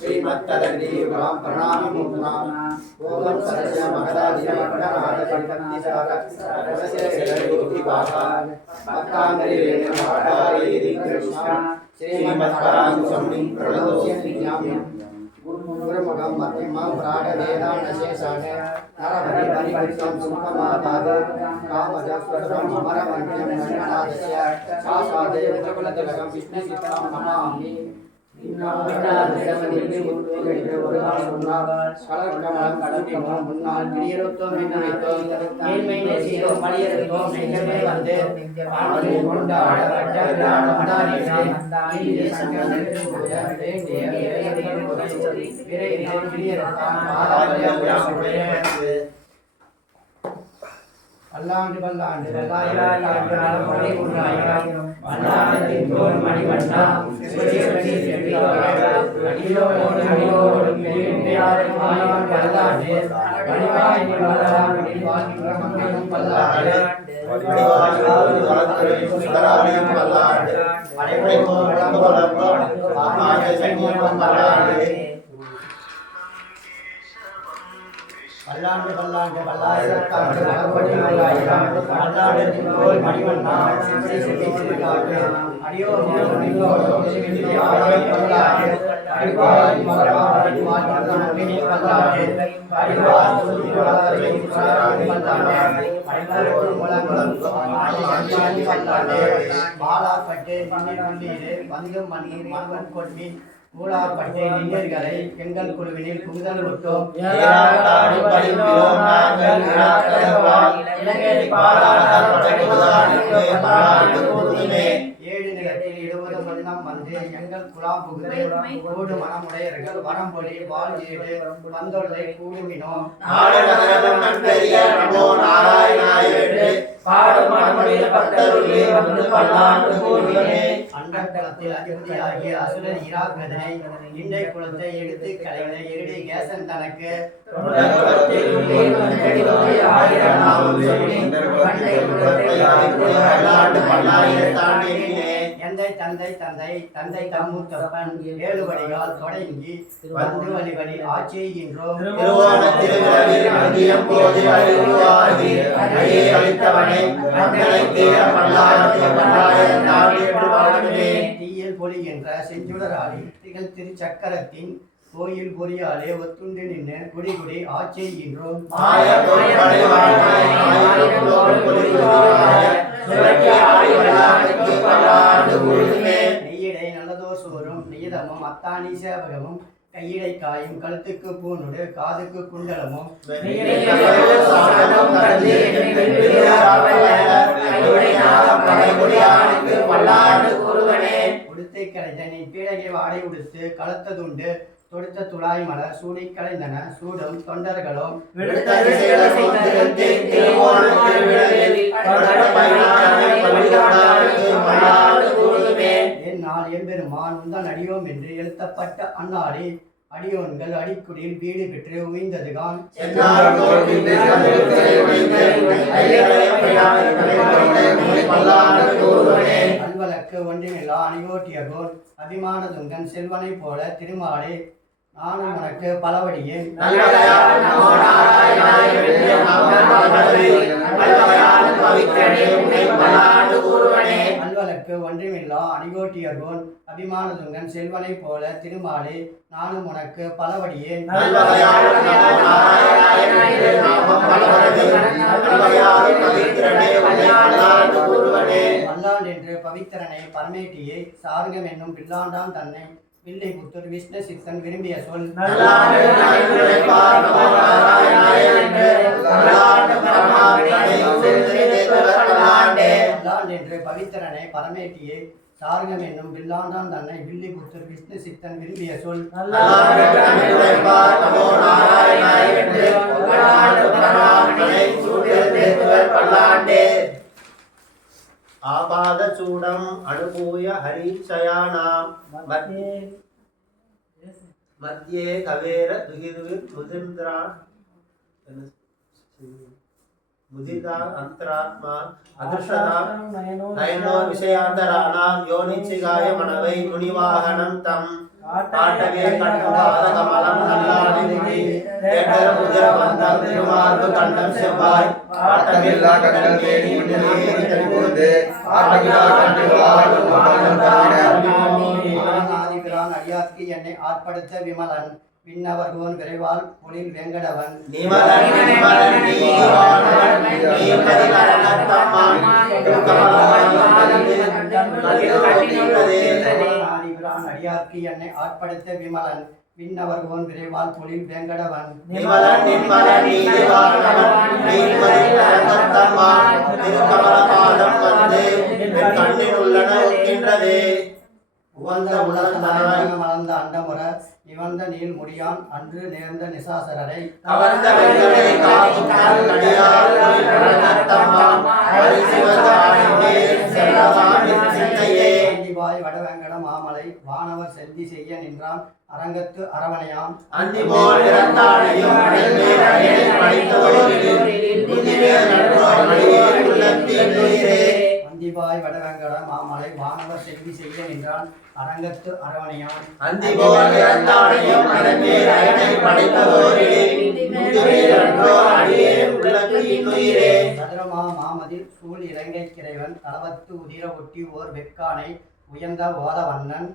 श्रीमत्तदग्रीवरां प्रणाममुद्रां ओम सरस्य महदादिय मकरादिशक्तिसारस्य कृष्ण श्रीमत्परांसुं प्रणतोस्य विज्ञाप्यं गुरुमुखं मध्यमं प्राणवेदान्तशेषाय नरहरि परिवर्तं सुखमाताद कामजस्वरं अमरवन्त्यं गणनाथस्य शाश्वतेव कुलतिलकं विष्णुचित्तं नमामि பல்லாண்டு பல்லாண்டு பல்லாயிரம் மணி உண்டாயிரம் பல்லாயிரத்தின் தோல் மணிவண்ணா பல்லாண்டு பல்லாண்டு பல்லாயிரத்தாண்டு பல்லாயிரத்தின் தோல் மணிவண்ணா மூலாப்பட்டை இளைஞர்களை எங்கள் குழுவினில் புகுதல் விட்டோம். ஏழு நிலத்தில் 20 வண்ணம் வந்து எங்கள் குலாம் புகுது கூடு மனமுடையர்கள் வரம்பொழி வாழ்ஜேடு வந்தொல்லை கூடுமினோ அண்டத்தளத்தில் அதிபதியாகிய அசுரர் இராக்கதனை இண்டை குலத்தை எடுத்து கலைந்த இருடி கேசன் தனக்கு எந்தை தந்தை தந்தை தந்தை தம்முத்தப்பன் ஏழு வழியால் தொடங்கி வந்து வழிவழி ஆட்சியின்றோம். தீயில் பொலிகின்ற செஞ்சுடராளி திகழ் திருச்சக்கரத்தின் கோயில் பொறியாலே ஒத்துண்டு நின்று குடிகுடி ஆட்சியின்றோம். நெய்யிடை நல்லதோர் சோறும் நியதமும் அத்தானி சேவகமும் கையிடை காயும் கழுத்துக்கு பூணுடு காதுக்கு குண்டலமும் உடுத்தை கலைஞனின் பீடகை வாடை உடுத்து கலத்ததுண்டு தொடுத்த துளாய் மலர் சூடி கலைந்தன சூடும் தொண்டர்களும் என்னால் எம்பெருமான் உந்தன் அடியோம் என்று எழுத்தப்பட்ட அன்னாடி அடியோன்கள் அடிக்குடியில் வீடு பெற்று உயிர்ந்ததுதான் அல்வலக்கு ஒன்றினில்லா அணியோட்டியகோர் அபிமானதுங்கன் செல்வனை போல திருமாலே நானும் உனக்கு பலவடியேன். அல்வலக்கு ஒன்றுமில்லா அணிகோட்டியர்கோன் அபிமானதுங்கன் செல்வனை போல திருமாலே நானும் உனக்கு பலவடியேன். வல்லான் என்று பவித்திரனை பரமேட்டியை சாருகம் என்னும் பில்லாண்டான் தன்னை வில்லை புத்தூர் விஷ்ணு சித்தன் விரும்பிய சொல் என்று பவித்திரனை பரமேட்டியை சார்கம் என்னும் வில்லாண்டான் தன்னை வில்லிபுத்தர் விஷ்ணு சித்தன் விரும்பிய சொல் ஆபாத சூடம் அனுபூய ஹரிச்சயானாம் மத்தியே கவேர துகிதுவிர் முதிதா அந்தராத்மா அதிர்ஷதாம் நயனோ விஷயாந்தராணாம் யோனிச்சிகாய மனவை முனிவாகனம் தம் காட்டவே கட்டுவாத கமலம் நல்லாடி ஏட்டர முதிர வந்தம் திருமார்பு கண்டம் செவ்வாய் காட்டமில்லா கண்கள் தேடி முன்னேறி தனிபோது ஆட்டமில்லா கண்டுவாடும் ஆதிபிரான் அடியார்க்கு என்னை ஆட்படுத்த விமலன் விண்ணவர்கோன் விரைவால் பொழில் வெங்கடவன் ஆதிபிரான் அடியார்க்கு என்னை ஆட்படுத்த விமலன் விண்ணவர்கோன் விரைவால் பொழில் வெங்கடவன் உவந்த உலகநாயகம் மலர்ந்த அண்டமுற நிவந்த நீள் முடியான் அன்று நேர்ந்த நிசாசரரை அந்திபாய் வடவேங்கட மாமலை வானவர் செல்வி செய்ய நின்றான் அரங்கத்து அரவணையாம் அந்திபாய் வடவேங்கட மாமலை வானவர் செல்வி செய்ய நின்றான் அரங்கத்து அரவணையான் சதுரமா மாமதில் சூழ் இலங்கை கிரைவன் தளவத்து உதிர ஒட்டி ஓர் வெக்கானை உயர்ந்த ஓதவண்ணன்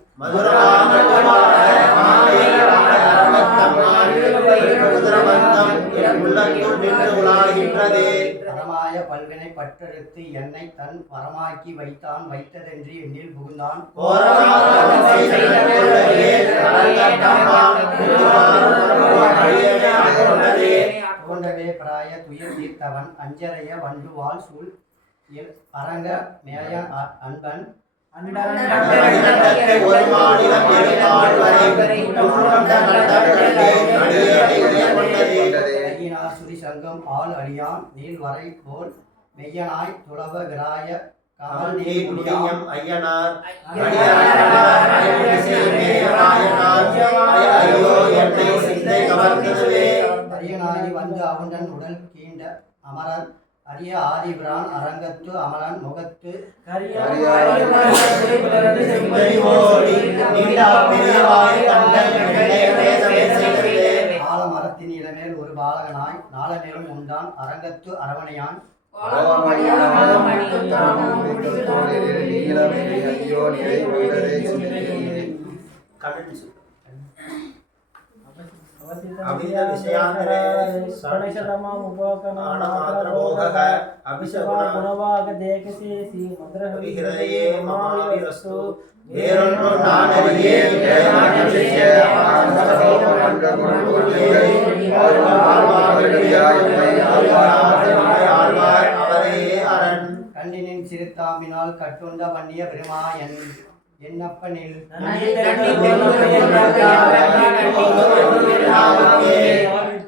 பரமாய பல்வினை பற்றெடுத்து என்னை தன் வரமாக்கி வைத்தான் வைத்ததென்று எண்ணில் புகுந்தான் தோன்றவே பிராய துயர் தீர்த்தவன் அஞ்சரைய வண்டுவாள் சூழ் அரங்க மேய அன்பன் சுரி சங்கம் ஆள் அழியான் நீள் வரை போல் மெய்யனாய் துளவ விராய கமல் நீர் முடியாம் ஐயனார் அரியனாகி வந்து அவன் உடல் கீண்ட அமரர் அரிய ஆதிபிரான் அரங்கத்து அமலன் முகத்து ஆலமரத்தின் இளமேல் ஒரு பாலகனாய் நாளநேரம் உண்டான் அரங்கத்து அரவணையான் அபித விஷயாந்தரே சரணமா முபோகநானமாத்ரபோகக அபிஷகுணவாக தேகசேசி மந்திரஹரிஹிரயே மமாவிரஸ்து வேறொன்று நானறியே வேதாந்தசிய அவரே அரண் கண்ணினின் சிறுத்தாம்பினால் கட்டுண்ட பண்ணிய பெருமாயன் என்னப்பனில்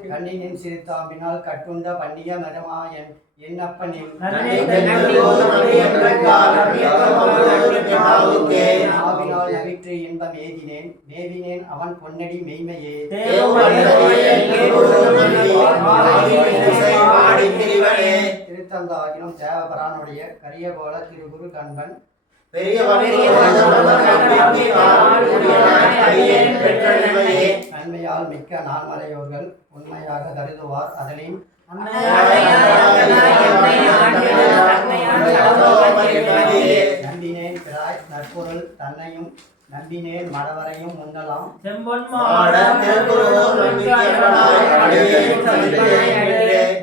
கண்ணினின் சிறுத்தாம்பினால் கட்டுண்ட பண்ணிய மருமாயன் என்னப்பனில் ஆவினால் நவிற்று இன்பம் ஏதினேன் மேவினேன் அவன் பொன்னடி மெய்மையே திருத்தந்தாகிலும் தேவபரானுடைய கரியகோல திருகுரு கண்பன் நன்மையால் மிக்க நான்மறையோர்கள் உண்மையாக கருதுவார் அதனின் நம்பினேன் பிராய் நற்பொருள் தன்னையும் நம்பினேன் மடவரையும் முன்னலாம்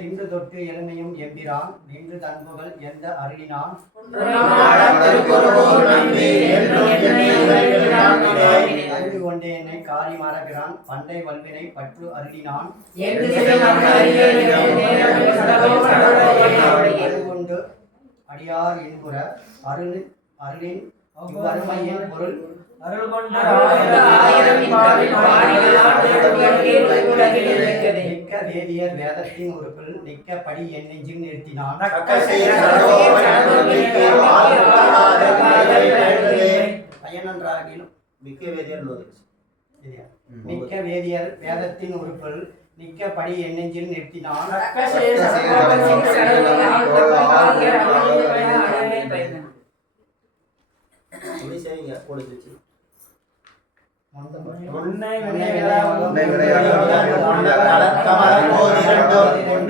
இன்று தொட்டு எளிமையும் எம்பிரான் நின்று தன்புகள் எந்த அருளினான் அறிந்து கொண்டே என்னை காரி மறக்கிறான் பண்டை வல்வினை பற்று அருளினான் கொண்டு அடியார் இன்புற அருளின் இவ்வருமையின் பொருள் அருள் கொண்ட நிற்க வேதியர் வேதத்தின் உறுப்பில் நிற்க படி என் நெஞ்சில் நிறுத்தினான் பயனன்றாகிலும் மிக்க வேதியர் மிக்க வேதியர் வேதத்தின் உறுப்பில் நிற்க படி என் நெஞ்சில் நிறுத்தினான்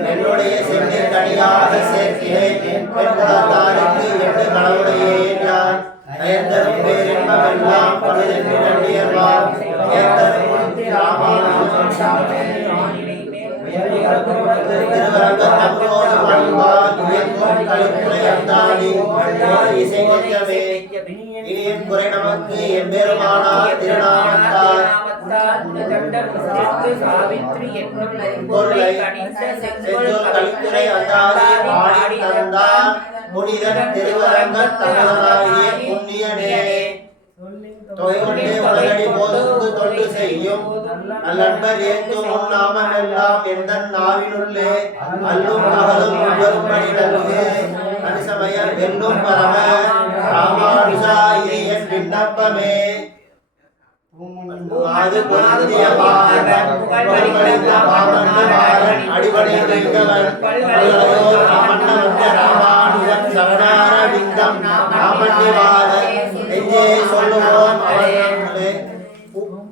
என்னுடைய செந்தில் கனியாக சேர்க்கிறேன் பெண்குலத்தாருக்கு எட்டு கடவுளையே ஏற்றாய் நயந்தரும் பேரின்பமெல்லாம் படுதென்று நன்றியர்வார் ஏத்தரும் திருவரங்க தம்மோடு பண்பால் உயர்ந்தும் கலிப்புரை அந்தாதி இசை நெஞ்சமே இனியன் குறை நமக்கு எம்பெருமானார் திருநாமத்தார் பொருளை செஞ்சொல் கலித்துறை அந்தாதி பாடி தந்தார் புனிதன் திருவரங்க தமிழனாகிய புண்ணியனே தொகைவண்டே உலகடி போதுக்கு தொண்டு செய்யும் நல்லன்பர் ஏற்றும் உன்னாமம் எல்லாம் எந்த நாவினுள்ளே அல்லும் பகலும் ஒவ்வொருபடி நல்கு அனுசமய வெல்லும் பரம ராமானுஜா இது என் விண்ணப்பமே அது பொருந்திய பாரன் புகழ்படிந்த பாமன்னவாரன் அடிபணிந்தவன் ராமன்னவந்த ராமானுஜன் சகனார விந்தம் ராமன்யவாதன் நெஞ்சே சொல்லுவோம் அவர்களே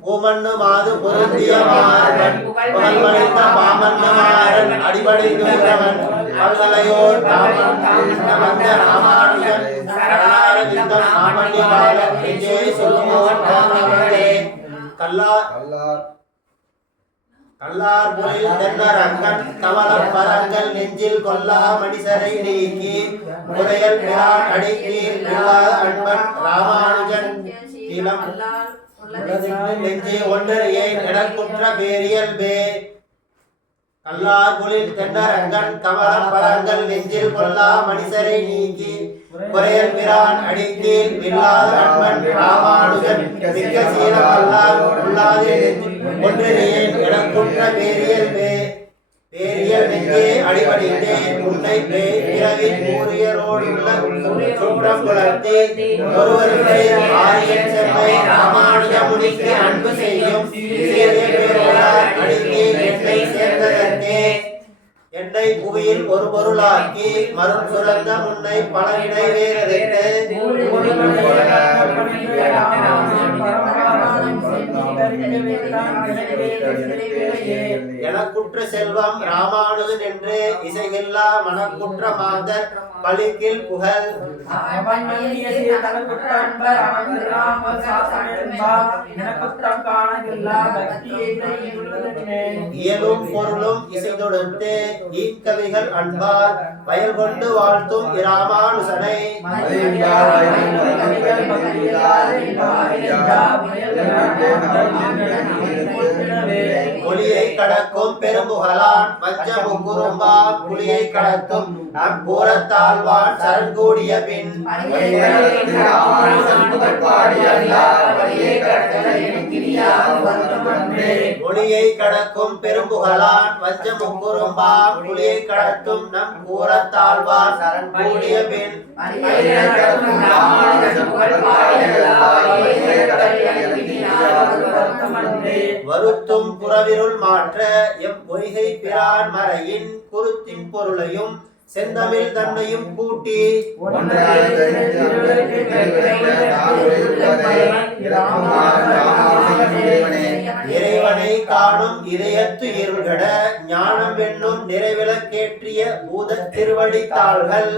பூமண்ணு மாது பொருந்திய பாரன் புகழ்படிந்த பாமன்னவாரன் அடிபணிந்தவன் பல்கலையோர் ராமன்னவந்த ராமானுஜன் சகனார விந்தம் ராமன்யவாதன் நெஞ்சே சொல்லுவோம் அவர்களே கல்லார் புலில் தென்னரங்கன் கமலப் பரங்கள் நெஞ்சில் கொல்லா மணிசரை நீக்கி முறையல் பிரான் அடிக்கீர் இல்லாத அன்பன் ராமானுஜன் இளம் நெஞ்சே ஒன்றரையே நடக்குற்ற பேரியல்பே கல்லார் புலில் தென்னரங்கன் கமலப் பரங்கள் நெஞ்சில் கொல்லா மணிசரை நீக்கி குறையல் பிரான் அடிக்கீர் இல்லாத அன்பன் ராமானுஜன் மிக்க சீரம் அல்லார் உள்ளாதே ஒன்றினையே இடக்குற்ற பேரியல்பே பேரியல் நெஞ்சே அடிபடிந்தேன் உன்னை பிறவின் ஊரியரோடுள்ள சுற்றம் குலத்தே ஒருவருடைய ஆரியன் செம்மை ராமானுஜ முனிக்கு அன்பு செய்யும் சீரிய பேரோடார் அடிக்கே என்னை சேர்ந்ததற்கே என்னை புவியில் ஒரு பொருளாக்கி மறும் சுரந்த முன்னை பல நிறைவேறதற்கு எனக்குற்ற செல்வம் ராமானுஜன் என்று இசையில்லா மனக்குற்ற மாந்தர் பலிக்கில் புகழ் இயலும் பொருளும் இசைதொடுத்து ஈக்கவிகள் அன்பார் வயல் கொண்டு வாழ்த்தும் இராமானுசனை ஒளியை கடக்கும் பெரும்புகளான் பஞ்சமுகுரும்பா புலியை கடக்கும் நம்பூரத்தாழ்வான் சரண்கூடிய பின் ஒளியை கடக்கும் பெரும்புகளான் பஞ்சமுகுரும்பா புலியை கடக்கும் நம் கூறத்தாழ்வான் சரண்கூடிய பின் வருத்தும் புறவிருள் மாற்ற எம் பொய்கை பிரான் மறையின் குருத்தின் பொருளையும் செந்தமிழ் தன்னையும் கூட்டி இறைவனை காணும் இதயத்து இருள்கட ஞானம் என்னும் நிறைவிலக்கேற்றிய பூத திருவடி தாள்கள்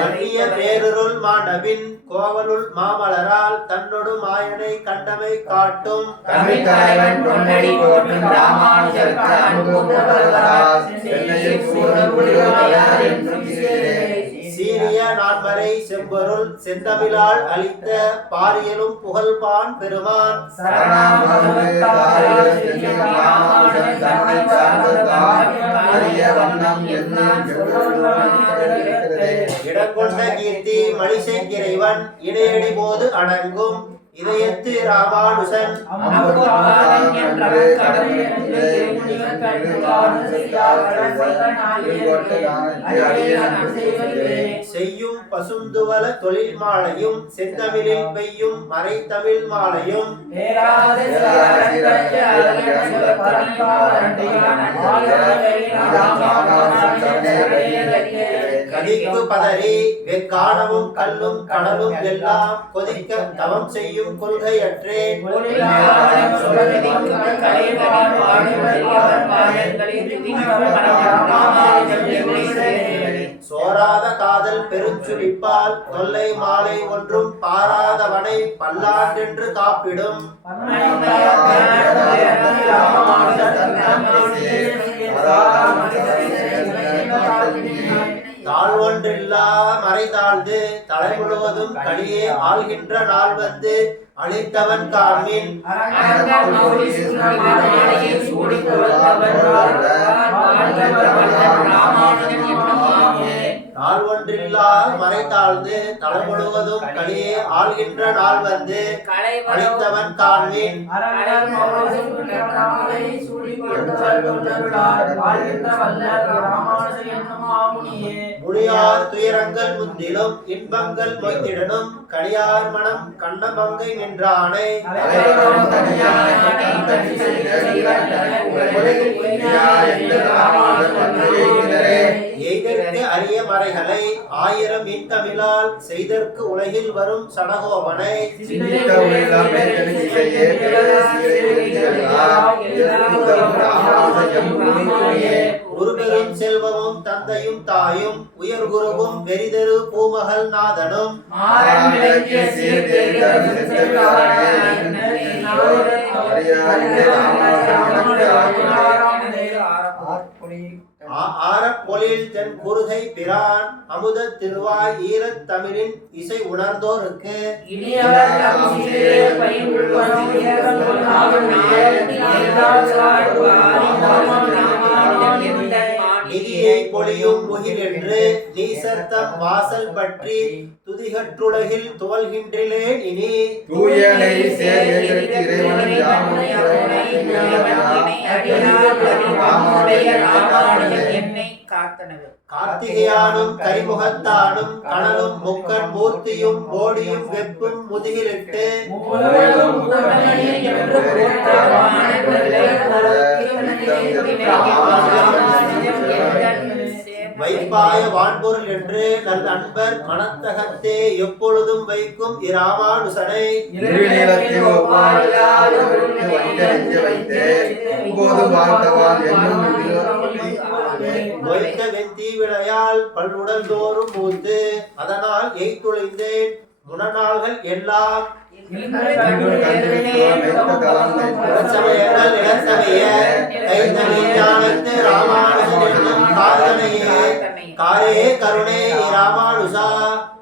மன்னிய பேருருள் மாணவின் கோவலுள் மாமலரால் தன்னொடு மாயனை கண்டமை காட்டும் சீரிய நான்மறை செம்பொருள் செந்தமிழால் அளித்த பாரியலும் புகழ்பான் பெருமான் இடங்கொண்ட கீர்த்தி மணிசைக்கிறைவன் இடையடி போது அடங்கும் இதயத்து ராமானுசன் செய்யும் பசுந்துவல தொழில் மாலையும் செந்தமிழில் பெய்யும் மறைத்தமிழ் மாலையும் கதிக்கு பதறி வெக்கானமும் கல்லும் கடலும் எல்லாம் கொதிக்க தவம் செய்யும் கொள்கையற்றேன் சோராத காதல் பெருஞ்சுழிப்பால் தொல்லை மாலை ஒன்றும் பாராதவனை பல்லாண்டென்று காப்பிடும் தாழ்வொன்றில்லா மறை தாழ்ந்து தலை முழுவதும் களியே ஆள்கின்ற நாள் வந்து அளித்தவன் காண்மின் நாள் ஒன்றில்லா மறை தாழ்ந்து தலை முழுவதும் களியே ஆள்கின்ற நாள் வந்து அளித்தவன் காண்மின் முடியார் துயரங்கள் முந்திலும் இன்பங்கள் மொய்த்திடனும் கடியார் மனம் கண்ண பங்கை நின்றானே எய்தற்கு அரிய மறைகளை ஆயிரம் இன்தமிழால் செய்தற்கு உலகில் வரும் சடகோபனை ஒருவரும் செல்வமும் தந்தையும் தாயும் உயர்குருவும் வெறிதரு பூமகள் நாதனும் ஆரப்பொழில் தென் குருகை பிரான் அமுத திருவாய் ஈரத் தமிழின் இசை உணர்ந்தோருக்கு நிதியை பொழியும் முகில் என்று நீசத்தம் வாசல் பற்றி துதிகற்றுலகில் துவல்கின்றேன் இனி தூயனை கார்த்திகையானும் கரிமுகத்தானும் கனலும் முக்கன் மூர்த்தியும் போடியும் வெப்பும் முதுகிலிட்டு வைப்பாய வான்பொருள் என்று நல் அன்பர் மனத்தகத்தே எப்பொழுதும் வைக்கும் இராமானுசனை மொய்க்க வெந்தி விளையால் பல்லுடல் தோறும் மூத்து அதனால் எய்துளைந்தேன் முனநாள்கள் எல்லாம் காரே கருணே ராமானுசா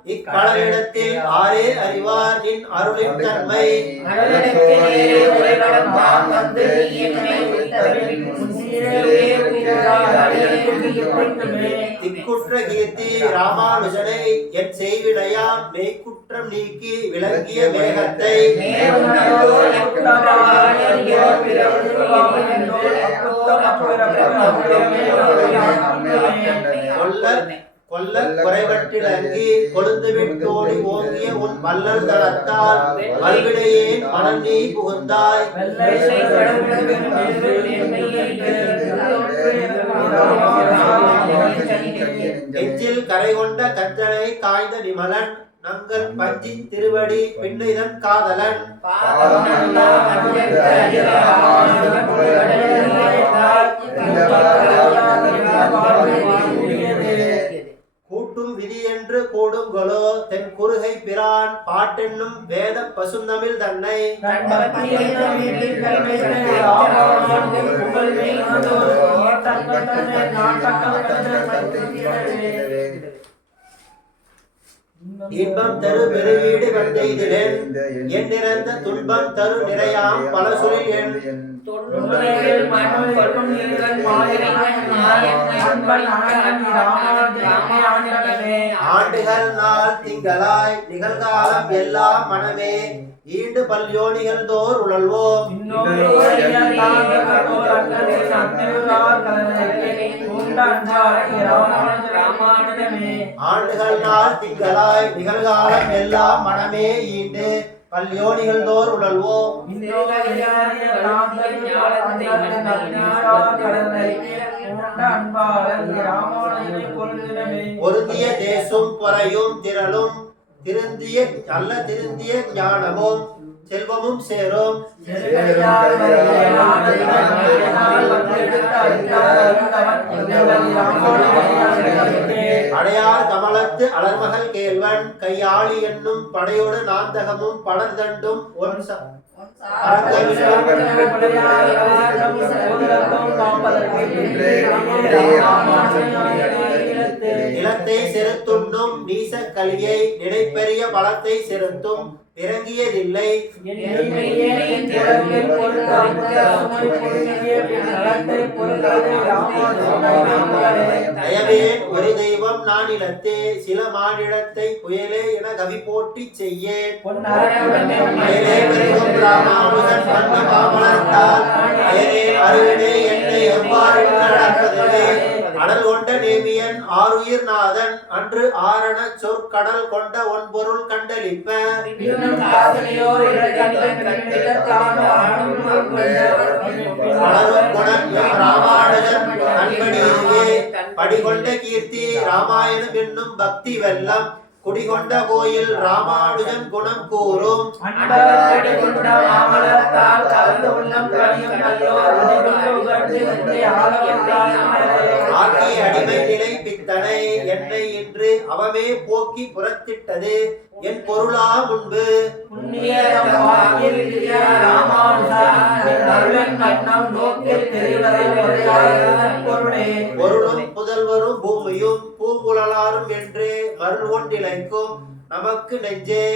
இக்களவிடத்தில் ஆரே அறிவார் நின் அருளின் தன்மை இக்குற்ற கீர்த்தி ராமானுஜனை என் செய்வினையான் மெய்க்குற்றம் நீக்கி விளங்கிய மேகத்தை கொல்ல குறைவற்றிலங்கி கொழுந்து விட்டோடி ஓங்கிய உன் வல்லல் தளத்தால் வல்விடையேன் மனம் நீ புகுந்தாய் நெஞ்சில் கரை கொண்ட கஞ்சனை காய்ந்த நிமலன் நங்கள் பஞ்சி திருவடி பின்னிதன் காதலன் கூட்டும் விதி என்று கூடுங்களோ தென் குருகை பிரான் பாட்டென்னும் வேத பசுந்தமிழ் தன்னை இன்பம் தரு பெருவீடு வந்தெய்திலேன் என் நிறந்த துன்பம் தரு நிறையாம் பல சொல்லில் என் ஆண்டுகள் நாள் திங்களாய் நிகழ்காலம் எல்லாம் மனமே ஈண்டு பல்யோனிகள் தோர் உழல்வோம் ஆண்டுகள் நாள் திங்களாய் நிகழ்காலம் எல்லாம் மனமே ஈண்டு பல்யோனிகள் தோர் உழல்வோம் பொருந்திய தேசும் பொறையும் திரளும் திருந்திய நல்ல திருந்திய ஞானமும் செல்வமும் சேரும் அடையார் கமலத்து அலர்மகள் கேள்வன் கையாளி என்னும் படையோடு நாந்தகமும் படர்தண்டும் நிலத்தை செலுத்துண்ணும் நீச கலியை நினைப்பெரிய பலத்தை செலுத்தும் இறங்கியதில்லை தயவேன் ஒரு தெய்வம் நான் இனத்தே சில மாநிலத்தை புயலே என கவி போட்டி செய்யேன் அருவினே என்னை எவ்வாறு நடப்பதில்லை அடல் கொண்ட நேமியன் ஆருயிர் நாதன் அன்று ஆரண சொற்கடல் கொண்ட ஒன்பொருள் கண்டளிப்ப ராமானுஜன் அன்படியே படிகொண்ட கீர்த்தி ராமாயணம் என்னும் பக்தி வெள்ளம் குடிகொண்ட கோயில் ராமானுஜன் குணம் கூறும் ஆக்கிய அடிமை நிலை பித்தனை என்னை என்று அவமே போக்கி புறத்திட்டது என் பொருளா முன்பு பொருளும் புதல்வரும் பூமியும் பூங்குழலாரும் என்று மருள் கொண்டிலைக்கும் நமக்கு நெஞ்சே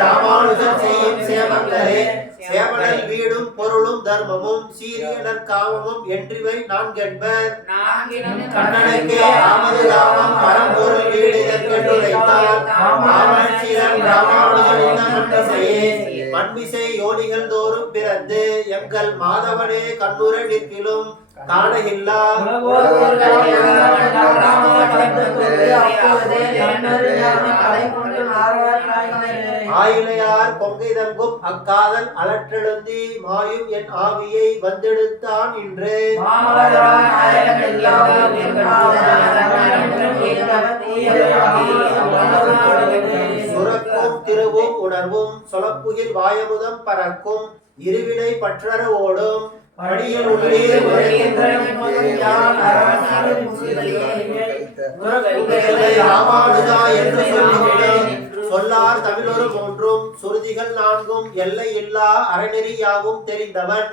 ராமானுஜன் செய்யும் சேவங்களே சேவனல் வீடும் பொருளும் தர்மமும் சீரியனர் காமமும் என்றிவை நான்கென்பர் கண்ணனுக்கே ஆமது காமம் பரம்பொருள் வீடு என்றுரைத்தார் ராமானுஜன் மண்மிசை யோனிகள் தோறும் பிறந்து எங்கள் மாதவனே கண்ணுர நிற்கிலும் காணகில்லா ஆயிலையார் பொங்கை தங்கும் அக்காதல் அலற்றெழுந்தி மாயும் என் ஆவியை வந்தெடுத்தான் இன்று சுரக்கும் திருவும் உணர்வும் சொலப்புகில் வாயமுதம் பறக்கும் இருவினை பற்றற ஓடும் படியில் உள்ளீர் ராமானுஜா என்று சொல்லுகிறேன் சொல்லார் தமிழொரு மூன்றும் சுருதிகள் நான்கும் எல்லை இல்லா அறநெறியாவும் தெரிந்தவன்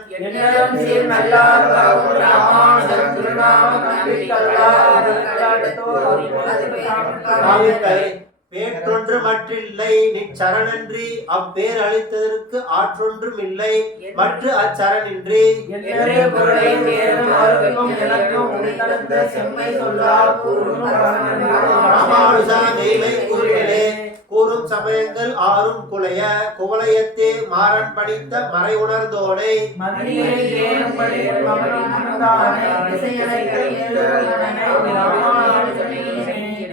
பேற்றொன்று மற்றில்லை நிச்சரணன்றி அப்பேர் அளித்ததற்கு ஆற்றொன்றும் இல்லை மற்ற அச்சரணின்றி ராமானுஜா மேலை கூறுகளே கூறும் சமயங்கள் ஆறும் குலைய குவலயத்தே மாறன் படித்த மறை உணர்ந்தோனை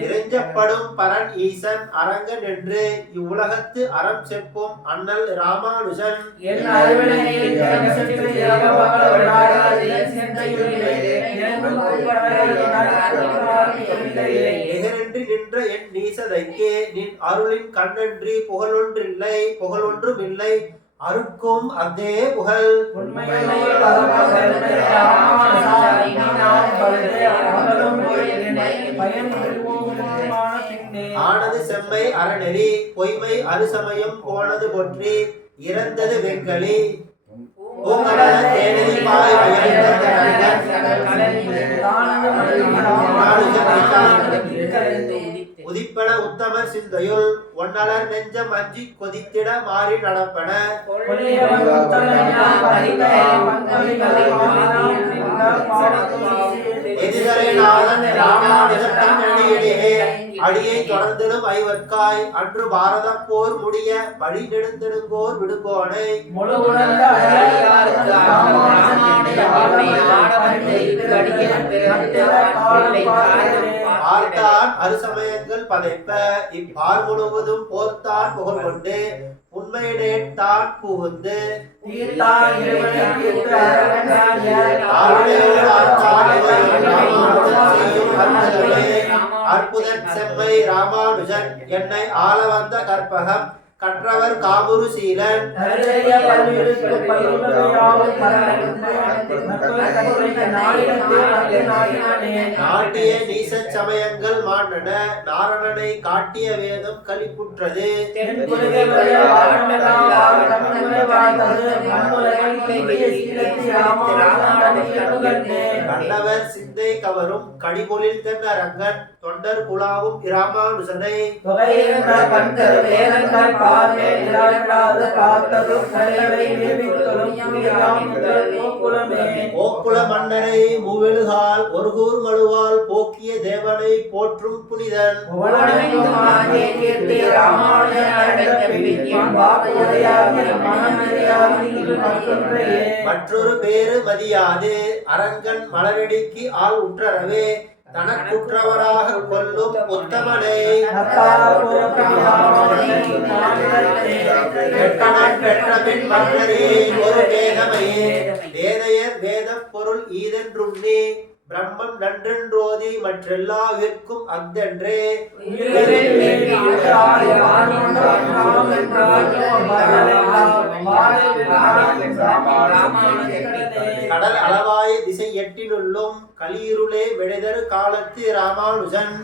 இறைஞ்சப்படும் பரன் ஈசன் அரங்கன் என்று இவ்வுலகத்து அறம் செப்பும் அண்ணல் ராமானுஜன் நிகரென்று நின்ற என் நீசதைக்கே நின் அருளின் கண்ணன்றி புகழொன்றில்லை புகழொன்றும் இல்லை அருட்கும் அதே புகழ் ஆனது செம்மை அறநெறி பொய்மை அருசமயம் போனது பொற்றி இறந்தது வெங்கலி பூங்கடல தேனதி பாய் மற்றவர் சிந்தையுள் ஒன்னலர் நெஞ்சம் அஞ்சி கொதித்திட மாறி நடப்பன எதிரே நாதன் ராமானுஜன் அடியை தொடர்ந்திடும் ஐவர்க்காய் அன்று பாரத போர் முடிய வழி நெடுந்தெடுங்கோர் விடுகோனை பார்த்தான் அருசமயங்கள் பதைப்ப இப்பார் முழுவதும் போர்த்தான் புகழ் கொண்டு உண்மையிடேத்தான் புகுந்து அற்புதன் செம்மை ராமானுஜன் என்னை ஆள வந்த கற்பகம் கற்றவர் காமுரு சீலன் நாட்டிய நீச சமயங்கள் மாண்டன நாரணனை காட்டிய வேதம் கலிப்புற்றது கண்டவர் சிந்தை கவரும் கடிமொழில் தென்னரங்கன் தொண்டர் குலாவும் இராமானுஜனை ஓக்குல மன்னரை மூவெழுகால் ஒரு கூர் மழுவால் போக்கிய தேவனை போற்றும் புனிதன் மற்றொரு பேரு மதியாது அரங்கன் மலரடிக்கு ஆள் உற்றரவே தனக்குற்றவராக கொல்லும் உத்தமனை பெற்றபின் மன்னரே ஒரு வேதமையே வேதையர் வேத பொருள் ஈதென்றுண்ணே பிரம்மம் நன்றென்றோதி மற்றெல்லாவிற்கும் அந்தென்றே கடல் அளவாய திசை எட்டினுள்ளும் கலியிருளே விடைதரு காலத்து ராமானுஜன்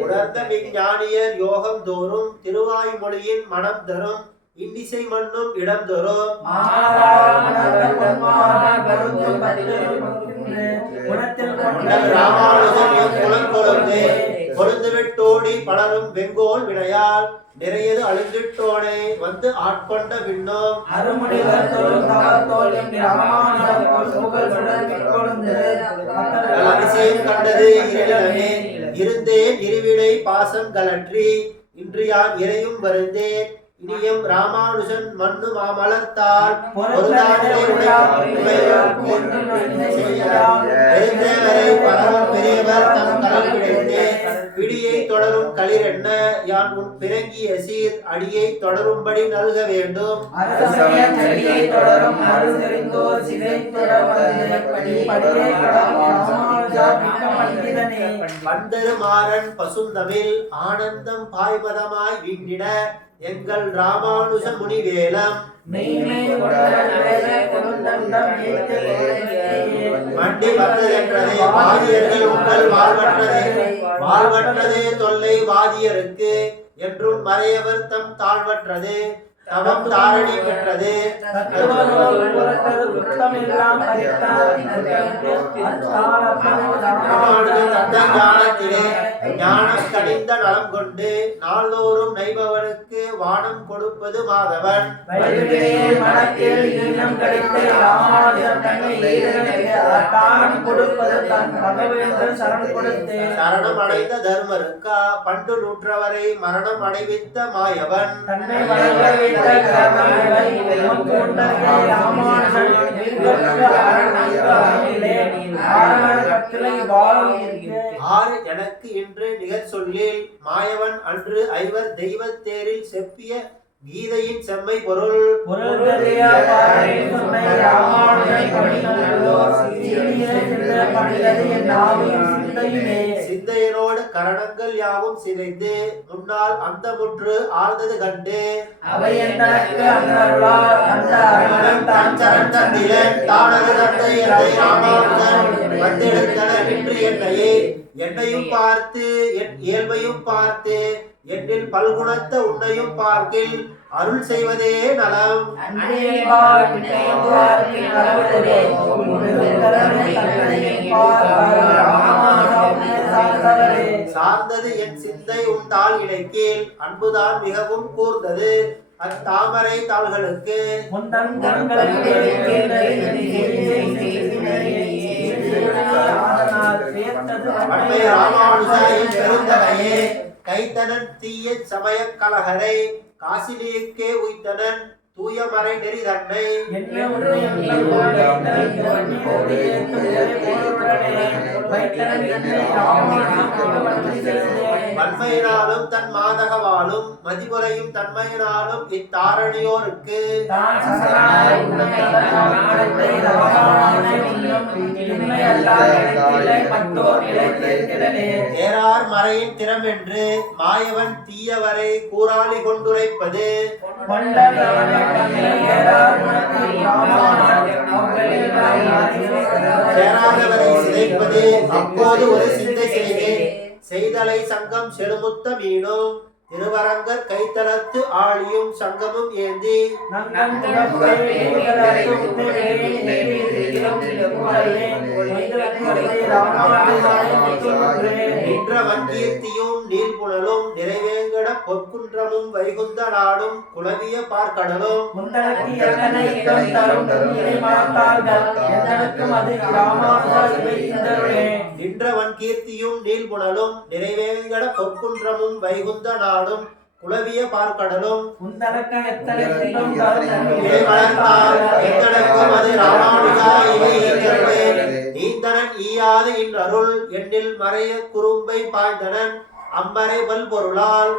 உணர்ந்த விஞ்ஞானியர் யோகம் தோறும் திருவாய்மொழியின் மனம் தரும் இன்னிசை மண்ணும் இடம் தரும் ராமானுஜன் குலம் கொழுந்து கொழுந்துவிட்டோடி பலரும் வெங்கோல் வினையால் நிறையது அழிந்திட்டோனே வந்து ஆட்கொண்ட விண்ணோம் அதிசயம் கண்டது இருளமே இருந்தேன் இருவினை பாசம் கலற்றி இன்று யான் இறையும் வருந்தேன் இனியும் ராமானுஜன் மண்ணு மாமலர்த்தால் பெரியவர் தம் கலம் கிடைத்தே பிடியை தொடரும் களிரென்ன யான் உன் பிறங்கிய சீர் அடியை தொடரும்படி நல்க வேண்டும் பண்டருமாறன் பசுந்தமிழ் ஆனந்தம் பாய்மதமாய் வீண்டிட எங்கள் ராமானுஜ முனிவேலம் மண்டி வந்ததென்றதே வாதியர்கள் உங்கள் வாழ்வற்றதே தொல்லை வாதியருக்கு என்றும் மறையவர் தம் தாழ்வற்றது தவம் தாரணி பெற்றது ஞானத்திலே ஞானம் கடிந்த நலம் கொண்டு நாள்தோறும் நைபவனுக்கு வானம் கொடுப்பது மாதவன் சரணம் அடைந்த தர்மருக்கா பண்டு நூற்றவரை மரணம் அடைவித்த மாயவன் ஆறு எனக்கு இன்று நிகர் சொல்லில் மாயவன் அன்று ஐவர் தெய்வ தேரில் செப்பிய கீதையின் செம்மை பொருள் சிந்தையனோடு கரணங்கள் யாவும் சிதைந்து முன்னால் அந்த முற்று ஆழ்ந்தது கண்டு என்னையும் பார்த்து என் இயல்பையும் பார்த்து என்னில் பல்குணத்த உன்னையும் பார்க்கில் அருள் செய்வதே நலம். சார்ந்தது என் சிந்தை உன் தாள் இணைக்கீழ் அன்புதான் மிகவும் கூர்ந்தது அத்தாமரை தாள்களுக்கு. அண்மை ராமானுஜாயின் பெருந்தகையே கைத்தனன் தீய சமய கலகரை காசினிக்கே உய்த்தனன் தூயமறை நெறி தன்னை. வன்மையினாலும் தன் மாதகவாலும் மதிமுறையும் தன்மையினாலும் இத்தாரணியோருக்கு தேரார் மறையின் திறம் என்று மாயவன் தீயவரை கூறாளி கொண்டுரைப்பது. சேராதவரை சிதைப்பது. அப்போது ஒரு சிந்தை செய்தலை சங்கம் செழுமுத்த மீனும் திருவரங்கர் கைத்தலத்து ஆழியும் சங்கமும் ஏந்தி நின்றவன் கீர்த்தியும் நீர்புணலும் நிறைவேங்கட பொற்குன்றமும் வைகுந்த நாடும் குலவிய பார்க்கடலும். நின்றவன் கீர்த்தியும் நீள்புணலும் நிறைவேங்கட பொற்குன்றமும் வைகுந்த நாடும் குலவிய பார்க்கடலும். நீந்தனன் ஈயாது இன்றருள் எண்ணில் மறைய குறும்பை பாய்ந்தனன் அம்பரை பல் பொருளால்.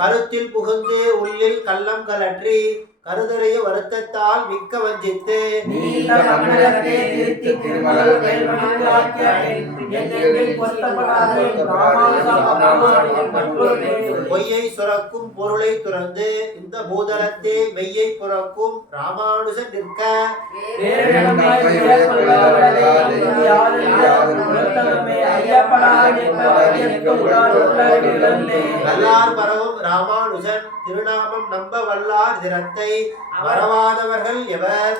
கருத்தில் புகுந்து உள்ளில் கள்ளம் கலற்றி கருதறைய வருத்தத்தால் மிக்க வஞ்சித்து பொய்யை சுரக்கும் பொருளை துறந்து இந்த பூதலத்தே மெய்யை புறக்கும் ராமானுஜன் நிற்க வல்லார் பரவும் ராமானுஜன் திருநாமம் நம்ப வல்லார் திறத்தை வரவாதவர்கள் எவர்.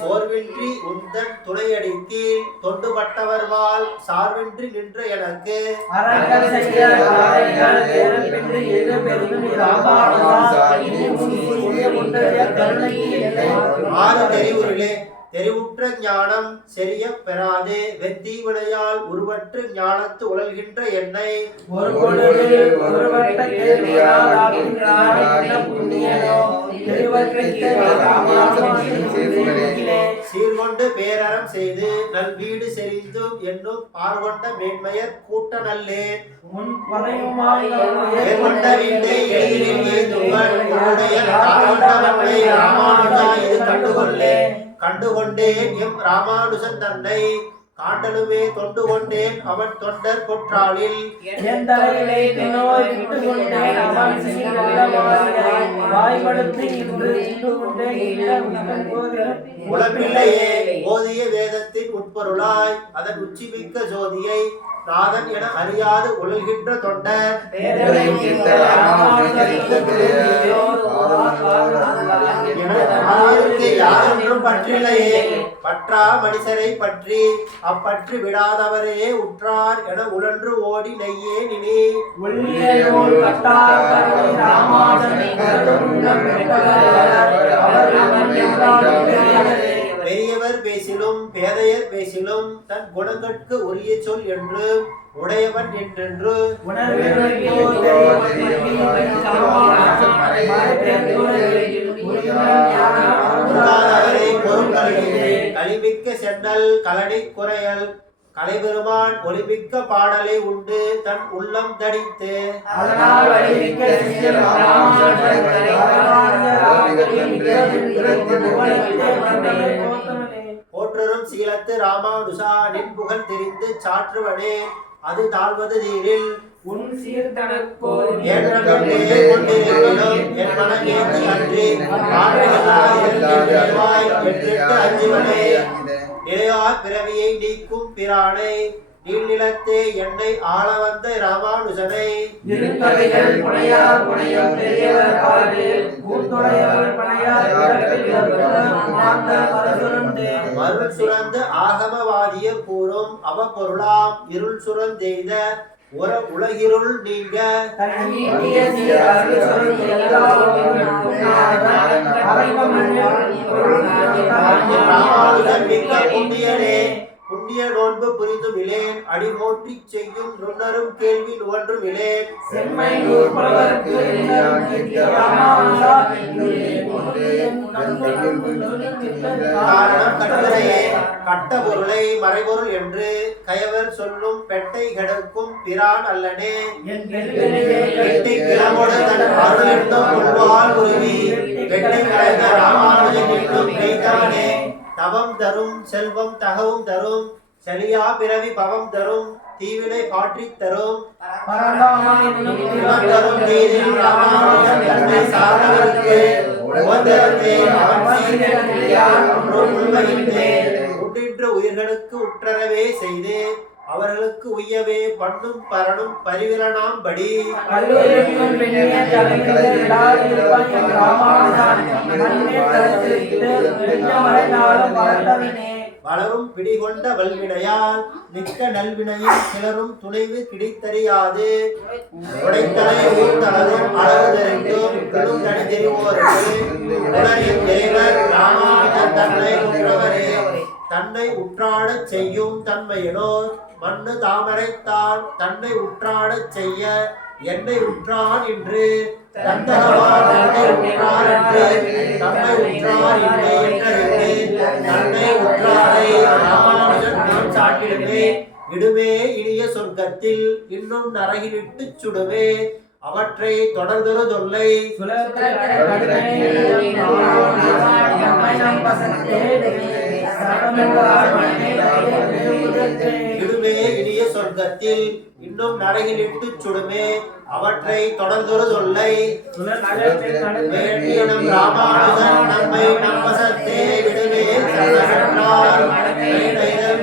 சோர்வின்றி உந்தன் துணையடிக்கு தொண்டுபட்டவர்வால் சார்வின்றி நின்ற எனக்கு ஆறு தெரிவுகளே தெரிவுற்ற ஞானம் செறிய பெறாது வெத்தி வினையால் உருவற்று ஞானத்து உழல்கின்ற என்னை சீர்கொண்டு பேரறம் செய்து நல் வீடு செறிந்தும் என்னும் பார்கொண்ட மேன்மையர் கூட்ட நல்லேன் கண்டுகொண்டேன் எம் ராமானுஜன் தன்னை காண்டலுமே தொண்டு கொண்டேன் அவன் தொண்டர் கொற்றாளில் உலப்பிள்ளையே ஓதிய வேதத்தின் உட்பொருளாய் அதன் உச்சிமிக்க ஜோதியை நாதன் என அறியாது உலகின்ற தொண்டர் யாரென்றும் பற்றில்லையே பற்றா மனுஷரை பற்றி அப்பற்றி விடாதவரே உற்றார் என உழன்று ஓடி நெய்யே நினி பெரியவர் பேசிலும் பேதையர் பேசிலும் தன் குணங்கட்கு உரிய சொல் என்று உடையவன் என்றென்று கலிமிக்க சென்னல் கலனி குறையல் கலைபெருமான் ஒலிமிக்க பாடலை உண்டு தன் உள்ளம் தடித்து போற்றரும் சீலத்து ராமானுஜா நின் புகழ் தெரிந்து சாற்றுவனே அது தாழ்வது நீரில் உன் சீர்தனப்போர் ஏற்றமில்லே கொண்டிருப்பினும் என் மனம் ஏற்றி அன்றி எட்டு அஞ்சுவனை நிலையார் பிறவியை நீக்கும் பிரானை நீள்நிலத்தே என்னை ஆள வந்த ராமானுஜனை இருந்தவைகள் புனையார் புனையும் பெரியவர் காலில் கூத்துடையவர் பனையார் மருள் சுரந்து ஆகமவாதியர் கூறும் அவ பொருளாம் இருள் சுரந்தெய்த உலகிருள் நீங்க புண்ணியனே புண்ணிய நோன்பு புரிந்தும் இலேன் அடிமோற்றி செய்யும் நுண்ணரும் கேள்வி நுவன்றும் இலேன் காரணம் கட்டுரையே கட்ட பொருளை மறைபொருள் என்று கயவர் சொல்லும் பெட்டை கிடக்கும் பிரான் அல்லனே வெட்டை கிளமோடு தன் அருள் என்னும் உள்வாள் உருவி வெட்டை கலைந்த ராமானுஜன் என்னும் மெய்தவனே தவம் தரும் செல்வம் தகவும் தரும் சலியா பிறவி பவம் தரும் தீவினை பாற்றித் தரும் தரும் நீரில் ராமானுஜன் தன்னை சார்ந்தவருக்கு உண்டின்ற உயிர்களுக்கு உற்றரவே செய்து அவர்களுக்கு உய்யவே பண்ணும் பரணும் பரிவிலனாம் படி வளரும் பிடிகொண்ட வல்வினையால் மிக்க நல்வினையில் சிலரும் துணைவு கிடைத்தறியாது உடைத்தலை ஊர்த்தளரும் அளவு தெரிந்தும் பெரும் தனி தெரிவோருக்கு உலகின் இறைவர் ராமானுஜன் தன்னை உற்றவரே தன்னை உற்றாடச் செய்யும் தன்மையினோர் மண்ணு தாமரைத்தான் தன்னை உற்றாடச் செய்ய என்னை உற்றான் என்று தந்தகவான் தன்னை உற்றார் என்று தன்னை உற்றார் இல்லை என்று தன்னை உற்றாரை ராமானுஜன் நான் சாட்டிடுமே இடுமே இனிய சொர்க்கத்தில் இன்னும் நரகிலிட்டு சுடுவே அவற்றை தொடர்தொரு தொல்லை இடுமே இனிய சொர்க்கத்தில் இன்னும் நரகிலிட்டு சுடுமே அவற்றை தொடர்தொரு தொல்லை வேண்டியனம் ராமானுஜன் நம்மை நம்பசத்தே விடுவே சரணார்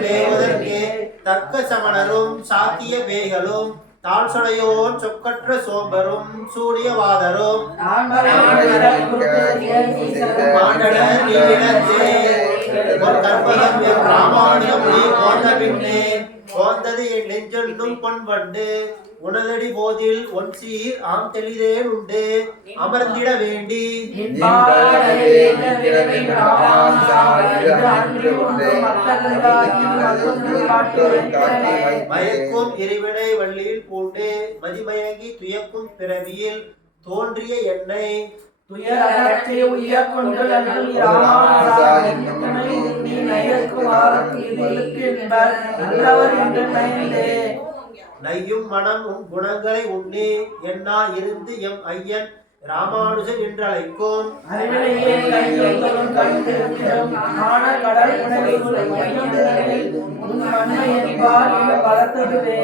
மேவதற்கே தக்க சமணரும் சாக்கிய பேய்களும் தாழ்சடையோன் சொக்கற்ற சோம்பரும் சூரியவாதரும் கற்பகம் ராமானுஜம் நீ போந்த பின்னே போந்தது என் நெஞ்சென்னும் பொன்வண்டு உணலடி போதில் ஒன் சீர் ஆம் தெளிதேன் உண்டு அமர்ந்திட வேண்டி மயக்கும் இருவினை வள்ளியில் பூண்டு மதிமயங்கி துயக்கும் பிறவியில் தோன்றிய எண்ணெய் துயரகற்றி உய்யக் கொண்டு நல்கும் ராமானுஜா என்னை உன்னி நயக்கு வாரத்து இதிலுக்கு என்பர் நல்லவர் என்று நயந்தே நையும் மனம் உன் குணங்களை உண்ணி என்னா இருந்து எம் ஐயன் ராமானுஜன் என்று அழைக்கும் அறிவினையே கையொத்தலும் கைத்திருக்கிறோம் ஆன கடல் உணவில் உன் மன்மை என்பார் என்று பலத்ததுவே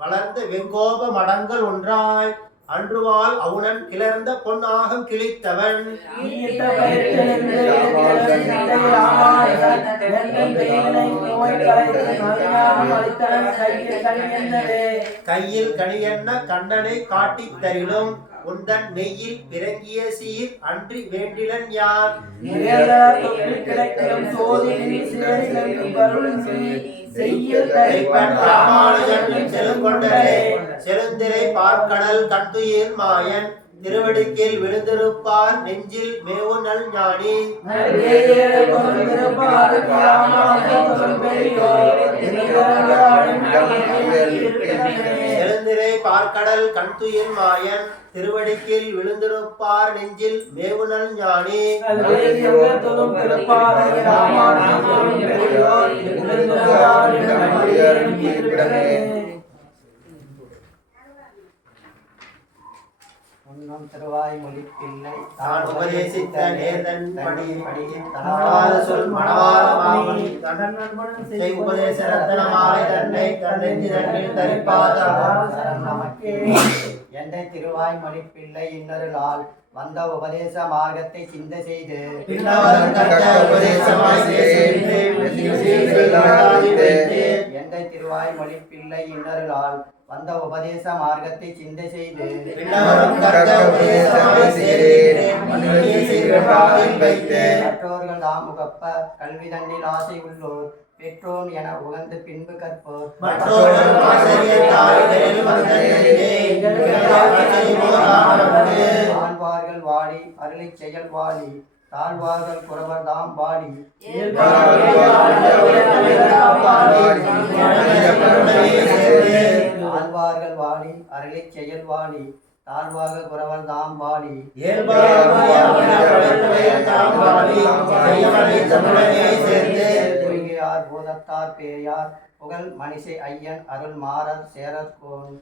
வளர்ந்த வெங்கோப மடங்கள் ஒன்றாய் அன்றுவால் அவுணன் கிளர்ந்த பொன்னாகம் கிழித்தவன் கையில் கணியன்ன கண்ணனை காட்டித் தரிலும் உந்தன் மெய்யில் பிறங்கிய சீர் அன்றி வேண்டிலன் யார் செழுந்திரை பார்க்கடல் கட்டுயிர் மாயன் திருவடிக்கில் விழுந்திருப்பார் நெஞ்சில் மேவு நல் ஞானி செழுந்திரை பார்க்கடல் கட்டுயிர் மாயன் திருவடிக்கில் விழுந்திருப்பார் நெஞ்சில் மேவு நல் ஞானி என்னும் திருவாய்மொழி பிள்ளை தான் உபதேசித்த நேர்தன் படி படியின் தனவாத சொல் மணவாள மாமணி செய் உபதேச ரத்தனமாலை தன்னை தன்னெஞ்சிதனில் தரிப்பாத நமக்கு என்ற திருவாய்மொழி பிள்ளை இன்னொருளால் வந்த உபதேச மார்க்கத்தை சிந்த செய்து பின்னவரும் கற்ற உபதேசமாய் என்ற திருவாய்மொழி பிள்ளை இன்னொருளால் வந்த உபதேச மார்க்கத்தை சிந்த செய்து பின்னவரும் கற்ற உபதேசமாய் மற்றவர்கள் தாம் உகப்ப கல்வி தண்டில் ஆசை உள்ளோர் பெற்றோன் என உகந்து பின்பு கற்போர் மற்றோரும் ஆசிரியத்தால் ஆழ்வார்கள் வாடி அருளை செயல் வாடி தாழ்வார்கள் குறவர் தாம் வாடி ஆழ்வார்கள் வாடி அருளை செயல் வாடி தாழ்வார்கள் குறவர் தாம் வாடி பொய்கையார் பூதத்தார் பேயார் புகழ் மணிசை ஐயன் அருள் மாறர் சேரற்கோன்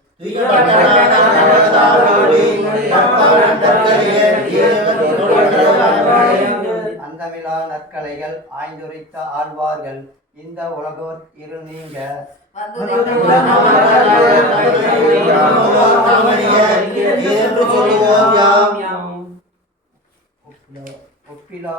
அந்தமிலா நற்கலைகள் ஆய்ந்துரைத்த ஆழ்வார்கள் இந்த உலகோர் இரு நீங்க ஒப்பிலா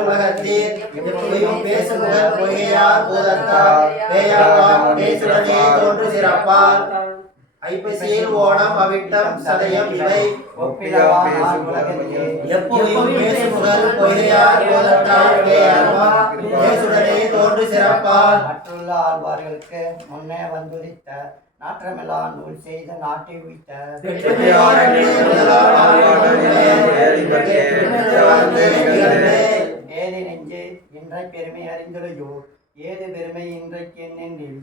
உலகத்தில் எப்பொழுதும் பேசுமுதல் பொய்கையார் பூதத்தார் பேயார் பேசுவதே தோன்று சிறப்பால் ஐப்பசியில் ஓணம் அவிட்டம் சதயம் இவை எப்பொழுதும் பேசுமுதல் பொய்கையார் பூதத்தார் பேயார் பேசுவதே தோன்று சிறப்பால் மற்றுள்ள ஆழ்வார்களுக்கு முன்னே வந்துதித்த நாற்றமெல்லாம் நூல் செய்த நாட்டை உய்த்த ஏது நெஞ்சு இன்றை பெருமை அறிந்துடையோ ஏது பெருமை இன்றைக்கு என்னென்னில்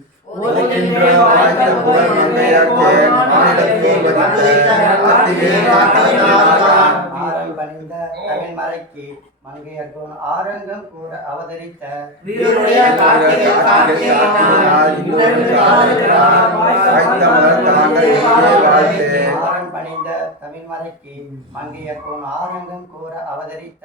ஆரம் பணிந்த தமிழ் மறைக்கு மங்கையர்கோன் ஆரங்கம் கூற அவதரித்த ஆரம் பணிந்த தமிழ் மறைக்கு மங்கையர்கோன் ஆரங்கம் கூற அவதரித்த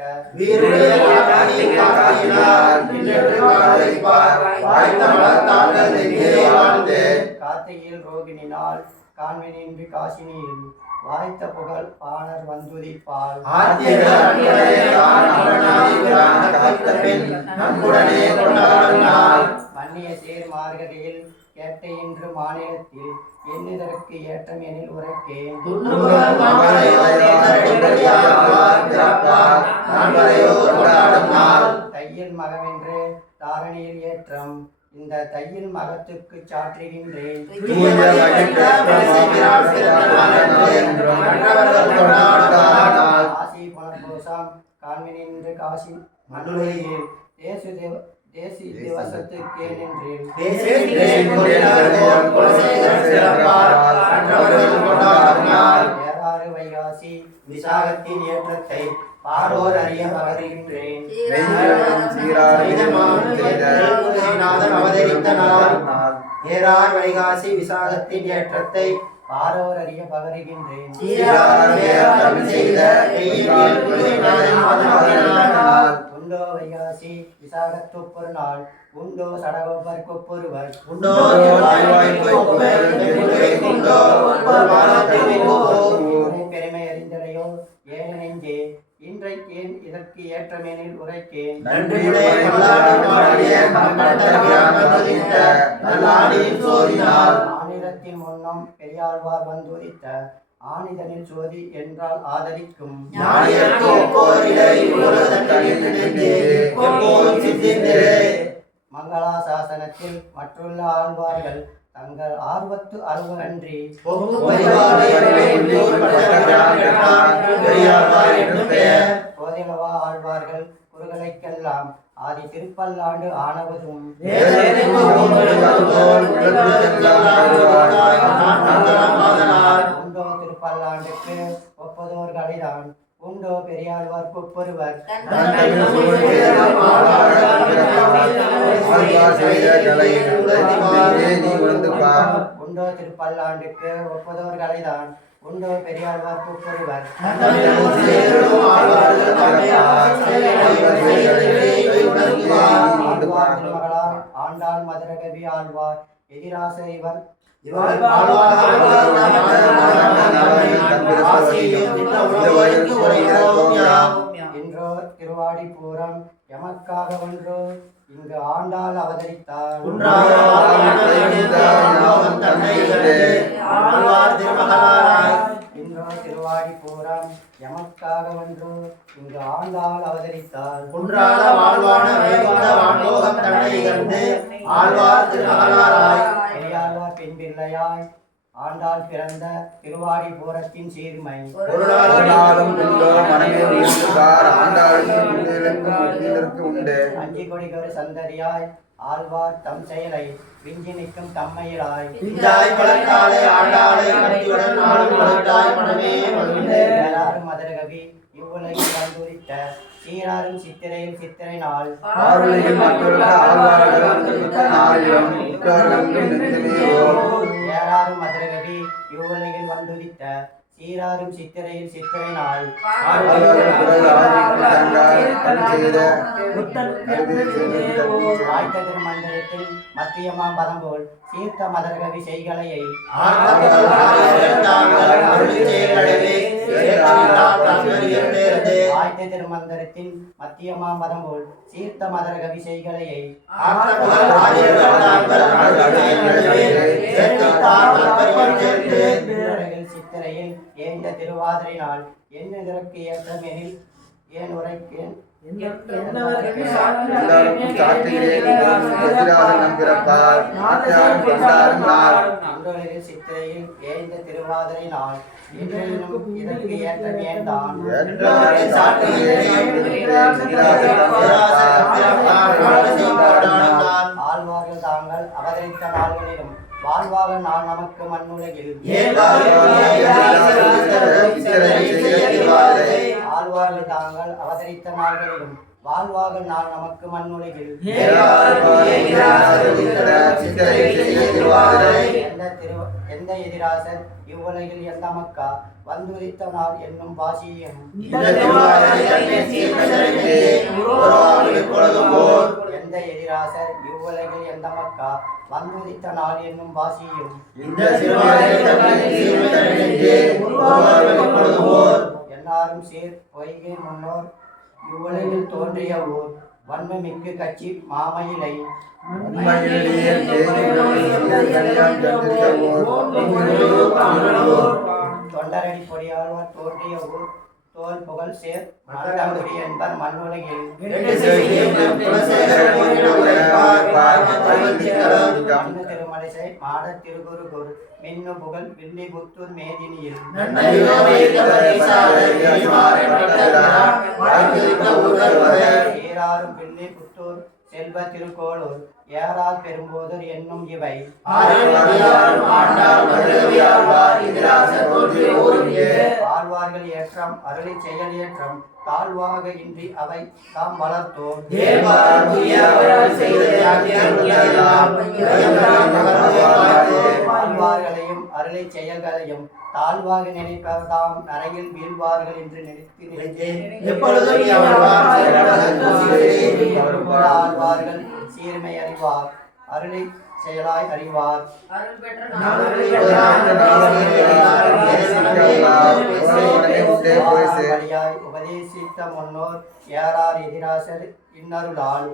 கார்த்திகையில் ரோகிணினால் காண்பினின்றி காசினியில் வாய்த்த புகழ் பாணர் வந்துதிப்பால் மன்னிய சேர் மார்கழியில் கேட்ட இன்று மாநிலத்தில் எண்ணிதற்கு ஏற்றம் எனில் உரைக்கேன் தையில் மகமென்று தாரணியில் ஏற்றம் இந்த தையில் மகத்துக்கு சாற்றுகின்றேன் காசி புனர்பூசம் காண்மினின்று காசி மண்ணுலையில் தேசி திவசத்துக்கே நின்றேன் ஏறாறு வைகாசி விசாகத்தின் ஏற்றத்தை பாரோர் அறிய பகர்கின்றேன் அவதரித்த நாள் ஏறார் வைகாசி விசாகத்தின் ஏற்றத்தை பாரோர் அறிய பகருகின்றேன் உண்டோ வைகாசி விசாகத்துப்பொரு நாள் உண்டோ சடகோபர் கொப்பொருவர் பெருமை அறிந்தலையோ ஏன நெஞ்சே இன்றைக்கேன் இதற்கு ஏற்றமெனில் உரைக்கேன் ஆனிரத்தின் முன்னம் பெரியாழ்வார் வந்துரித்த ஆனிதனில் சோதி என்றால் ஆதரிக்கும் மங்களாசாசனத்தில் மற்றுள்ள ஆழ்வார்கள் தங்கள் ஆர்வத்து அருவன்றி போதிலவா ஆழ்வார்கள் குறுகலைக்கெல்லாம் ஆதி திருப்பல்லாண்டு ஆனவதும் உண்டோ திருப்பல்லாண்டுக்கு ஒப்பதோர் கலைதான் உண்டோ பெரியாழ்வார் கொப்பொருவர் உண்டோ திருப்பல்லாண்டுக்கு ஒப்பதோர் கலைதான் உண்டோ பெரியாழ்வார் பூப்பொருவர் மகளார் ஆண்டாள் மதுரகவி ஆழ்வார் எதிராச இவர் இன்றோ திருவாடி பூரம் எமக்காக ஒன்றோ இங்கு ஆண்டாள் அவதரித்தார் இன்றோ திருவாடி பூரம் எமக்காக ஒன்றோ இங்கு ஆண்டாள் அவதரித்தார் குன்றால வாழ்வான வைகுந்த வான்லோகம் தன்னை கண்டு ஆழ்வார் திருமகளாராய் பெரியாழ்வார் பெண் பிள்ளையாய் ஆண்டாள் பிறந்த திருவாடி பூரத்தின் சீர்மை அஞ்சி கொடிகொரு சந்ததியாய் ஆழ்வார் தம் செயலை விஞ்சி நிற்கும் தம்மையிலாய் மதுரகவி இவ்வுலகில் வந்துரித்த சீராரும் சித்திரையில் சித்திரை நாள் ஏறாரும் மதுரகவி இவ்வுலகில் வந்துரித்த சீராரும் சித்திரையில் சித்திரை நாள் ஆய்த்த திருமண்டலத்தில் மத்தியமா பதம் போல் சீர்த்த மதரகவி செய்கலையை ஆய்த்த திருமந்தரத்தின் மத்தியமா பதம் போல் சீர்த்த மதரகவி செய்கலையை சித்திரையில் ஏந்த திருவாதிரை நாள் என்ன இதற்கு ஏற்றமெனில் ஏன் உரைக்கேன் சித்திரையில் ஏந்த திருவாதிரை நாள் இதற்கு ஏற்றம் ஏன்தான் ஆழ்வார்கள் தாங்கள் அவதரித்த நாள்களிலும் வாழ்வாக நான் நமக்கு மண்ணுலகில் ஆழ்வார்கள் தாங்கள் அவதரித்த நாள்களிலும் வாழ்வாக நான் நமக்கு மண்ணுலகில் எந்த எதிராசர் இவ்வுலகில் எந்த மக்கா வந்துரித்த நாள் என்னும் பாசியம் எந்த எதிராசர் இவ்வுலகில் எந்த மக்கா வந்துரித்த நாள் என்னும் பாசியும் எல்லாரும் சேர் பொய்கை முன்னோர் இவ்வுலகில் தோன்றிய ஊர் வன்மமிக்கு கட்சி மாமயிலை தொண்டரடி பொடியாழ்வார் தோன்றிய ஊர் தோல் புகழ் சேர் மாட்டாங்குடி என்பர் மண்ணுலகில் திருமலைசை மாட திருகுருகூர் மின்னு புகழ் வில்லி புத்தூர் மேதினியில் ஈராறும் வில்லி புத்தூர் செல்வ திருக்கோளூர் ஏறால் பெரும்போதர் என்னும் இவை ஆழ்வார்கள் ஏற்றம் அருளி செயல் ஏற்றம் தாழ்வாக இன்றி அவை தாம் வளர்த்தோம் ஆழ்வார்களையும் அருளை செயல்களையும் தாழ்வாக நினைப்பதாம் நரையில் வீழ்வார்கள் என்று நினைத்தேன் ஆழ்வார்கள் சீர்மை அறிவார் அருளை செயலாய் அறிவார் உபதேசித்த முன்னோர் ஏறார் எதிராசர் இன்னருளால்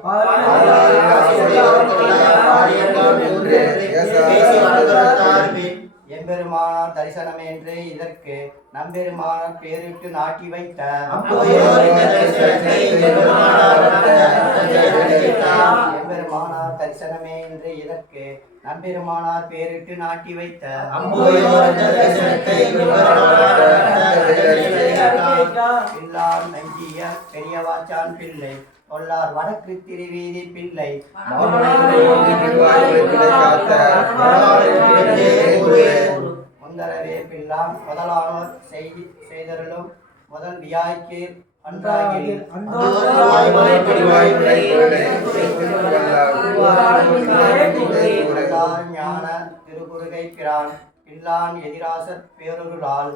எம்பெருமானார் தரிசனம் என்று இதற்கு நம்பெருமானார் பேரிட்டு நாட்டி வைத்த எம்பெருமானார் தரிசனமே என்று இதற்கு நம்பெருமானார் பேரிட்டு நாட்டி வைத்த பிள்ளார் நஞ்சிய பெரியவாச்சான் பிள்ளை கொள்ளார் வடக்கு திருவீதி பிள்ளை முந்தரவே பிள்ளாம் முதலானோர் செய்தருளும் முதல் வியாய்க்கு அன்றாகில் ஞான திரு குருகை பிரான் பிள்ளான் எதிராசர் பேரொருளால்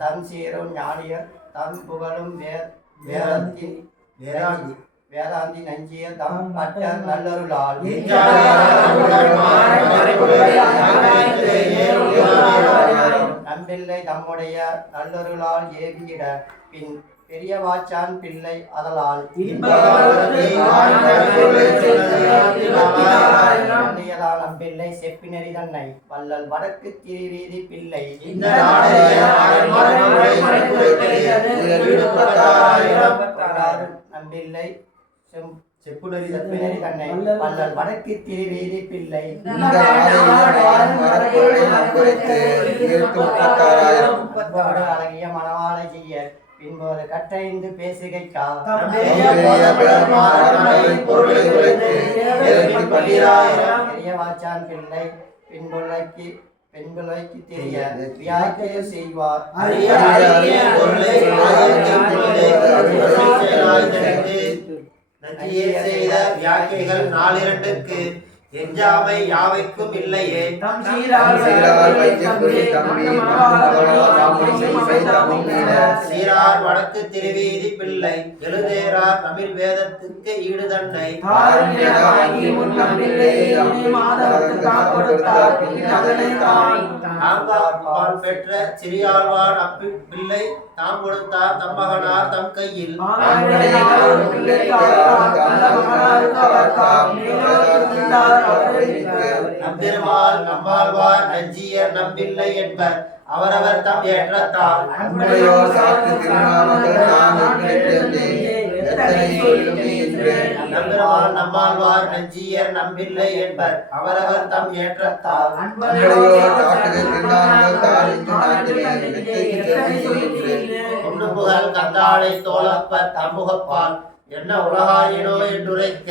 தன் சீரும் ஞானியர் தன் புகழும் வேதாந்தி நஞ்சிய தம் பட்ட நல்லருளால் நம்பிள்ளை தம்முடைய நல்லருளால் ஏவியிட பின் பெரிய வாச்சான் பிள்ளை அதலால் நம்பிள்ளை செப்பினரி தன்னை வள்ளல் வடக்கு திருவீதி பிள்ளை நம்பிள்ளை செப்பினரி தன்னை வள்ளல் வடக்கு திருவீதி பிள்ளை அழகிய மணவாளை செய்ய பின்போது கற்றைந்து பேசுகைக்கா பெரிய வாச்சான் பிள்ளை பெண்புலைக்கு தெரிய வியாக்கியம் செய்வார் செய்த வியாக்கியங்கள் 4-2க்கு எஞ்சாமை யாவைக்கும் இல்லையே சீரார் வடக்கு திருவீதி பிள்ளை எழுதேரார் தமிழ் வேதத்துக்கு ஈடு தன்னை பெற்ற சிறியாழ்வார் பிள்ளை தாம் கொடுத்தார் தம் மகனார் தம் கையில் நம்பெருமாள் நம்மாழ்வார் நஞ்சியர் நம்பிள்ளை என்பர் அவரவர் தம் ஏற்றத்தால் நம்பெருமாள் நம்மாழ்வார் நஞ்சியர் நம்பிள்ளை என்பர் அவரவர் தம் ஏற்றத்தால் ஒன்று புகழ் கந்தாழை தோலப்பர் தம்முகப்பால் என்ன உலகாயினோ என்றுரைக்க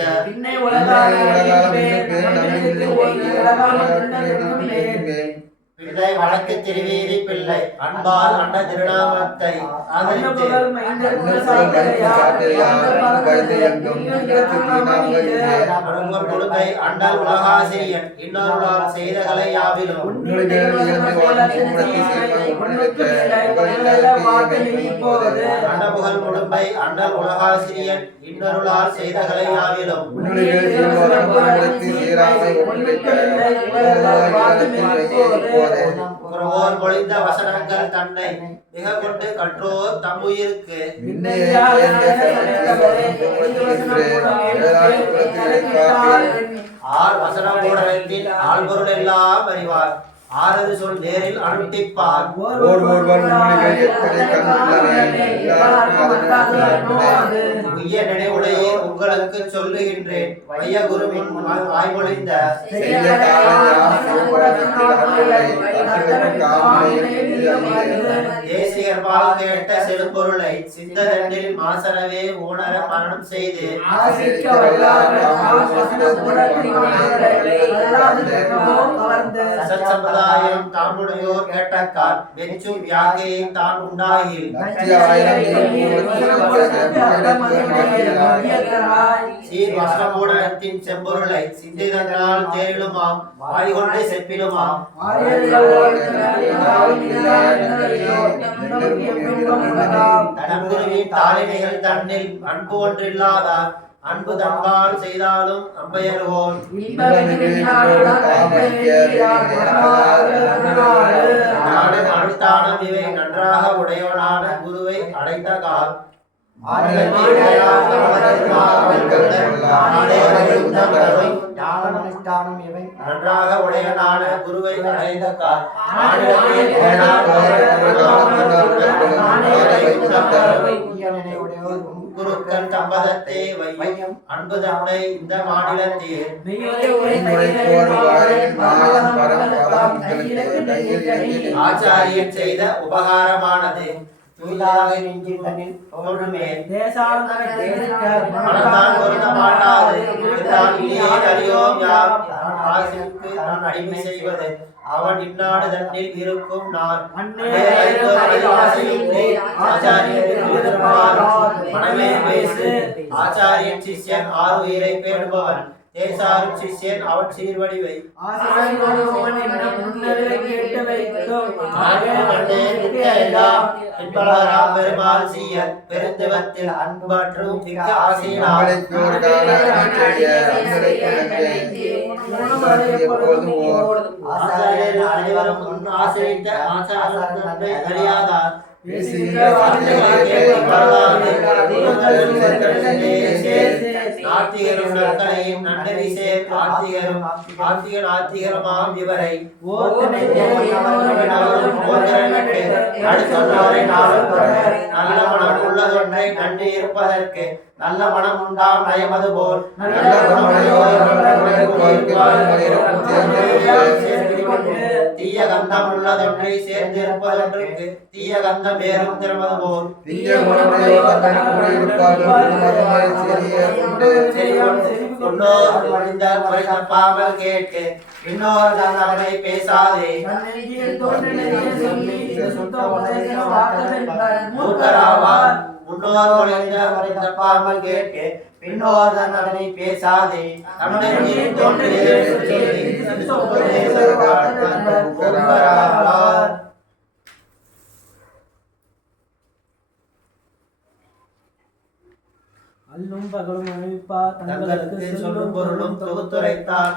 பிள்ளை வடக்கு திருவீதி பிள்ளை அன்பால் அண்ட திருநாமத்தை கொடுமை அண்டல் உலகாசிரியன் இன்னொருளால் செய்த கலை யாவிலும் அண்டபுகழ் முழுமை அண்டல் உலகாசிரியன் இன்னொருளால் செய்த கலை யாவிலும் ஒருவோர் பொழிந்த வசனங்கள் தன்னை மிக கொண்டு கற்றோர் தம்முயிருக்கு ஆர் வசனம் கூடலில் ஆழ்பொருள் எல்லாம் அறிவார் ஆறது சொல் நேரில் அனுட்டிப்பார் உய்ய நினைவுடையே உங்களுக்கு சொல்லுகின்றேன் வைய குருவின் வாய்மொழிந்த தேசிகர்பால் கேட்ட செழும்பொருளை சிந்ததண்டில் மாசனவே ஊனர மரணம் செய்து சம்பதாயம் தாமுடையோர் கேட்டக்கால் வெச்சும் வியாகையை தான் உண்டாகில் சீர் வசனமூடத்தின் செம்பொருளை சிந்திதனால் தேழுமாம் வாய்கொண்டு செப்பிலுமாம் தனக்குருவின் தாளினைகள் தன்னில் அன்பு ஒன்றில்லாதார் அன்பு தன்பால் செய்தாலும் அம்பையர்வோன் அனுஷ்டானம் இவை நன்றாக உடையவனான குருவை அடைந்த கால் நன்றாக உடையவனான குருவை அடைந்த கால் குருக்கள் தம்பதத்தை வையம் அன்பு தன்னை இந்த மாநிலத்தில் ஆச்சாரியன் செய்த உபகாரமானது தூயதாக நெஞ்சி தன்னில் தோன்றுமே தேசாந்தர கேட்க மனத்தான் பொருந்த மாட்டாது இருந்தால் இனியே அறியோம் யாம் ஆசைக்கு நான் அடிமை செய்வது அவன் இந்நாடு தன்னில் இருக்கும் நான் மனமே பேசு ஆச்சாரியன் சிஷ்யன் ஆறு உயிரை பேணுபவன் தேசாரும் சிஷ்யன் அவன் சீர்வடிவை பெருமாள் சீயன் பெருந்தவத்தில் அன்பற்றும் மிக்க ஆசையினால் ஆசாரியர் அனைவரும் முன் ஆசிரித்த ஆச்சாரத்தை அறியாதார் ஆத்திகரும் நற்கனையும் நன்னறி சேர் ஆத்திகரும் ஆத்திகரமாம் இவரை அடுத்தவரை நல்ல மனம் உள்ளதொன்றை நன்றி இருப்பதற்கு நல்ல மனம் உண்டாம் நயமது போல் தீய கந்தம் உள்ளதொன்றை சேர்ந்திருப்பதொன்றுக்கு தீய கந்தம் ஏறும் திறமது போல் தப்பாமல் கேட்டு இன்னொரு தன்னவனை பேசாதே மூர்க்கராவார் முன்னோர் மொழிந்த தப்பாமல் கேட்டு பின்னோர் தன்னவனை பேசாதே தமிழர் தோன்றிய அல்லும் பகலும் அணிவிப்பா தங்களுக்கு சொல்லும் பொருளும் தொகுத்துரைத்தார்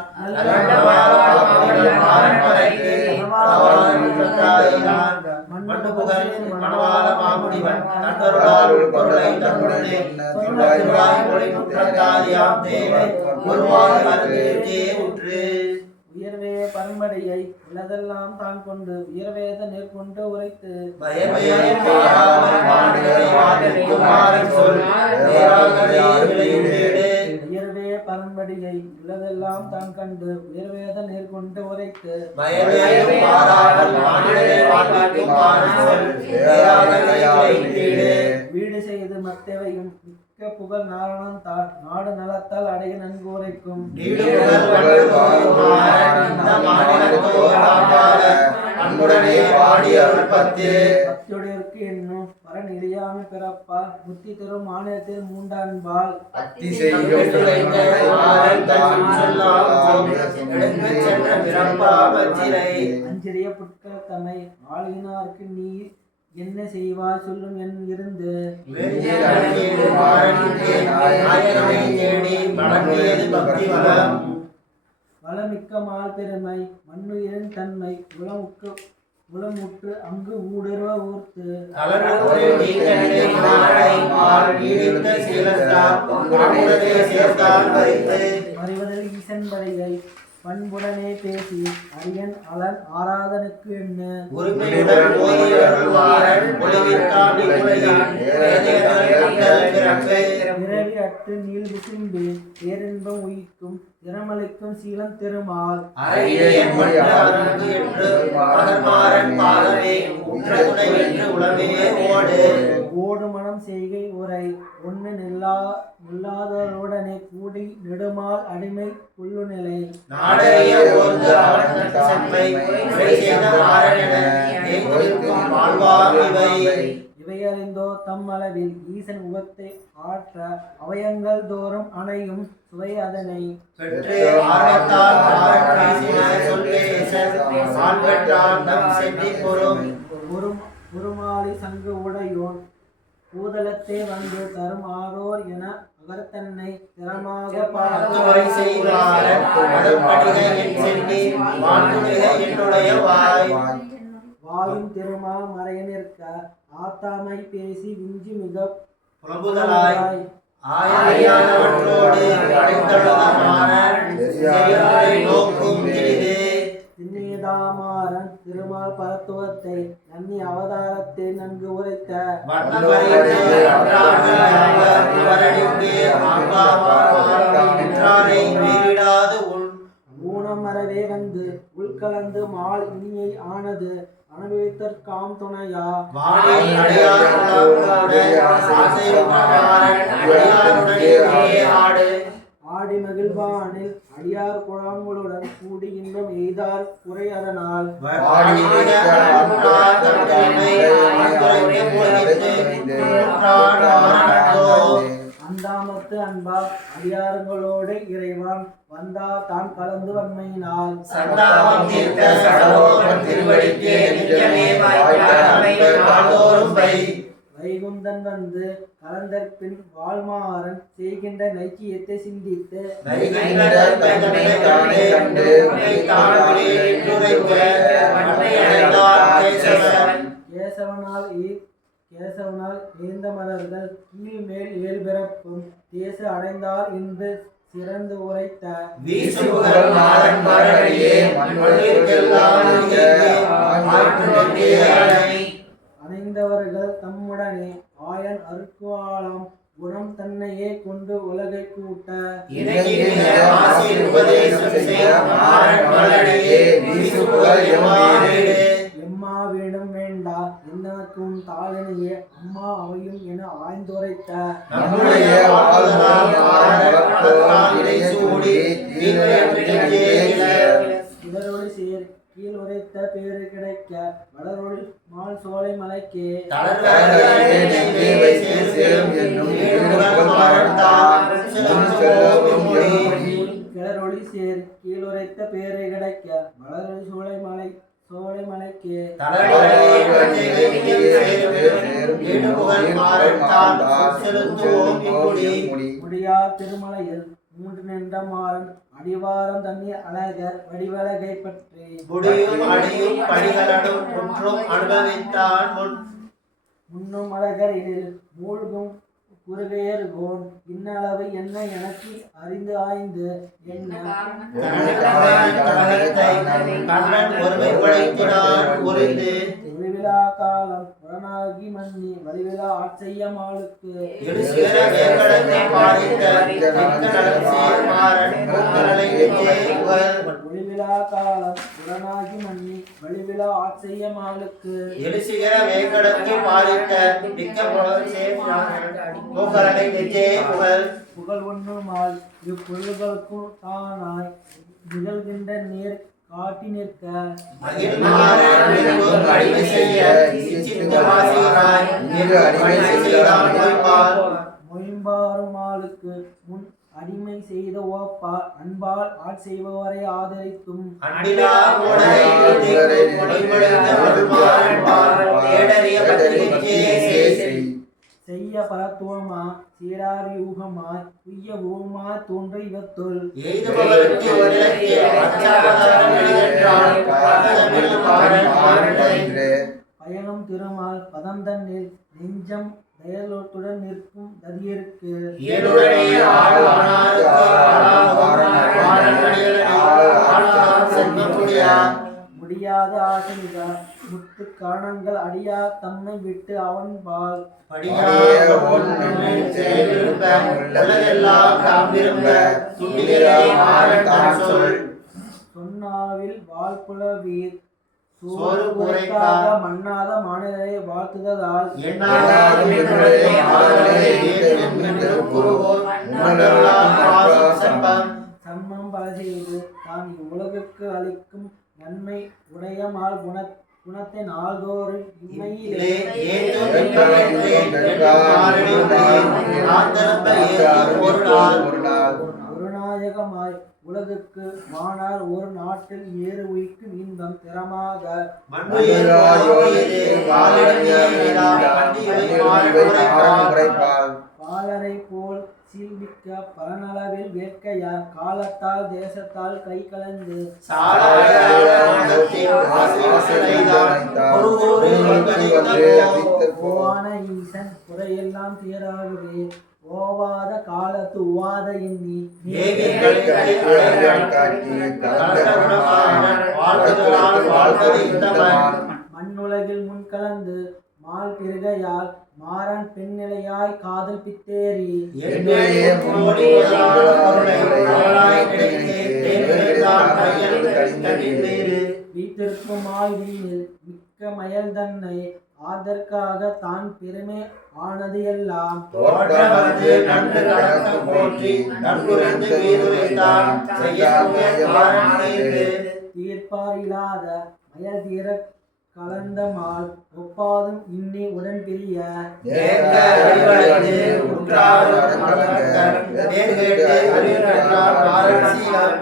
மண்ணு புகழ் மணவாள மாமுடிவன் தன்னருளால் பொருளை தன்னுடனே முற்றத்தாதியாம் தேவை ஒருவாறு அருகே உற்று உயர்வே பரம்படையை உள்ளதெல்லாம் தான் கொண்டு உயர்வேத நேர்கொண்டு உரைத்து உயர்வே பரம்படியை உள்ளதெல்லாம் தான் கண்டு உயர்வேத நேர்கொண்டு உரைத்து வீடு செய்து மத்தவையும் மிக்க புகழ் நாரணம் தான் நாடு நலத்தால் அடைய நன்கு உரைக்கும் பக்தியுடையருக்கு என்னும் வரன் இடையாமை பிறப்பால் புத்தி தரும் மாநிலத்தில் மூண்டான்பால் அஞ்சிரிய புட்கள் தம்மை ஆளுகினார்க்கு நீர் என்ன செய்வார் சொல்லும் என் இருந்து வளமிக்க மால் பெருமை மண்ணுயிரின் தன்மை உளமுற்று அங்கு ஊடுருவ ஊர்த்து மறைவதில் ஈசன் வரையை பண்புடனே பேசி அரியன் அலன் ஆராதனுக்கு என்ன பிறவி அட்டு நீள் விசும்பு பேரின்பம் உயிக்கும் திறமளிக்கும் சீலம் திருமால் ஓடு மனம் செய்கை உரை ஒன்று நில்லாதவருடனே கூடி நெடுமால் அடிமை புல்லு நிலை இவையறிந்தோ தம் அளவில் ஈசன் உகத்தை ஆற்ற அவயங்கள் தோறும் அணையும் சுவை அதனை ஒருமாலி சங்கு உடையோன் பூதலத்தே வந்து தரும் ஆரோர் என அவர் தன்னை திறமாக வாயும் திருமா மறைய நிற்க ஆத்தாமை பேசி விஞ்சி மிக புலம்புதலாய் திண்ணேதாமாறன் திருமால் பரத்துவத்தை நன்னி அவதாரத்தை நன்கு உரைத்த ஊன மனமறவே வந்து உள்கலந்து மால் இனியை ஆனது அனுபவித்தற்காம் துணையா வானில் அடியார் குலத்தோடு ஆசையுற்றவாறன் அடியாருடனே ஆடு ஆடி மகிழ்வானில் அடியார் குழாங்களுடன் கூடி இன்பம் எய்தார் குறை அதனால் வாடி மிகத்தார் தன்மை அன்புரைக்க போகித்து குற்றான் வாரணோ அந்தாமத்து அன்பார் அடியார்களோடு இறைவான் வந்தார் தான் கலந்து வன்மையினால் சந்தாமம் தீர்த்த சடகோபன் திருவடிக்கே நிஜமே வாய்ப்பாமை நாள்தோறும் வை வைகுந்தன் வந்து கலந்தற்பின் வாழ்மாறன் செய்கின்ற நைக்கியத்தை சிந்தித்து வைகின்ற தன்னை தானே கண்டு உன்னை தானே என்றுரைக்க மன்னை அடைந்தார் கேசவன் கேசவனால் ஏந்த மலர்கள் கீழ் மேல் ஏழ்பிறப்பும் தேச அடைந்தார் என்று சிறந்து உரைத்த வீசுபுகழ் மாறன் மரடியே மண்ணிற்கெல்லாம் அணைந்தவர்கள் தம்முடனே ஆயன் அருக்குவாளாம் குணம் தன்னையே கொண்டு உலகை கூட்ட எம்மா வேணும் வேண்டா என்னக்கும் தாளினையே அம்மா அவையும் என ஆய்ந்துரைத்த இதரோடு சேர் கீழ் உரைத்த பேரு கிடைக்க வளரொளி மால் சோலை மலைக்கே கிளரொளி சேர் கீழ் உரைத்த பேரு கிடைக்க வளரொளி சோலை மலைக்கே முடியா திருமலையில் மூன்று நின்ற மாறன் அடிவாரம் தண்ணீர் அழகர் வடிவழகை பற்றி முன்னும் அழகர் இதில் மூழ்கும் குறுகையர்கோன் இன்னளவு என்ன எனக்கு அறிந்து ஆய்ந்து என்ன ஒளிவிழா காலம் புறனாகி மன்னி வலிவிழா ஆட்செய்ய மாளுக்கு ஒளிவிழா காலம் புறனாகி மன்னி வலிவிழா ஆட்செய்ய மாளுக்கு புகழ் ஒன்றுமால் இப்பொருள்களுக்கும் தானாய் நிகழ்கின்ற நேர் காட்டி நிற்க மொயம்பாறுமாளுக்கு முன் அடிமை செய்த ஓப்பால் அன்பால் ஆட்செய்பவரை ஆதரித்தும் செய்ய பரத்துவமா சீராரியூகமாய் உய்ய ஓமாய் தோன்ற இவத்துள் பயணம் திருமால் பதம் தன்னில் நெஞ்சம் தயலோத்துடன் நிற்கும் ததியருக்கு முடியாத ஆசைக முத்து காணங்கள் அடியா தம்மை விட்டு அவன் பால் சொன்னாவில் வாழ்புலவீர் சோறு குறைக்காக மன்னாத மாநிலரை வாழ்த்துததால் சம்மம் பல செய்து தான் இவ்வுலகுக்கு அளிக்கும் நன்மை உடையமால் குணத்தை நாள்தோறும் இம்மையிலே குருநாயகமாய் உலகுக்கு மானார் ஒரு நாட்டில் ஏறு உயிக்கும் இன்பம் திறமாக பாலரை போல் சீல்மிக்க பலனளவில் வேட்கையார் காலத்தால் தேசத்தால் கை கலந்து போவான ஈசன் குறையெல்லாம் தீராகவே ஓவாத காலத்து உவாத எண்ணி மண்ணுலகில் முன்கலந்து மால் பிறகையால் மாறன் பெண்ணிலையாய் காதல் பித்தேறி தான் கையில் கடிந்தீரு. வீட்டிற்கும் ஆய்வியில் மிக்க மயல் தன்னை ஆதற்காக தான் பெருமை ஆனது எல்லாம் தோற்ற வந்து நன்கு கடக்க போற்றி நன்குரைந்து வீதுரைத்தான் செய்யாமே மாறன் நீரு. தீர்ப்பார் இல்லாத மயல் தீர கலந்த மால் ஒப்பாதும் இன்னி உடன் பிரிய ஏற்க அறிவடைந்து உற்றாரும் கலங்கர் நேர்கேட்டு அறிவுற்றார் மாறன் சீலம்.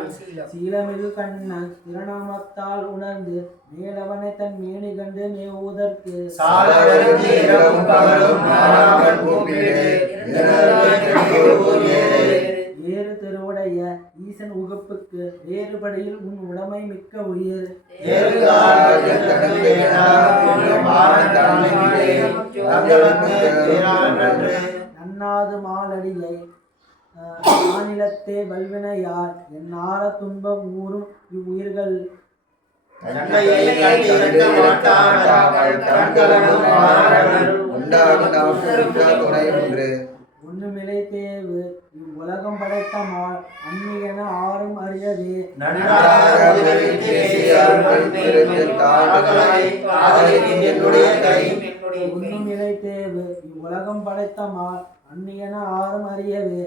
சீலமிகு கண்ணன் திருநாமத்தால் உணர்ந்து மேலவனை தன் மேனி கண்டு மேவுதற்கு சால வருந்தி இரவும் பகலும் மாறாமல் கூப்பிடு ஏறு திருவுடைய ஈசன் உகப்புக்கு வேறுபடியில் உன் உடைமை மிக்க உயிர் நன்னாது மாலடியை மாநிலத்தே வல்வினையார் என்னார துன்பம் ஊறும் இவ்வுயிர்கள் ஒண்ணுமிலை தேவு இவ்வுலகம் படைத்த மால் அந்நியன ஆறும் அறியவே ஒண்ணுமிலை தேவு இவ்வுலகம் படைத்த மால் அந்நியன ஆறும் அறியவே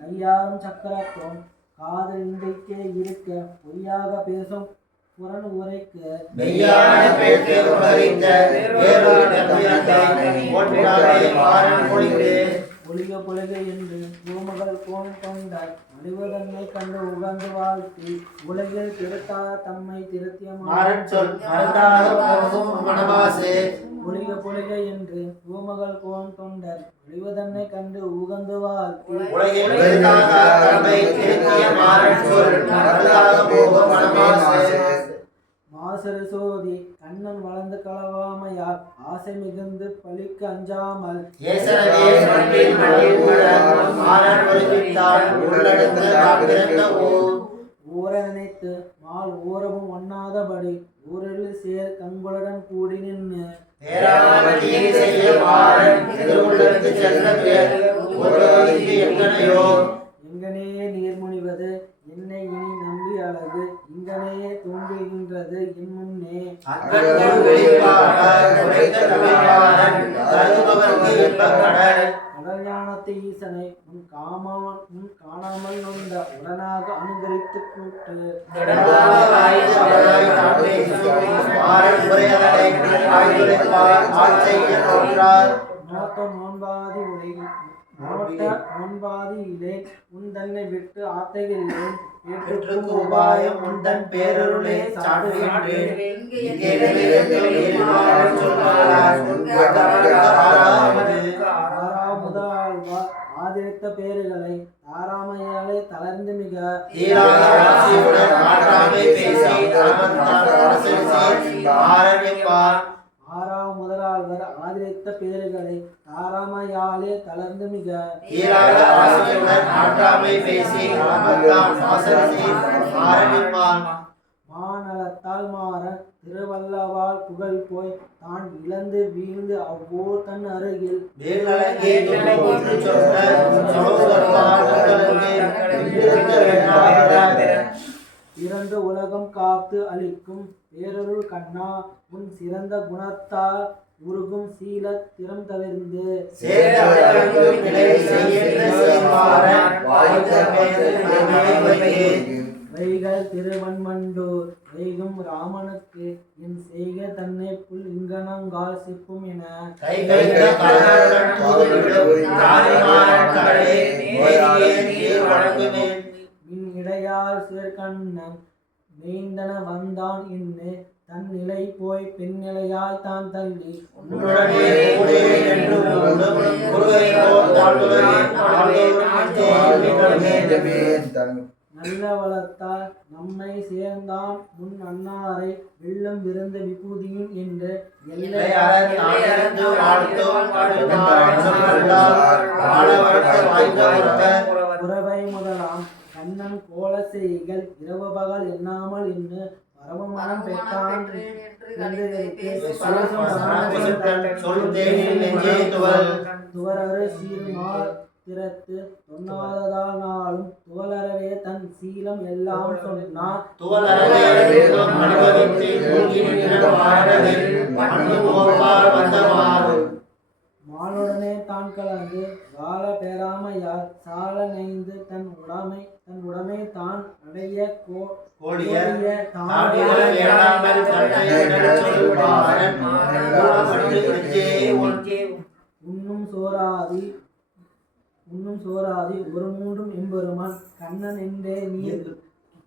கையாரும் சக்கரத்தும் காதல் இன்றைக்கே இருக்க பொய்யாக பேசும் புறன் உரைக்க பொலிக பொலிக என்று பூமகள் கோன் கொண்ட அழிவதன்மை கண்டு உகந்து வாழ்த்தி உலகில் திருத்தாத தம்மை திருத்திய பொலிக பொலிக என்று பூமகள் கோன் கொண்ட அழிவதன்மை கண்டு உகந்து வாழ்த்தி மாசரு சோதி கண்ணன் வளர்ந்து களவாமையால் ஆசை மிகுந்து பழிக்கு அஞ்சாமல் ஊர நினைத்து மால் ஊரவும் ஒண்ணாதபடி ஊரில் சேர் கண்களுடன் கூடி நின்று எங்கனேயே நீர்முனிவது என்னை இனி நம்பி அழகு இங்கனேயே தோன்றுகின்றது என் முன்னே கடல் ஞானத்து ஈசனை உன் காணாமல் நொந்த உடனாக அனுகரித்து கூட்டு நோன்பாதி உரை நோன்பாதியிலே உன் தன்னை விட்டு ஆத்தைகளிலே ஏற்றுக்கும் உபாயம் உந்தன் பேரருளே சாற்றுகின்றேன். ஆறாமுதாழ்வா ஆதிரித்த பேறுகளை தாராமையாலே தளர்ந்து மிக ஆறாம் முதலாளர் ஆதரித்த பேறுகளை தாராமையாலே தளர்ந்து மிக மாநலத்தால் மாற திருவல்லவால் புகழ் போய் தான் இழந்து வீழ்ந்து அவ்வூர் தன் அருகில் இறந்து உலகம் காத்து அளிக்கும் பேரருள் கண்ணா உன் சிறந்த குணத்தால் உருகும் சீல திறம் தவிர்ந்து வைகள் திருவன்மண்டூர் வைகும் ராமனுக்கு என் செய்க தன்னை புல் இங்கனங்கால் சிப்பும் என மின் இடையால் சேர்க்கண்ணன் மெய்ந்தன வந்தான் இன்னு தன் நிலை போய் பெண் நிலையால் தான் தள்ளி நல்ல வளத்தால் நம்மை சேர்ந்தான் முன் அன்னாரை வெள்ளம் விருந்த விபூதியும் என்று எல்லை புறவை முதலாம் கண்ணன் கோல செய்கள் இரவு பகல் எண்ணாமல் என்று அரவமனம் பெற்றான் துவரறு சீர்மார் திறத்து சொன்னாததால் நாளும் துவலறவே தன் சீலம் எல்லாம் சொன்னார் மானுடனே தான் கலந்து வாழ பெறாமையால் சால நெய்ந்து தன் உடைமை தான் அடைய உண்ணும் சோராதி ஒரு மூன்றும் எம்பெருமான் கண்ணன் என்றே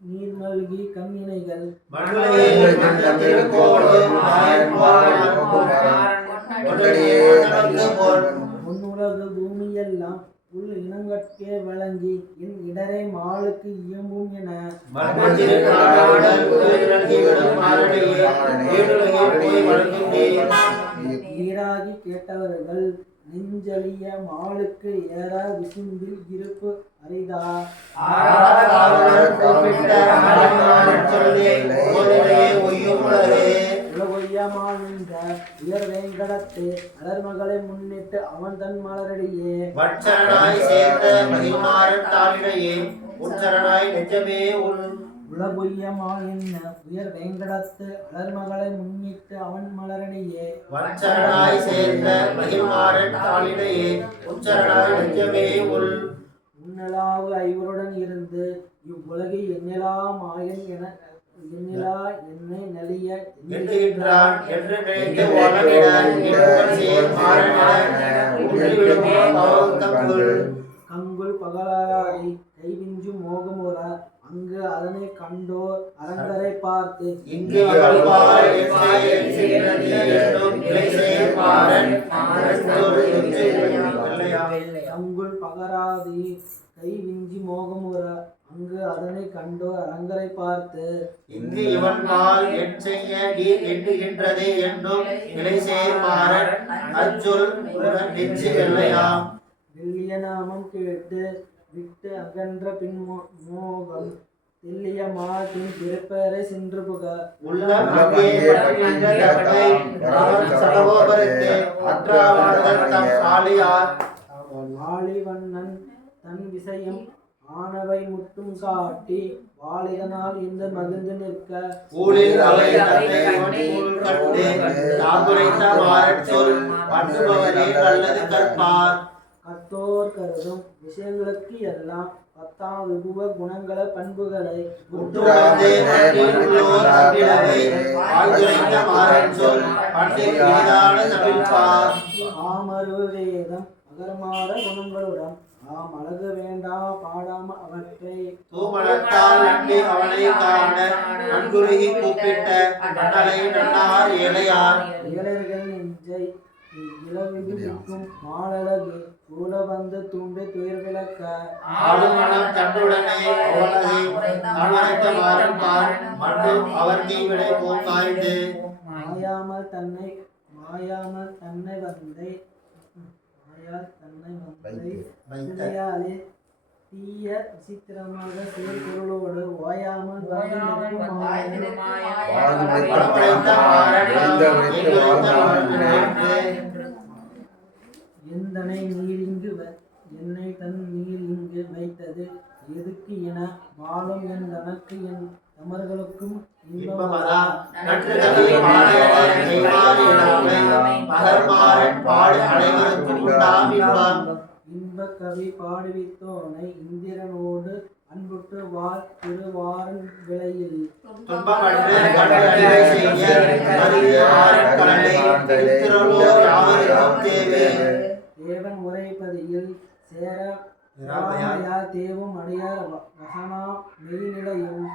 நீர் மல்கி கண்ணினைகள் முன்னுலகு பூமியெல்லாம் உள் இனங்கட்கே வழங்கி என் இடரை மாளுக்கு இயம்பும் என ஈராகி கேட்டவர்கள் நெஞ்சலிய மாளுக்கு ஏற விசும்பில் இருப்பு அரிதா உலகொய்யமான் என்ற உயர் வேங்கடத்து அலர்மகளை முன்னிட்டு அவன் தன் மலரடியே உலகொய்யமான் என்ன உயர் வேங்கடத்து அலர்மகளை முன்னிட்டு அவன் மலரடியே உன்னலாவு ஐவருடன் இருந்து இவ்வுலகை எண்ணிலா மாயன் என எண்ணிலா என்னை நலிய கங்குல் பகலாரி கைவிஞ்சு மோகமுற அங்கு அதனை கண்டோர் அரங்கரை பார்த்து கங்குல் பகராதி கை விஞ்சி மோகமுற அங்கு அதனை கண்டோ அரங்கரை பார்த்து இங்கு இவன் பால் என் செய்ய நீர் எண்ணுகின்றதே என்றும் இலை சேர்மாறன் அச்சொல் நெஞ்சு வெள்ளையாம் வெள்ளிய நாமம் கேட்டு விட்டு அகன்ற பின் மோகம் தெல்லிய மாட்டின் திருப்பேரை சென்று புக உள்ள ஆளிவண்ணன் தன் விஷயம் ஆனவை முட்டும் காட்டி வாளிதனால் இந்த மகிழ்ந்து நிற்க ஊழில் அவை கட்டு தாகுரைத்த மாறச்சொல் பண்ணுபவரே நல்லது கற்பார் கத்தோர் கருதும் விஷயங்களுக்கு எல்லாம் பத்தாம் விபுவ குணங்கள பண்புகளை ஆமரு வேதம் அகர்மார குணங்களுடன் ஆம் அழகு வேண்டா பாடாம அவற்றை தூமலத்தால் நம்பி அவனை காண நன்குருகி கூப்பிட்ட நன்னலை நன்னார் ஏழையார் இளைஞர்கள் நெஞ்சை இளவிக்கும் மாலழகு சூழ வந்து தூண்டு துயர் விளக்க ஆளுமனம் தன்னுடனே அவளதை மாறுபார் மற்றும் அவர் தீவினை போக்காய்ந்து மாயாமல் தன்னை வந்தை விளையாலே தீய விசித்திரமாக செயல்பொருளோடு ஓயாமல் எந்தனை நீரிங்கு என்னை தன் நீர் இங்கு வைத்தது எதுக்கு என வாழும் என் தனக்கு என் தமர்களுக்கும் இன்ப கவி பாடுவித்தோனை இந்திரனோடு அன்புட்டு வாழ் திருவாரன் விளையில் தேவன் உரைப்பதியில் சேர தேவும் அடியார் வசனா மெய்நிலையும்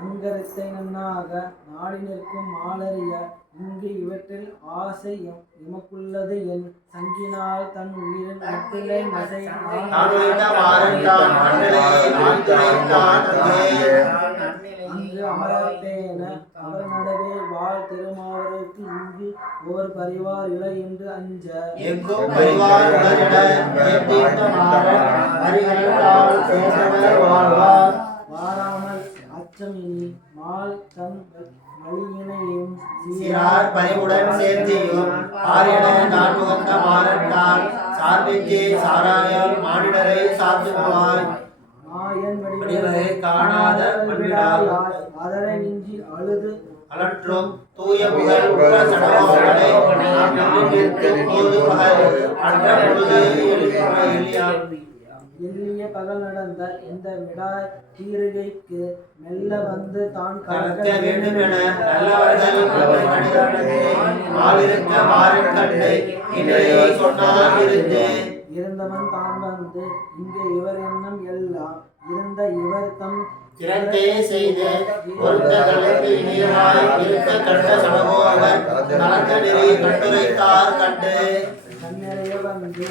அங்கரத்தை நன்னாக நாடி நிற்கும் மாலறிய இங்கு இவற்றில் ஆசை எமக்குள்ளது என் சங்கினால் தன் உயிரின் மட்டிலை மசை அங்கு அமரத்தேன அவர் நடவே வாழ் திருமாவருக்கு இங்கு எங்கில் ஓர் பரிவார் இலை என்று அஞ்ச எங்கும் பரிவார் உடனிட ஏற்றிருந்த மாறன் அறிகளால் சேர்ந்தவர் வாழ்வார். வாராமல் அச்சமினி மால் தன் வழியினையும் சிறார் பரிவுடன் சேர்த்தியும் ஆரிட நான் உகந்த மாறன்தான் சார்பித்தே சாராயம் மானிடரை சாத்துவாய். மாயன் வடிவகை காணாத மண்ணிடாய் அதரை மிஞ்சி அழுது அலற்றும் தூய புகழ் உள்ள சடகோபனை நாம் நின்றிருக்கும் போது பகல் அன்ற பொழுது எளியான். எல்லிய பகல் நடந்த இந்த விடாய் தீருகைக்கு மெல்ல வந்து தான் கலக்க வேண்டும் என நல்லவர்கள் மாவிருக்க மாறன் கண்டு இன்றையே சொன்னால் இருந்து இருந்தவன் தான் வந்து இங்கு இவர் எண்ணம் எல்லாம் இருந்த இவர் தம் திறத்தே செய்து பொருத்தங்களுக்கு இனியமாய் இருக்க கண்ட சடகோபர் கலந்த நெறி கட்டுரைத்தார் கண்டு கண்ணறைய வந்து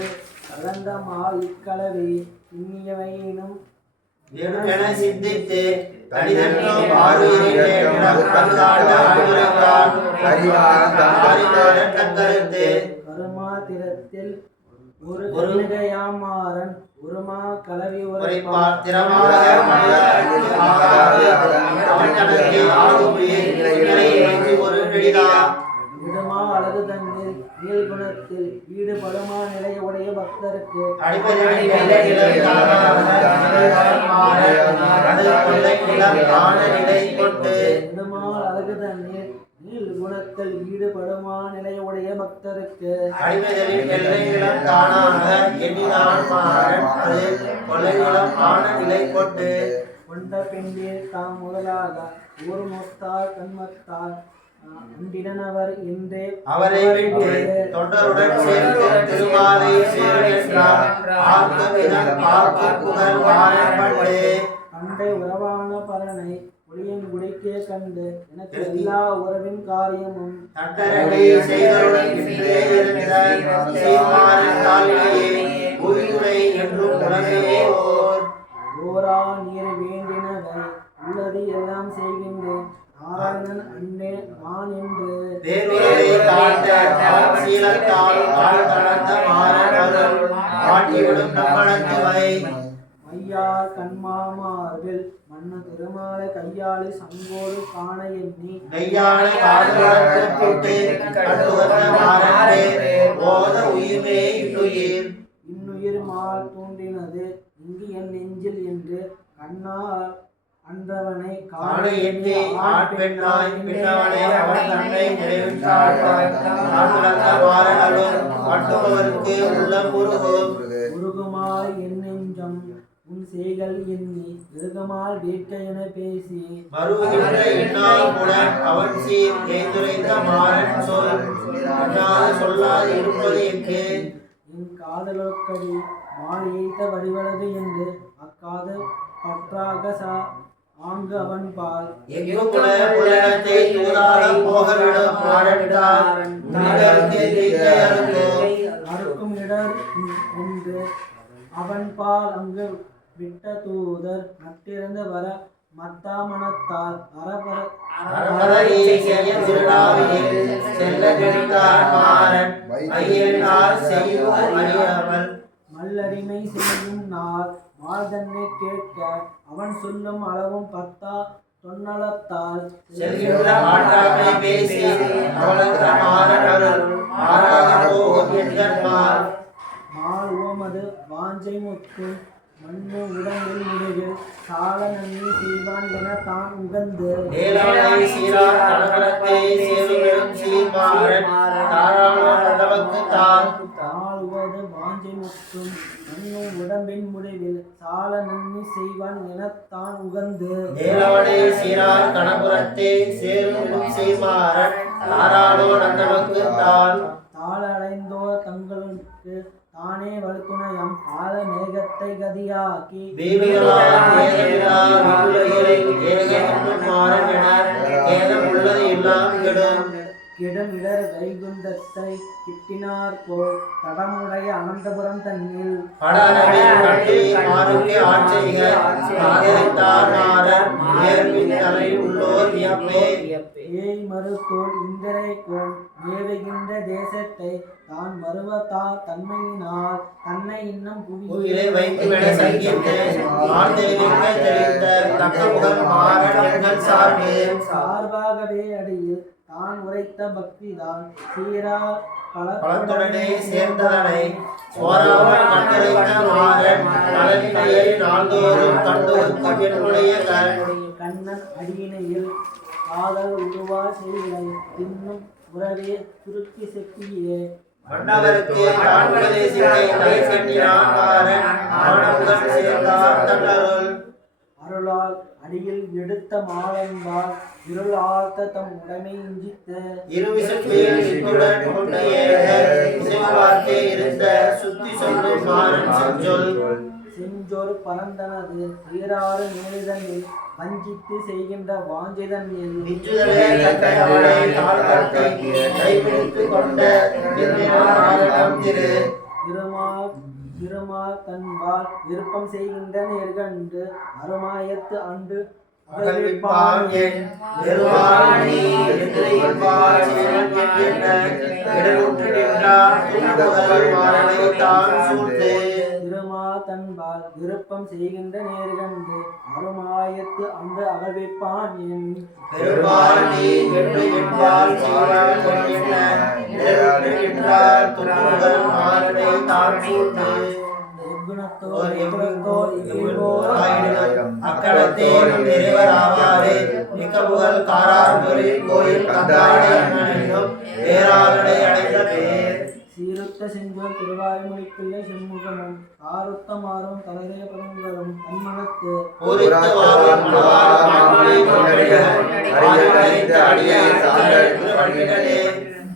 அகண்டமால் இக்கலவி இன்னியவையினும் வேணுமென சிந்தித்து கடிதற்றும் ஆறுயிரின் கருத்து கருமாத்திரத்தில் ஒரு கண்ணிகையாமாறன் உருமா கலவி உரைப்பார் திறமாக ஒரு நெடிதா விடுமா அழகு தண்ணீர் நீள்குணத்தில் ஈடுபடுமா நிலையுடைய பக்தருக்கு விடுமா அழகு தண்ணீர் நீள் குணத்தில் ஈடுபடுமா நிலையுடைய பக்தருக்கு கொண்ட பெண்டே தாம் முதலாக ஒரு மொத்தார் கண்மத்தார் அண்டினவர் என்றே அவரை விட்டு தொண்டருடன் சேர்த்து திருமாலை அண்டை உறவான பரனை ஒளியின் குடிக்கே கண்டு எனக்கு எல்லா உறவின் காரியமும் ஓரா நீர் வேண்டினவை உள்ளது எல்லாம் செய்கின்றேன் நாராயணன் அண்ணே நான் என்று மையார் கண்மாமார்பில் மன்ன திருமாலை கையாளி சங்கோடு காண எண்ணி இன்னுயிர் மால் தூண்டினது இங்கு என் நெஞ்சில் என்று கண்ணார் அன்றவனை காண எண்ணி ஆண் பெண்ணாய் பின்னவனே அவன் தன்னை நிறைவேற்றாருக்கு உள்ளம் உருகுமால் என் நெஞ்சம் உன் செய்கள் எண்ணி விருகமால் வேட்க என பேசி மறுகின்ற எண்ணாய்ப்புடன் அவன் சீர் ஏதுரைத்த மாறன் சொல் சொல்லாது இருப்பது எங்கே என் காதலொக்கடி மால் எய்த வடிவழகு என்று அக்காது பற்றாக ஆங்கு அவன் பால் அறுக்கும் இடர் என்று அவன் பால் அங்கு விட்ட தூதர் நட்டிருந்து வர மத்தாமனத்தால் மல்லடிமை செய்யும் நாள் மாதன்னை கேட்க அவன் சொல்லும் அளவும் பத்தா தொன்னலத்தால் மால் ஓமது வாஞ்சை முத்து மண்ணு உடம்பில் முடிவில் சால நன்னி செய்வான் என தான் உகந்து தாழ்வது வாஞ்சை முத்தும் மண்ணு உடம்பின் முடிவில் சால நன்னி செய்வான் என தான் உகந்து தாள அடைந்தோர் தங்களுக்கு தானே வலுத்துணையம் பால மேகத்தை கதியாக்கி கெடுமிடர் வைகுந்தத்தை கிட்டினார் போல் தடமுடைய அனந்தபுரம் தன்னில் படரவில் கட்டி மாறுக்கு ஆட்சிக ஆதரித்தார் நாரர் ஏர்மின் தலை உள்ளோர் வியப்பே ஏய் மறுத்தோல் இந்திரை கோல் ஏவுகின்ற தேசத்தை தான் மறுவதா தன்மையினால் தன்னை இன்னும் புவியிலே வைத்துவிட சங்கித்து மார்தேவிக்க தெரிந்த தக்கமுகன் மாறன் எங்கள் சார்பு சார்பாகவே அடியில் தான் உரைத்த பக்திதான் சீரா பலத்துடனே சேர்ந்ததனை சோராமல் கட்டளைத்த மாறன் நலனினையை நாள்தோறும் கண்டோர்க்கும் என்னுடைய கண்ணன் அடியினையில் காதல் உருவா செய்களை இன்னும் உறவே துருக்கி செப்பியே மன்னவருக்கு நான் உபதேசித்தை தலை செட்டினான் மாறன் ஆனந்தம் சேர்ந்தார் தன்னருள் அருளால் அடியில் எடுத்த மாலன்பால் இருள் ஆழ்த்த தம் உடைமை இஞ்சித்த இருவிசுப்பேல் இத்துடன் கொண்டு ஏக இசைவார்த்தே இருந்த சுத்தி சொல்லும் மாறன் செஞ்சொல் செஞ்சொரு பரந்தனது சீராறு மேலிதனில் வஞ்சித்து செய்கின்ற வாஞ்சிதனில் நிச்சுதலே தக்கை அவளை தாழ்கட்டி கைபிடித்துக் கொண்ட நின்றாம் திரு திருமா தன்பால் விருப்பம் செய்கின்ற நேர்கண்டு அருமாயத்து அன்று அகழ்விப்பான் என் பெருமானி எதிரைப்பார் சேரன் என்கின்ற இடருற்று நின்றான் துன்புதல் மாறனை தான் சூழ்ந்து திருமா தன்பால் விருப்பம் செய்கின்ற நேர்கண்டு அருமாயத்து அன்று அகழ்விப்பான் என் பெருமானி என்று என்பால் சேரன் என்கின்ற இடருற்று நின்றான் துன்புதல் மாறனை தான் சூழ்ந்து அக்கடத்தே நிறைவர் ஆவாரே மிக்கபுகழ் காரார்புரில் கோயில் கந்தாடை என்னும் பேராளனை அடைந்த பேர் சீருத்த செஞ்சோர் திருவாய்மொழிப்பிள்ளை செம்முகமும் ஆருத்த மாறும் தலைரைய பரங்களும் தன்மனத்து பொறித்து வாழும் மணவாள மாமொழி கொண்டடிகள் அறிவறிந்த அடியை சார்ந்தெடுத்து வண்டிடனே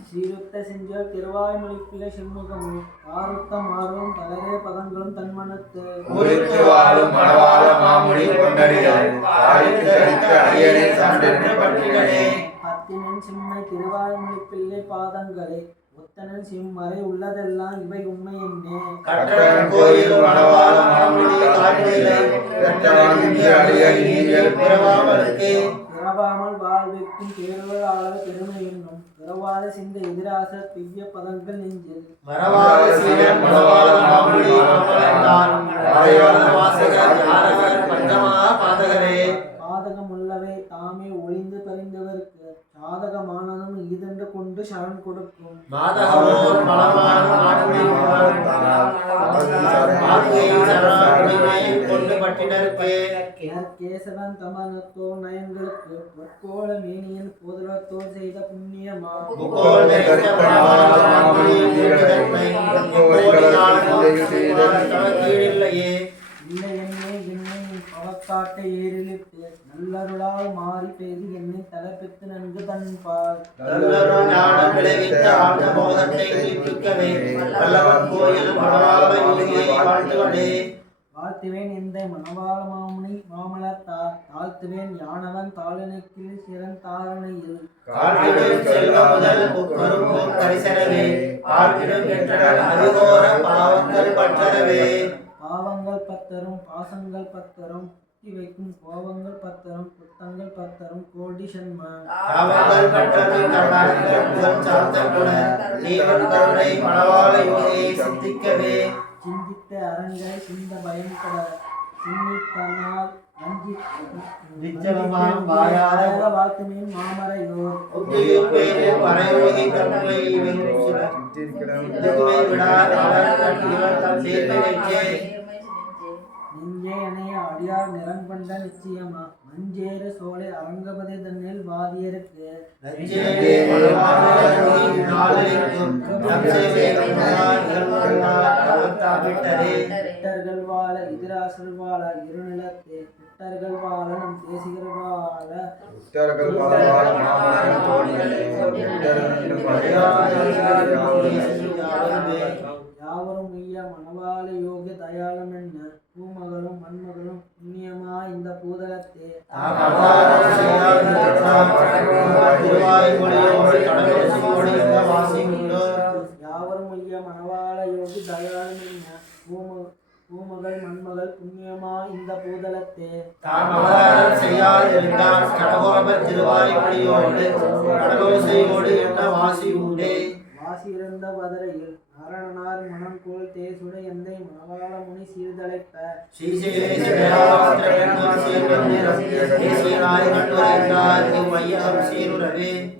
சீருத்த செஞ்சோர் திருவாய்மொழிப்பிள்ளை செம்முகமும் ஆருத்த மாறும் தலைரைய பதங்களும் தன்மனத்து பொறித்து வாழும் மணவாள மாமொழி கொண்டடிகள் அறிவறிந்த அடியை சார்ந்தெடுத்து வண்டிடனே பத்தினன் சிம்மை திருவாய்மொழிப்பிள்ளை பாதங்களே ஒத்தனன் சிம்மறை உள்ளதெல்லாம் இவை உண்மை என்னே கற்றன் கோயில் மணவாள மாமொழி காட்டிலை கற்றனின் அடியை நீரில் பிறவாமலுக்கு பிறவாமல் வாழ்விக்கும் பேருளாளர் பெருமை என்னும் பிறவாத சிந்த எதிராச பெய்ய பதங்கள் நெஞ்சில் மறவாத சீரன் மணவாள மாமொழி மாமலர்தான் ஆயாத வாசகர் யாரவர் பஞ்சமா பாதகரே பாதகமுள்ளவை தாமே ஒளிந்து பறிந்தவருக்கு சாதகமானதும் இதென்று கொண்டு சரண் கொடுக்கும் மாதகமோர் மலமான மாடுடி கொண்டு பட்டினருக்கு கேசவன் தமனத்தோ நயன்களுக்கு பொற்கோள மேனியன் போதுலத்தோர் செய்த புண்ணியமா முக்கோள் நிறைந்த மணவாள மாமொழி தீர்க்கதன்மை கீழில்லையே இல்லை என்னை என்னை பவக்காட்டை ஏறிலிட்டு நல்லருளால் மாறி பெய்து என்னை தலைப்பித்து நன்கு தன்பால் நல்லருள் ஞானம் விளைவித்த ஆழ்ந்த போதத்தை தீர்ப்பிக்கவே வல்லவன் கோயில் மணவாள யோகியை வாழ்த்துவனே வாழ்த்துவேன் இந்த மணவாள மாமுனி மாமலத்தார் தாழ்த்துவேன் யானவன் தாளினுக்கில் சிறன் தாரணையில் காட்டிடும் செல்வ முதல் முப்பெரும் கரிசனவே பார்த்திடும் என்றனர் அதிகோர பாவங்கள் பற்றரவே பாவங்கள் பத்தரும் பாசங்கள் பத்தரும் வைக்கும் கோபங்கள் பத்தரும் குத்தங்கள் பத்தரும் கோடி சன்மா காவங்கள் பற்றரும் கர்நாடகங்கள் புகழ் சார்ந்த குண நீவன் கருணை மணவாள யோகியை சித்திக்கவே சிந்தித்த அரங்கை சிந்த பயம் கட சின்னித்தனால் நிச்சயமாம் வாயார வாழ்த்துமேன் மாமரையோர் உத்தியுப்பேரு பரயோகி தன்மை இதுவே விடார் அவர் கட்டியவர் தன் சேர்வை நெஞ்சே நெஞ்சே அணைய அடியார் நிறங்கொண்ட நிச்சயமா மஞ்சேறு சோலை அரங்கபதி தன்னில் வாதியருக்கு நஞ்சேரே மணவாள யோகி நாளிலும் நம்சேவே கண்டார் நிகழ்வார் அவத்தாவிட்டரே பிட்டர்கள் வாழ எதிராசல் வாழ இருநிலத்தே பிட்டர்கள் வாழ நம் தேசிகர் வாழ யாவரும் ஐயா மணவாள யோகிய தயாளம் என்ன பூமகளும் மண்மகளும் புண்ணியமா இந்த பூதலத்தே திருவாய்மொழியோடு கடலோசி முதல் புண்ணியமா இந்த பூதலத்தே தாம் அவதாரம் செய்யாதிருந்தான் கடகோபர் திருவாய்மொழியோடு கடலோசையோடு என்ன வாசி உண்டே வாசி இருந்த வதரையில் நாரணனார் மனம் கோல் தேசுட எந்தை மணவாள முனி சீர்தழைப்ப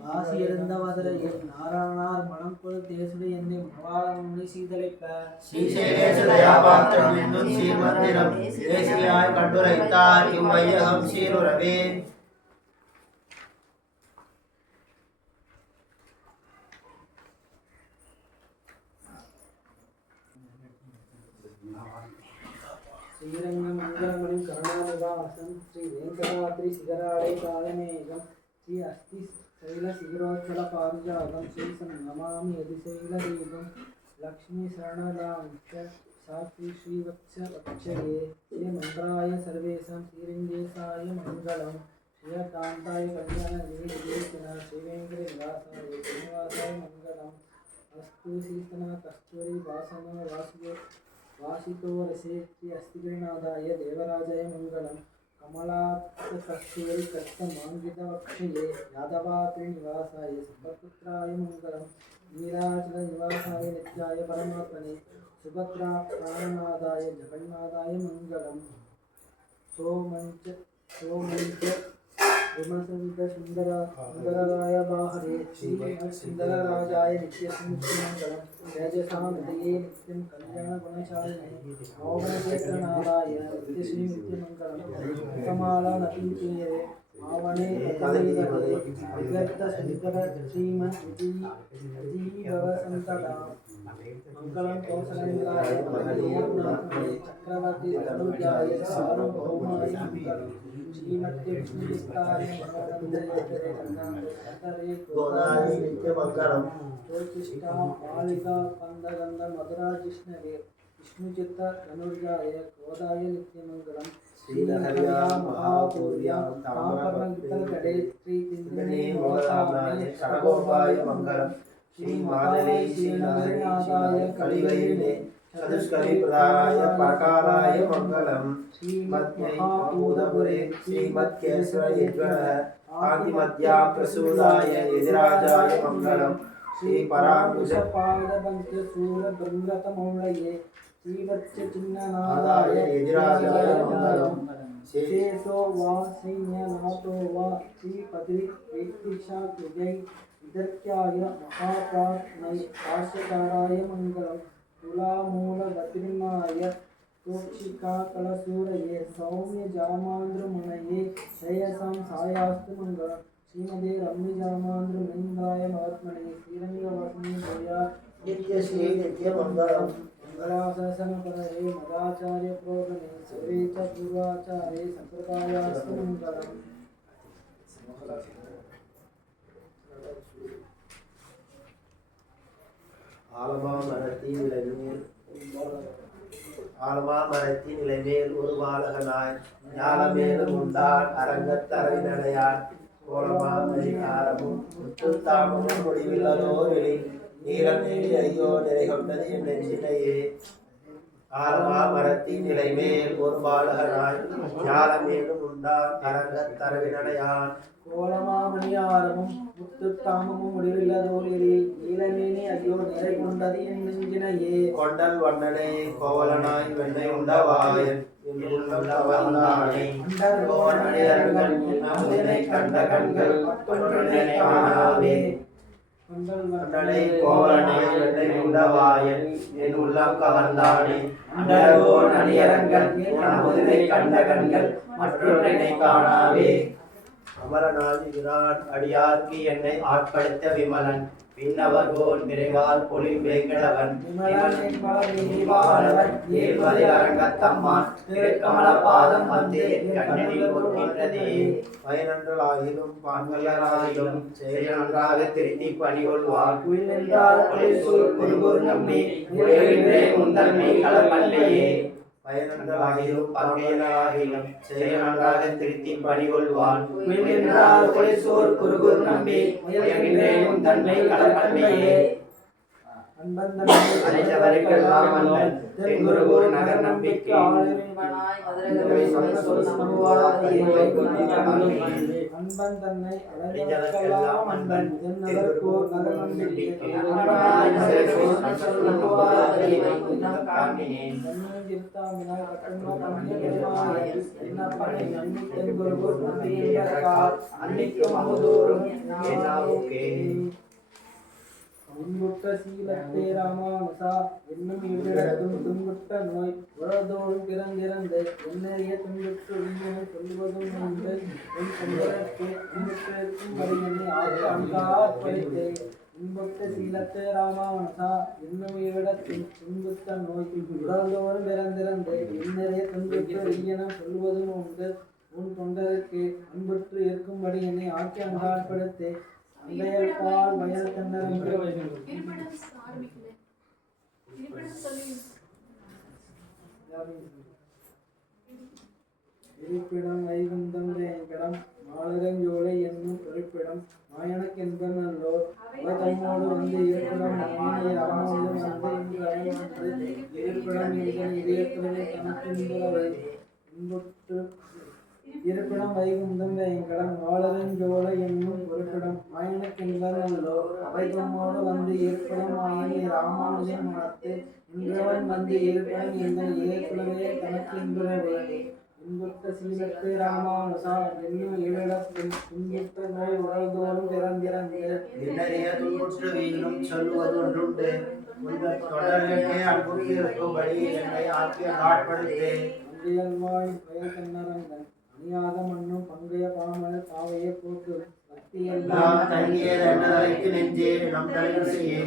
வாசி இருந்த வதரையில் நாரணனார் மனம் கோல் தேசுட எந்தை மணவாள முனி சீர்தழைப்ப கண்டுரைத்தார் இவ்வையகம் சீருரவே ஸ்ரீரங்க மங்களமணி கருணாநிவாசம் ஸ்ரீ வெங்கடாத்ரி சிகராடை பாதமேகம் ஸ்ரீ அஸ்தி சைல சிகரோச்சல பாரிஜாதம் ஸ்ரீ நமாமி அதிசைல தீபம் லக்ஷ்மி சரணதாஞ்ச சாஸ்திரி ஸ்ரீவத்ச வட்சயே ஸ்ரீ மந்திராய சர்வேஷாம் ஸ்ரீரங்கேசாய மங்களம் ஸ்ரீகாந்தாய கல்யாண விவேகேன ஸ்ரீவேங்கட நிவாசாய ஸ்ரீனிவாசாய மங்களம் அஸ்து சீதனா கஸ்தூரி வாசன வாசுதே वासितो रसे श्री अस्तिगिरिनाथाय देवराजाय मंगलम कमलाकस्तूरी कस्तमांगितवक्षये यादवात्रिनिवासाय सुभद्राय मंगलम नीलाचल निवासाय नित्याय परमात्मने सुभद्रा प्राणनादाय जगन्नाथाय मंगलम सोमंच विमसंत सुंदराय बाहरे श्री सुंदरराजाय नित्यसंमंगलम तेजसां हृदये नित्यं कल्याण गुणशालिने मोहनचेतनादाय नित्यश्री नित्यमंगलम कमाला नतीतीरे आवने कलिवदे विगत शंकर श्रीमन् विजीव संतदा मंगलम कौशलेन्द्राय महादेवनाथाय चक्रवर्ती तनुजाय सार्वभौमाय मंगलम श्रीमते विष्णुविस्तारे गोदारी नित्यमंगलम ज्योतिष्ठा बालिका पंदगंध मधुरा जिष्णवे विष्णुचित्त धनुर्जाय गोदाय नित्यमंगलम श्रीहरिया महापूर्या ताम्रपंकलगडे श्री तिंद्रणे मोतामणे षडगोपाय मंगलम श्री माधवे श्रीनाथाय कलिवैरिणे चतुष्करी प्रदानाय परकालाय मंगलम श्रीमद्महाभूतपुरे श्रीमद्केशवयज्वरः कान्तिमध्या प्रसूदाय यतिराजाय मंगलम श्री परांकुशपादपंचशूलभृङ्गतमौलये श्रीवत्सचिन्ननादाय यतिराजाय मंगलम शेषो वा सैन्यनाथो वा श्रीपतिवेत्तिशाकृजै विदर्क्याय महाप्राज्ञै भाष्यकाराय मंगलम तुलामूलवत्रिमाय तोक्षिका कलसूरये सौम्य जामान्द्रमुनये श्रेयसां सायास्तु मंगलम श्रीमदे रम्य जामान्द्रमृन्दाय महात्मने श्रीरङ्गवसने जया नित्यश्री नित्यमंगलम मंगलाशासनपरये मदाचार्य प्रोगणे सर्वे च पूर्वाचार्ये सम्प्रदायास्तु मंगलम ஆலமாமரத்தின் இலைமேல் ஒரு பாலகனாய் ஞாலமேலும் உண்டான் அரங்கத்தரவினடையான் கோலமாமரிகாரமும் முத்துத்தாமமும் முடிவில்லதோரில் நீலம் நேடி ஐயோ நிறை கொண்டது என் நெஞ்சினையே ஆலமாமரத்தின் இலைமேல் ஒரு பாலகனாய் ஞாலமேலும் உண்டான் அரங்கத்தரவினடையான் கோலமாமணியாரமும் முத்துத்தாமமும் முடிவில்லதோரில் நீலமேனி ஐயோ நிறை கொண்டது என் நெஞ்சினையே கொண்டல் வண்ணனே கோவலனாய் வெண்ணை உண்டவாயன் கண்ட கண்கள் காணாவே கண்டனை கோவலனாய் வெண்ணை உண்டவாயன் என் உள்ளம் கவர்ந்தானே அண்டர்கோன் அணியரங்கன் அமுதனை கண்ட கண்கள் மற்றொன்றை காணாவே அமரநாதி விரான் அடியார்க்கு என்னை ஆட்படுத்த விமலன் பின்னவர்கோன் விரைவால் பொலில் வேங்கடவன் அரங்கத்தம்மான் திருக்கமல பாதம் வந்து கண்ணில் கொள்கின்றதே பயனன்றலாகிலும் பான்வல்லாகிலும் செயல் நன்றாக திருத்தி பணிகொள்வார் நம்பி முந்தன்மை களப்பல்லையே பயனன்றலாகிலும் பங்கையலாகிலும் செயல் நன்றாக திருத்தி பணிகொள்வான் நம்பி தன்மை களப்பல்லையே அனைத்தவருக்கெல்லாம் அன்பன் தென்குருகூர் நகர் நம்பிக்கை அன்பன் தன்னை அடைந்தவர்க்கெல்லாம் அன்பன் தென்னவர்கோர் நகர் நம்பிக்கை திருத்தாமினார் கட்டணமா தென்குருகூர் அன்னைக்கும் அமுதோறும் துன்புற்ற சீலத்தே ராமானுசா என்னும் இவ்விடத்தும் துன்புற்ற நோய் உறதோடும் பிறந்திறந்து என்னறிய துன்புற்று உண்மையை சொல்லுவதும் உண்டு என் தொண்டருக்கு துன்புற்றிருக்கும் வரையினை ஆட்காப்பளித்தே துன்புற்ற சீலத்தே ராமானுசா என்னும் இவ்விடத்தும் துன்புற்ற நோய் உறதோடும் பிறந்திறந்து என்னறிய துன்புற்று வெய்யனம் சொல்லுவதும் உண்டு உன் தொண்டருக்கு அன்புற்று இருக்கும்படி என்னை ஆட்சி அங்காட்படுத்தே அந்தையற்பால் வயல் தன்னர் இருப்பிடம் வைகுந்தம் வேங்கடம் மாலரஞ்சோலை என்னும் பொறுப்பிடம் மாயனக்கென்பன் நல்லோ அவை தம்மோடு வந்து இருப்பிடம் ராமோடு வந்து இருப்பிடம் இதன் இதயத்திலே தனக்கின்றவை இன்புற்று இருப்பிடம் வைகுந்தம் வேங்கடம் வாழரஞ்சோலை என்னும் பொறுப்பிடம் மாயனக்கென்பன் நல்லோ அவை தம்மோடு வந்து இருப்பிடம் மாயனை ராமானுஜன் மனத்து இன்றவன் வந்து இருப்பிடம் இந்த இதயத்திலே தனக்கின்றவை இன்புற்ற சீலத்து ராமானுசா என்னும் இவ்விடத்தில் துன்புற்ற நோய் உடல்தோறும் பிறந்திறந்து என்னறிய துன்புற்று வீணும் சொல்லுவதொன்றுண்டு உங்கள் தொடர்களுக்கே அன்புற்று இருக்கும்படி என்னை ஆட்சி ஆட்படுத்தே அன்றியல்வாய் வயல் கண்ணரங்கன் அணியாத மண்ணும் பங்கைய பாமல் பாவைய போக்கு நாம் தங்கியது என்னதலைக்கு நெஞ்சே நம் தலைவர் செய்யே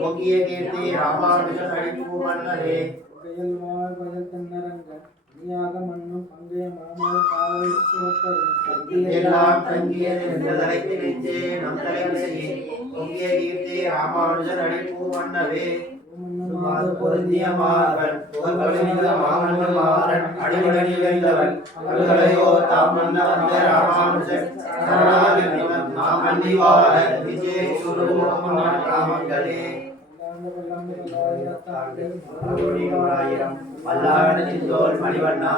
ஓங்கிய கீர்த்தி ராமானுஜன் அடிப்பு மன்னரே புகையல்வாய் வயல் கண்ணரங்கன் அணியாக மண்ணும் பங்கைய மாமல் பாவை போக்கு எல்லாம் தங்கியது என்னதலைக்கு நெஞ்சே நம் தலைவர் செய்யே ஓங்கிய கீர்த்தி ராமானுஜன் அடிப்பு மன்னரே பொருந்திய மார்பன் புகழ்பொழிந்த மாமன்னர் மாறன் அடிமணி வைந்தவன் அவர்களையோ தாம் மன்ன வந்த ராமானுஜன் நாம் மன்னிவார விஜய் சுருமான் ராமங்களே பல்லாயிரத்தின் மணிவண்ணா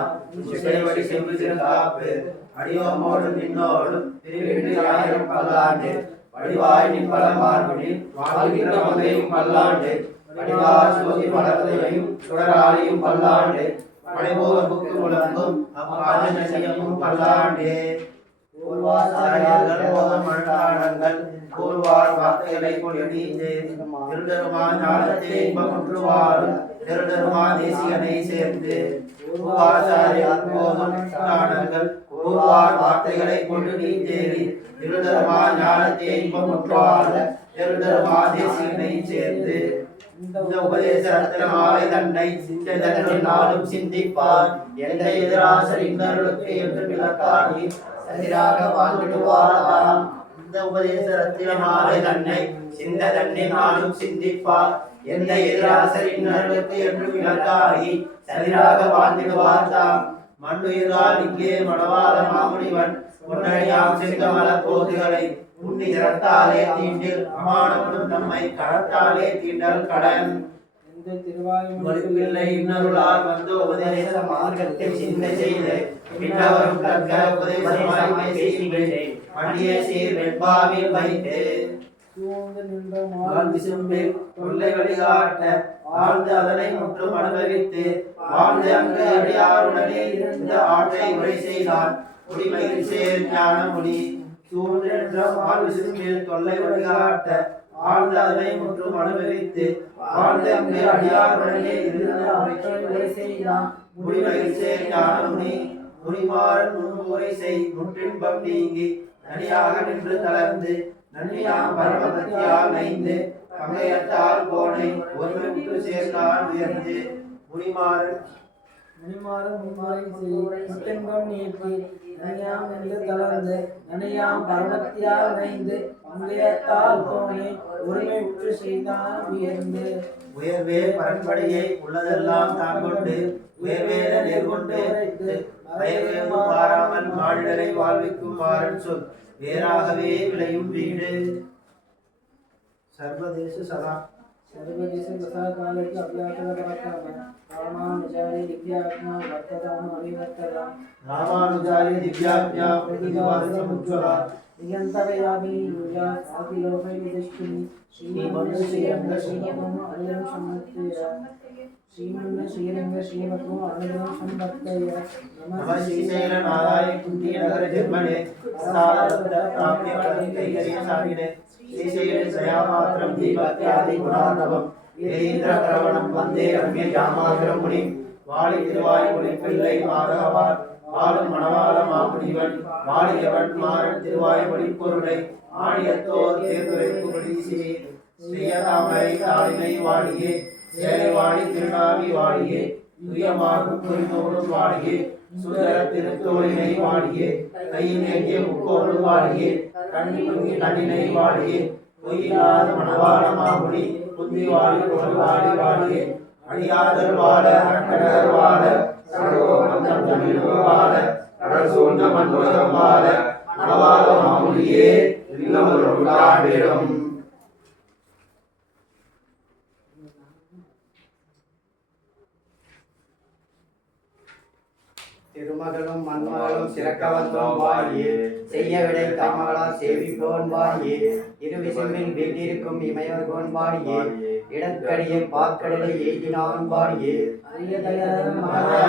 சிவடி செம்பு சிறகாப்பு அடியோமோடும் நின்னோடும் திருவிட்டு ஆயிரம் பல்லாண்டு வடிவாய் நின் பலமார்பனில் வாழ்கின்ற மங்கையும் பல்லாண்டு வடிவார் சோதி வளர்த்தையும் சுடராளியும் பல்லாண்டு படைபோர் புக்கு முழங்கும் அப்பாஜனையும் பல்லாண்டே பூர்வாச்சாரியர்கள் போதம் மண்டாடங்கள் பூர்வார் வார்த்தைகளை கொண்டு திருடருமா ஞானத்தை இன்பமுற்றுவாரும் திருடருமா தேசியனை சேர்ந்து பூர்வாச்சாரியர் போதம் மண்டாடங்கள் பூர்வார் வார்த்தைகளை கொண்டு நீ தேறி திருடருமா ஞானத்தை இன்பமுற்றுவாரும் திருடருமா தேசியனை சேர்ந்து இந்த உபதேச ரத்னமாலை தன்னை நாளும் சிந்திப்பார் எந்த எதிராசரின் அருளுக்கு என்று விளக்காகி சரியாக வாழ்ந்துடுவாராம். இந்த உபதேச ரத்னமாலை தன்னை தன்னை நாளும் சிந்திப்பார் எந்த எதிராசரின் அருளுக்கு என்று விளக்காகி சரியாக வாழ்ந்திடுவார்தாம். மண்ணுயிரால் இங்கே மணவாள மாமுனிவன் உன்னையாம் செங்கமல போதுகளை உண்ணி திறத்தாலே தீண்டில் அமானப்படும் நம்மை கடத்தாலே தீண்டல் கடன் பிள்ளை இன்னருளால் வந்து உபதேச மார்க்கத்தை சிந்தை செய்து பின்னவரும் கற்க உபதேசமாய் பேசி மணியை சீர் வெண்பாவில் வைத்து விசும்பில் தொல்லை வழிகாட்ட ஆழ்ந்து அதனை முற்றும் அனுபவித்து வாழ்ந்து அங்கு அடியாருடனே இருந்த ஆற்றை உரை செய்தான் குடிமையில் சேர் ஞான முனி சூழ்நின்ற விசும்பில் தொல்லை வழிகாட்ட ஆழ்ந்து அதனை முற்றும் அனுபவித்து வாழ்ந்து அங்கு அடியாருடனே இருந்த ஆற்றை உரை செய்தான் குடிமையில் சேர் ஞான முனி முனிமாறன் முன்முறை செய் முற்றின்பம் நீங்கி தனியாக நின்று தளர்ந்து நன்னியாம் பரமபக்தியால் நைந்து பங்கையத்தால் போனை ஒன்று விட்டு சேர்ந்தான் உயர்ந்து முனிமாறன் முன்முறை செய் முற்றின்பம் நீக்கி நனியாம் நின்று தளர்ந்து நனியாம் பரமபக்தியால் நைந்து பங்கையத்தால் போனை ஒருமை உற்று செய்தான் உயர்ந்து உயர்வே பரன்படியை உள்ளதெல்லாம் தான் கொண்டு உயர்வேத நேர்கொண்டு பயவேது பாராமல் மாநிலரை வாழ்விக்கும் மாறன் சொல் வேறாகவே விளையும் வீடு சர்வதேச सर्वदेश दशाकालस्य अभ्यासपराक्रम रामानुजारि दिव्यात्मा वर्तताम अभिवर्तता रामानुजारि दिव्याज्ञा प्रतिभासमुज्ज्वला नियन्तव्यापिनी यूजा सातिलोकविदुष्टिनी श्रीमन्नश्रीरङ्ग श्रीमम अनिलं सम्मत्तेय श्रीमन्न श्रीरङ्ग श्रीमतो अनिलं सम्मत्तेय नमः श्रीशैलनाथाय कुन्तीनगर जन्मने सारब्धप्राप्त्यकैकर्यशालिने श्रीशैले दयामात्रं दीपत्यादि गुणार्णवम् वीरेन्द्रकरवणं वन्दे रम्यजामातरं मुनिं வாழி திருவாய்மொழி பிள்ளை மாதவார் வாழும் மணவாள மாமுனிவன் வாழியவன் மாறன் திருவாய்மொழி பொருளை ஆழியத்தோர் தேர்துரைக்கும்படி ஸ்ரீயதாமரை தாளினை வாழியே சேலை வாழி திருநாவி வாழியே துயமாகும் குறிநூலும் வாழியே சுந்தர திருத்தோளினை வாழியே கையில் ஏந்திய முக்கோடும் வாழியே கண்ணினை வாழியே பொய்யில்லாத மணவாள மாமுனி புந்தி வாழி வாழி வாழியே அடியாதர் வாழ அக்கடர் வாழ சர்வோபந்தம் தமிழ் வாழ கடல் சூழ்ந்த மண்ணுலகம் வாழ மணவாள மாமுனியே இல்லமொரு ஆண்டிடும் திருமகளும் மண்மகளும் சிறக்க வந்தோம் வாழியே செய்ய விடை தாமகளால் சேவிப்போன் வாழியே இருவிசிம்பில் வீட்டிருக்கும் இமையோர் கோன் வாழியே இடக்கடியை பார்க்கடலை எய்தினான் வாழியே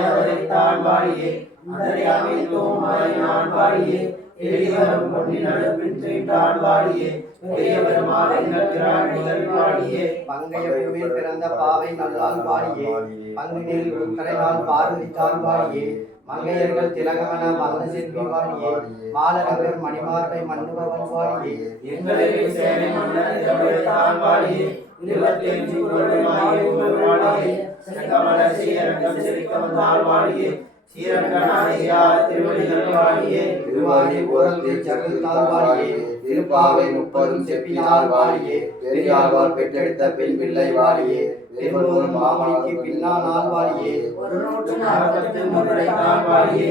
அவதரித்தான் வாழியே அதறியாமல் தோமாயினான் வாழியே எளியவரும் பொன்னினடும் பின்றான் வாழியே பெரிய பெருமாள் எங்கள் வாழியே பங்கைய பூமியில் பிறந்த பாவை நல்லால் வாழியே பங்குனில் உத்தரையால் பார்வதித்தான் வாழியே மங்கையர்கள் திலகமன மகன சிற்பி வாழியே மாலரவர் மணிமார்பை மன்னுபவன் வாழியே எங்களை சேனை மன்னன் வாழியே 25 வாழியே சங்கமல சீரங்கம் சிரிக்க வந்தால் வாழியே சீரங்கநாதையா திருவடிகள் வாழியே திருவாணி பூரத்தை சகத்தால் வாழியே திருப்பாவை 30 செப்பினால் வாழியே பெரியாழ்வார் பெற்றெடுத்த பெண் பிள்ளை வாழியே திருவூர் மாமணிக்கு பின்னானால் வாழியே 143 வாழியே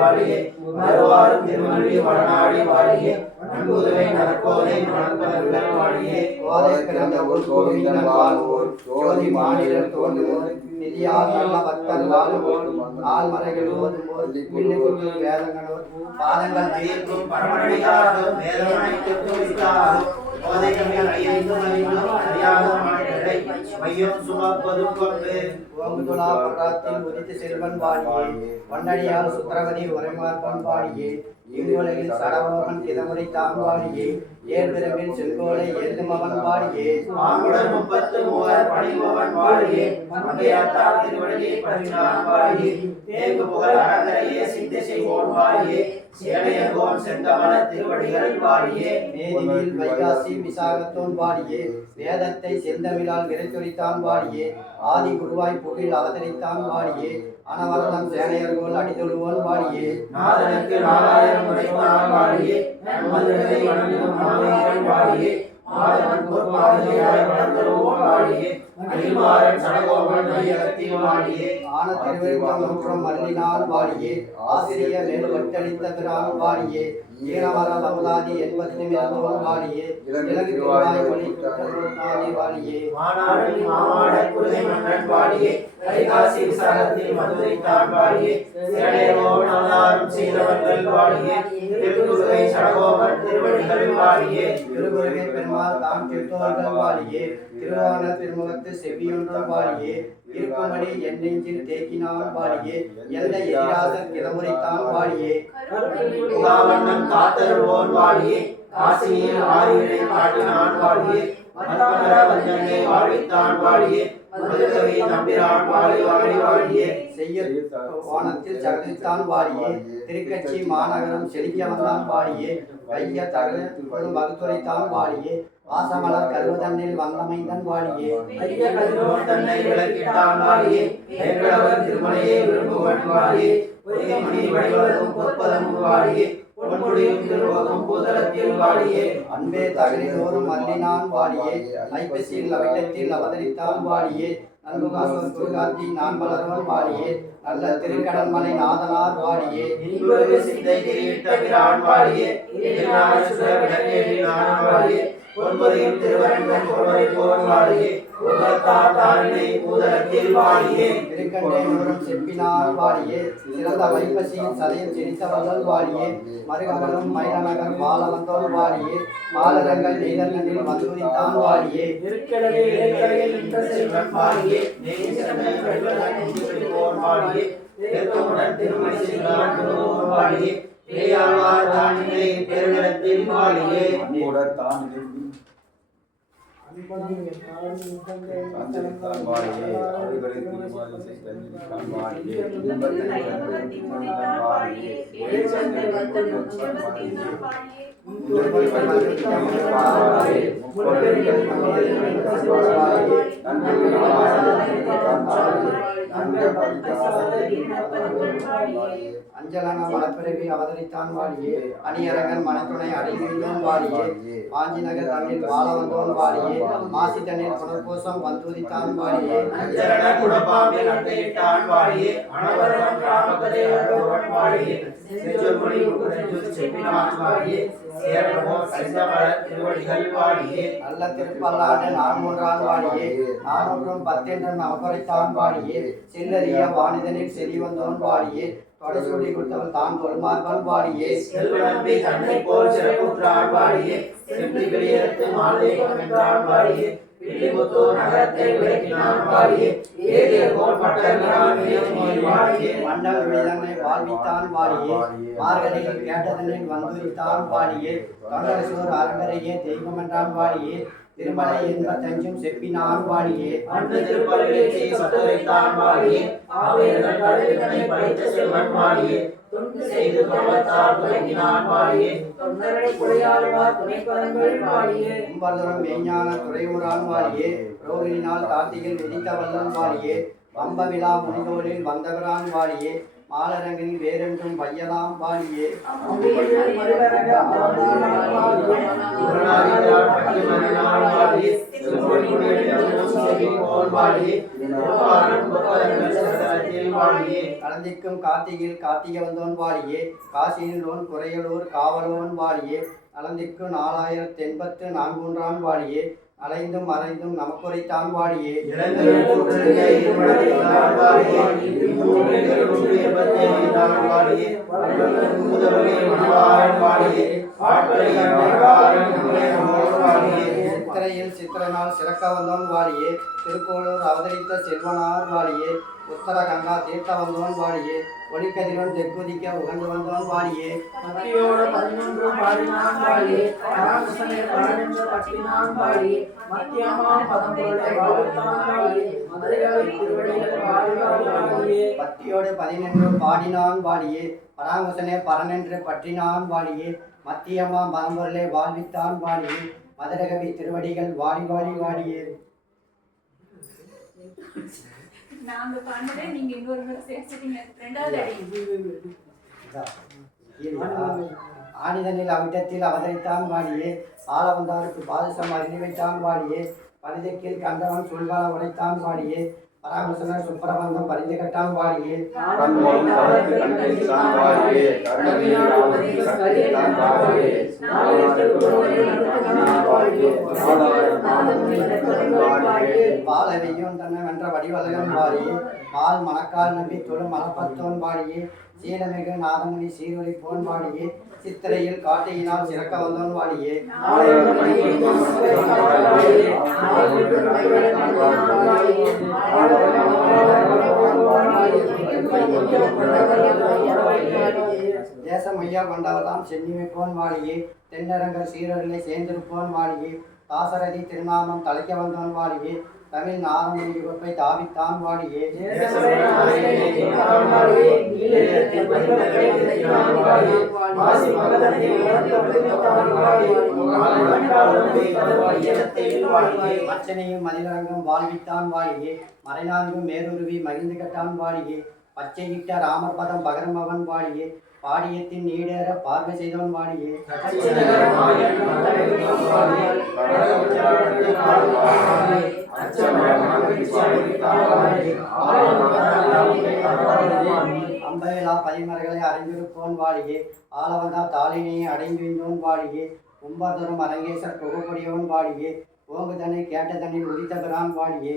வாழியே மறுவாரும் திருமணி வடநாடி வாழியே அன்புதுவை நற்கோதை மணப்பதங்கள் வாழியே கோதை பிறந்த ஒரு கோவிந்தன் வாழ்வோர் ஜோதி மாநிலம் தோன்றுவோர் நிதியாக நல்ல பக்தர் வாழ்வோர் நாள் மலைகள் ஓதுவோர் விண்ணுக்குள் வேதங்களோர் பாதங்கள் தீர்க்கும் பரமடியாகும் வேதனைக்கும் இஸ்லாமும் கோதைகள் ஐயைந்தும் அறியாத மாநிலை மையம் சுமப்பது கொண்டு ஓங்குதுலா பராத்தில் உதித்து செல்வன் வாழியே வண்டடியால் சுத்திரவதி உரைமார்பன் வாழியே இங்குலகில் சடவோகன் திதமுறை தாம்பாடியே ஏற்பிறவில் செங்கோலை ஏந்துமவன் வாழியே மாங்குடன் 33 பணிபவன் வாழியே மங்கையாத்தார் திருவடியை பறினான் வாழியே தேங்கு புகழ் அறந்தரையே சிந்தை செய்வோன் வாழியே சேனையங்கோன் செந்தமல திருவடிகள் வாழியே மேதினில் வைகாசி விசாகத்தோன் வாழியே வேதத்தை செந்தமிழால் விரைத்துரைத்தான் வாழியே ஆதி குருவாய் புகில் அவதரித்தான் வாழியே அனவரதம் சேனையர்கோல் அடிதொழுவோன் வாழியே நாதனுக்கு 4000 முறைத்தான் வாழியே மதுரை வணங்கும் மாமேயன் வாழியே மாதவன் பொற்பாதையாய் வளர்ந்தருவோன் வாழியே அடிமாறன் சடகோபன் மையகத்தின் வாழியே ஆன திருவிழம் மல்லினால் வாழியே ஆசிரிய மேல்வட்டளித்த பிரான் வாழியே ஈரமர வல்லாதி என்பதிலும் இறந்தவன் வாழியே இலங்கு திருவாய் ஒளி வாழியே மாநாடு மாமாட குருதை மன்னன் வாழியே கைகாசி விசாலத்தில் மதுரை தான் வாழியே சேனையரோடு நல்லாரும் செய்தவர்கள் வாழியே திருக்குருகை சடகோபன் திருவடிகள் வாழியே திருக்குருகை பெருமாள் தாம் திருத்தோர்கள் வாழியே திருவான திருமுகத்து செவியொன்றும் வாழியே இருக்கும்படி என் நெஞ்சில் தேக்கினான் வாழியே எந்த எதிராசர் கிளமுறைத்தான் வாழியே புகாவண்ணம் காத்தருவோன் வாழியே காசியில் ஆரியனை காட்டினான் வாழியே மன்மதர வந்தனை வாழித்தான் வாழியே மதுரகவி நம்பிரான் வாழி வாழி வாழியே செய்ய வானத்தில் சகதித்தான் வாழியே திருக்கட்சி மாநகரம் செழிக்க வந்தான் வாழியே வைய தகவல் வகுத்துரைத்தான் வாழியே வாசமலர் கருவதன்னில் வந்தமைந்தன் வாழியே ஐய கதிரோன் தன்னை விளக்கிட்டான் வாழியே வேங்கடவர் திருமலையை விரும்புவன் வாழியே ஒரே மணி வடிவதும் பொற்பதமும் வாழியே பொன்முடியும் திருவோகம் பூதலத்தில் வாழியே அன்பே தகனிலோரும் மல்லினான் வாழியே ஐப்பசியில் அவிட்டத்தில் அவதரித்தான் வாழியே நல்முகாசன் குருகாந்தி நான் வளர்வன் வாழியே நல்ல திருக்கடல் மலை நாதனார் வாழியே இன்புரு சிந்தை கிரீட்ட பிரான் வாழியே எதிரான சுடர் விளக்கேறினான் வாழியே பொன் பொன்பொறியும் திருவரங்கன் பொருளை போன் வாழியே உதத்தார் தாரினை உதரத்தில் வாழியே திருக்கண்டேனூரும் செப்பினார் வாழியே சிறந்த வைப்பசியின் சதையில் சிரித்த வல்லல் வாழியே மருகவலும் மயிலநகர் வாழ வந்தோர் வாழியே மாலரங்கள் நெய்தல் மதுரித்தான் வாழியே இருக்கடலே இடைக்கரையில் நின்ற செல்வன் வாழியே நேசனை வெள்ளன் போன் வாழியே ஏத்தமுடன் திருமணி செய்தான் குருவோன் வாழியே பேயாழ்வார் தானினை பெருநிலத்தில் வாழியே அஞ்சலன மலப்பிறவி அவதரித்தான் வாழியே அணியரங்கன் மனத்துணை அடிவீழ்ந்தோன் வாழியே பாஞ்சி நகர் தன்னில் வாழ வந்தோன் வாழியே மாசி தன்னில் புனர்பூசம் வந்துதித்தான் வாழியே அஞ்சலன குணப்பாம்பில் அட்டையிட்டான் வாழியே அனவரம் ராமகதே அருவன் வாழியே செஞ்சொல்மொழி உக்குரஞ்சொல் செப்பினான் வாழியே சேரமோ செந்தமலர் திருவடிகள் வாழியே நல்ல திருப்பல்லாண்டு நான்மூன்றான் வாழியே நானூற்றும் 10 என்றும் அவபரித்தான் வாழியே செல்லறிய வானிதனில் செறி வந்தோன் வாழியே தொடைசூடி கொடுத்தவள் தான் தொல்மார்பன் வாழியே செல்வநம்பி தன்னை போல் சிறப்புற்றான் வாழியே சென்றி வெளியேறத்து மாலையம் என்றான் வாழியே பிள்ளிமுத்து நகரத்தை விளக்கினான் வாழியே ஏறிய போல் பட்டங்கிறான் வாழியே மண்டல் விழிதன்னை வாழ்வித்தான் வாழியே மார்கழியில் கேட்டதனில் வந்துரித்தான் வாழியே தொண்டரசூர் அரங்கரையே தெய்வம் என்றான் வாழியே திருமலை என்பதஞ்சும் செப்பினான் வாழியே அன்று திருப்பலிலே சத்துரைத்தான் வாழியே ஆவேர்கள் கடலினை படித்த செல்வன் வாழியே தொண்டு செய்து தொழத்தார் துலங்கினான் வாழியே தொண்டரை புலையாழ்வார் துணைப்பதங்கள் வாழியே கும்பதுரம் மெய்ஞான துறையூரான் வாழியே ரோகிணினால் கார்த்திகில் விதித்த வல்லன் வாழியே வம்ப விழா முனிதோலில் வந்தவரான் வாழியே மாலரங்கில் வேறென்றும் வையலாம் வாழியே அம்பிகையில் மருவரங்க அவதாரம் வாழியே குருநாதியார் பட்டி மன்னான் வாழியே செல்வொளி குடியெழும் செவி போல் வாழியே திருவாரூர் முப்பதங்கள் சரத்தில் வாழியே கலந்திக்கும் கார்த்திகில் கார்த்திக வந்தோன் வாழியே காசியிலோன் குறையலூர் காவலோன் வாழியே நலந்திக்கு 4084 வாழியே அலைந்தும் மறைந்தும் நமக்குரைத்தான் வாழியே இளங்கரை கூற்றுகை இருமடலைத்தான் வாழியே இம்மூன்றில் 185 வாழியே முதல்வரை மணவாளன் வாழியே ஆட்களை அணைவாரன் வாழியே சித்திரையில் சித்திரனால் சிறக்க வந்தோன் வாழியே திருக்கோளூர் அவதரித்த செல்வனார் வாழியே உத்தர கங்கா தீர்த்த வந்தோன் வாழியே ஒளிக்கதிரோன் தெற்குதிக்க உகந்து வந்தோன் வாழியே பக்தியோடு 11 பாடினான் வாழியே பராமசனை பாடின்ற பட்டினான் வாழியே மத்தியமா பதம்பொருளை வாழ்த்தான் வாழியே மதுரைகளை திருவடிகள் வாழியே பக்தியோடு 11 பாடினான் வாழியே பராங்குசனே பரனென்று பற்றினான் வாழியே மத்தியமா பரம்பொருளை வாழ்வித்தான் வாழியே மதுரகவி திருவடிகள் வாடி வாடி வாடியே நாங்க பண்ணதே நீங்க இன்னொரு முறை சேர்த்துட்டீங்க. ரெண்டாவது அடி ஆனிதனில் அவிட்டத்தில் அவதரித்தான் வாழியே ஆள வந்தாருக்கு பாதசம் அருளி வைத்தான் வாழியே பரிதைக்கில் கண்டவன் சொல்வாள உரைத்தான் வாழியே பராமசனர் சுப்பிரபந்தம் பரிந்து கட்டான் வாழியே பாலவையும் தன்னை வென்ற வடிவலகன் வாழியே பால் மணக்கால் நம்பி தொழும் மலப்பத்தோன் வாழியே சீலமிகு நாதமணி சீரொலி போன் வாழியே சித்திரையில் காட்டையினால் சிறக்க வந்தோன் வாழியே தேசமையா கொண்டவர்தான் சென்னி வைப்போன் வாழியே தென்னரங்கர் சீரர்களை சேர்ந்திருப்போன் வாழியே தாசரதி திருநாமம் தலைக்க வந்தோன் வாழியே தமிழ் நாதமணி யுகப்பை தாவித்தான் வாழியே அச்சனையும் மதிலரங்கம் வாழ்வித்தான் வாழியே மறைநான்கும் மேலுருவி மகிழ்ந்து கட்டான் வாழியே பச்சையிட்ட ராமர் பதம் பகர்மவன் வாழியே பாடியத்தின் நீடேற பார்வை செய்தவன் வாழியே அம்பையலா பதிமறைகளை அறிந்திருப்போன் வாழியே ஆளவந்தா தாளினையை அடைந்திருந்தோன் வாழியே கும்பதரும் அரங்கேசர் புகப்படியவன் வாழியே ஓங்கு தன்னை கேட்ட தண்ணில் உதித்த பிரான் வாழியே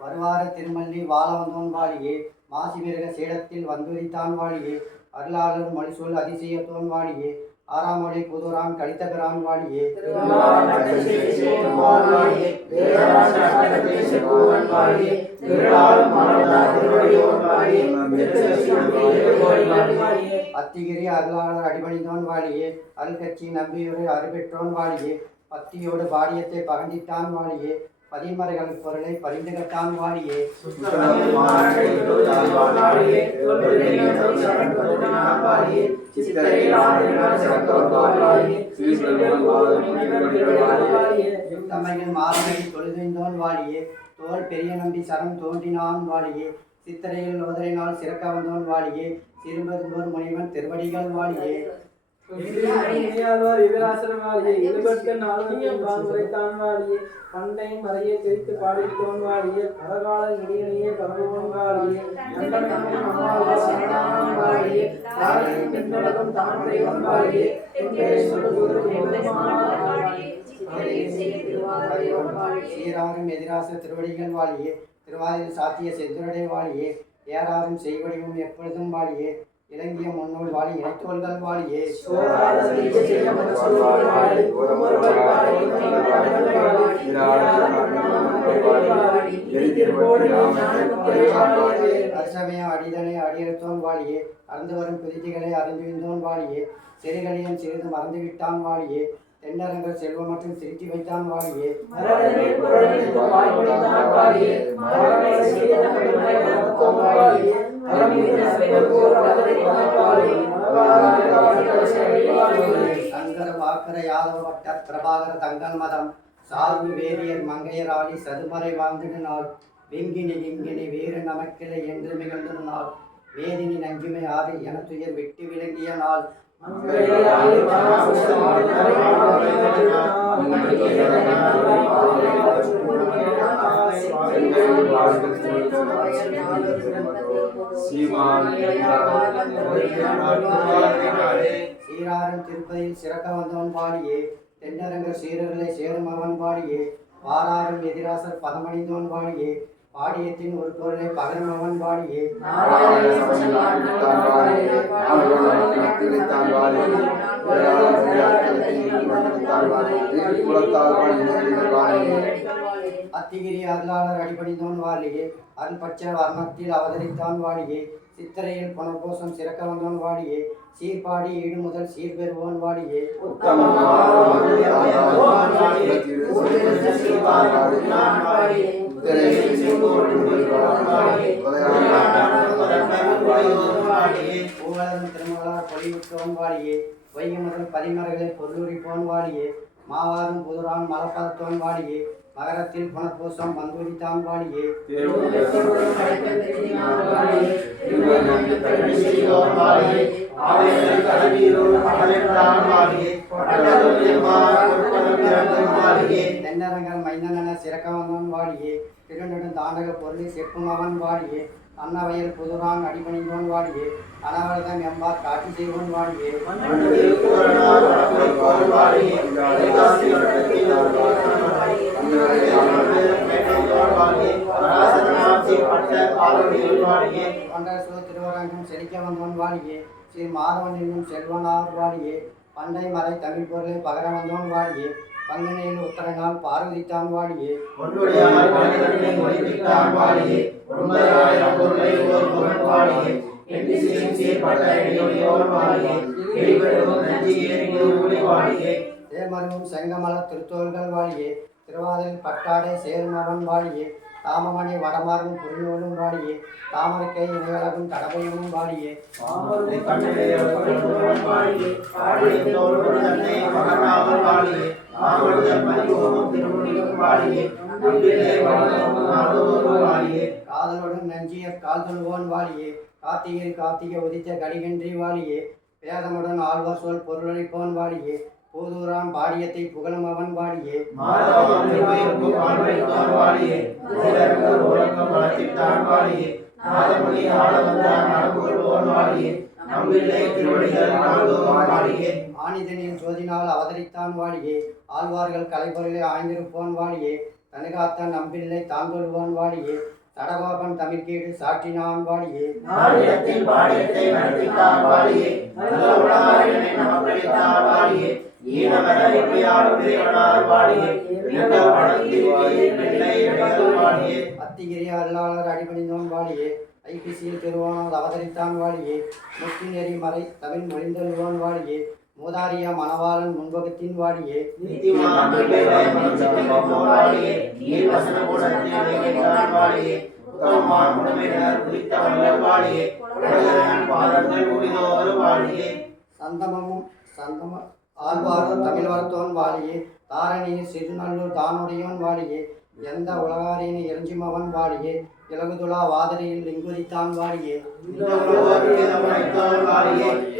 வருவார திருமல்லி வாழ வந்தோன் வாழியே மாசி மிருக சேடத்தில் வந்துரித்தான் வாழியே அருளாளர் மொழிசொல் அதிசயத்தோன் வாழியே ஆறாம் மொழி புதுரான் கழித்த பிரான் வாழியே அத்திகிரி அருளாளர் அடிபணிந்தோன் வாழியே அருள்கட்சி நம்பியுரை அறுபெற்றோன் வாழியே பத்தியோடு பாடியத்தை பகண்டித்தான் வாழியே பதின்மறைகள் பொருளை பரிந்துகட்டான் வாழியே தம்மையில் மாறுமை தொழுதைந்தோன் வாழியே தோல் பெரிய நம்பி சரம் தோன்றினான் வாழியே சித்திரையில் ஓதலினால் சிறக்க வந்தோன் வாழியே சிறுபதும்போர் முனிவன் திருவடிகள் வாழியே பண்டை மறையை தெரித்து பாடித்தோன் வாழியே பரகால இடையிலேயே பரவுவோன் வாழியே சீராரும் எதிராச திருவடிகள் வாழியே திருவாதில் சாத்திய செந்துரடை வாழியே ஏறாரும் செய்வடிவும் எப்பொழுதும் வாழியே இலங்கிய முன்னோல் வாழி இணைத்தோள்கள் வாழியே அசமயம் அடிதனை அடியெடுத்தோன் வாழியே அறந்து வரும் புதிதிகளை அறிந்துவிந்தோன் வாழியே சிறுகளையும் சிறிது மறந்துவிட்டான் வாழியே தென்னரங்கள் செல்வம் மற்றும் திருத்தி வைத்தான் வாழியே சங்கர வாக்கர யாதவ பட்டர் பிரபாகர தங்கள் மதம் சார்பு வேரியர் மங்கையராளி சதுமறை வாழ்ந்திடு நாள் விங்கினி விங்கினி வீர நமக்கிளை என்று மிகழ்ந்த நாள் வேதினி நஞ்சுமை ஆறு என துயர் விட்டு விளங்கிய நாள் சீராரன் திருப்பதியில் சிறக்க வந்தவன் பாடியே தென்னரங்கர் சீரர்களை சேரும் அவன் பாடியே வாராரும் எதிராசர் பதமணிந்தவன் பாடியே பாடியத்தின் ஒரு பொருளை பகரும் அவன் பாடியே அத்திகிரி அருளாளர் அடிபணிந்தோன் வாழியே அருள்பட்ச வர்ணத்தில் அவதரித்தான் வாழியே சித்திரையில் புனர்கோஷம் சிறக்க வந்தோன் வாழியே சீர்பாடி ஈடு முதல் சீர்பெறுவோன் வாழியே பூவலரும் திருமகளார் பொலிவுற்றோன் வாழியே வைகை முதல் பதிமறைகளை பொருளுரிப்போன் வாழியே மாவாரும் புதுரான் மலப்பதத்தோன் வாழியே மகரத்தில் புனர்பூசம் வந்துரித்தான் வாழியே தென்னரங்கல் மைந்தன சிறக்க வந்தவன் வாழியே திருநெடும் தாண்டக பொருளை செப்பும் அவன் வாழியே அன்னவயல் புதுரான் அடிபணிந்தோன் வாழியே அனவரதம் எம்பார் காட்சி செய்வோன் வாழியே திருவரங்கம் செழிக்க வந்தோன் வாழியே ஸ்ரீ மாதவன் என்னும் செல்வனார் வாழியே பண்டை மறை தமிழ் பொருளை பகர வந்தோன் வாழியே பங்கனையில் உத்தரனால் பார்வதித்தான் வாழியே தேமருவும் செங்கமல திருத்தோள்கள் வாழியே திருவாதில் பட்டாடை சேருமவன் வாழியே தாமமணி வடமாறும் புரிநூலும் வாழியே தாமரைக்கை இணையழகும் கடவையும் வாழியே காதலுடன் நஞ்சியர் கால்தொழுவோன் வாழியே கார்த்திகை உதித்த கடிகன்றி வாழியே வேதமுடன் ஆழ்வார் சொல் பொருளளிப்போன் வாழியே போதூரான் பாடியத்தை புகழும் அவன் பாடியே மாதவம் உயிர்க்கும் வாழ்வைத்தோர் வாழியே உலகம் உலகம் வளர்த்திட்டான் வாழியே நாதமொழி ஆள வந்தான் நடப்போர் வாழியே நம்பிள்ளை திருவடிகள் நாள்தோறும் வாழியே ஆனிதனின் ஜோதினால் அவதரித்தான் வாழியே ஆழ்வார்கள் கலைப்பொருளை ஆய்ந்திருப்போன் வாழியே தனுகாத்தான் நம்பிள்ளை தாங்கொள்வான் வாழியே தடகோபன் தமிழ்கீடு சாற்றினான் வாழியே நாடியத்தில் பாடியத்தை நடத்திட்டான் வாழியே நல்ல உலகாரினை நமக்களித்தான் வாழியே ஈனமர இப்படியாலும் இறைவனார் வாழியே எங்கள் வனத்திற்கு பிள்ளை இடைகள் வாழியே அத்திகிரி அருளாளர் அடிபணிந்தோன் வாழியே ஐபிசியில் திருவோணம் அவதரித்தான் வாழியே முத்தி நெறி மறை தமிழ் மொழிந்தல்வான் வாழியே மூதாரிய மணவாளன் முன்பகத்தின் வாழியே நித்திமான் பிள்ளைகளை மனுஷனுக்கு வாழியே நீர்வசன கூடத்தில் இணைத்தான் வாழியே உத்தமமான் உடமையினர் குறித்த வல்லல் வாழியே உலகரன் பாதங்கள் உரிதோறு வாழியே சந்தம ஆழ்வாரும் தமிழ் வளர்த்தோன் வாழியே தாரணியின் சிறுநல்லூர் தானுடையோன் வாழியே எந்த உலகாரினை எரிஞ்சுமவன் வாழியே இலகுதுலா வாதனையில் லிங்குதித்தான் வாழியே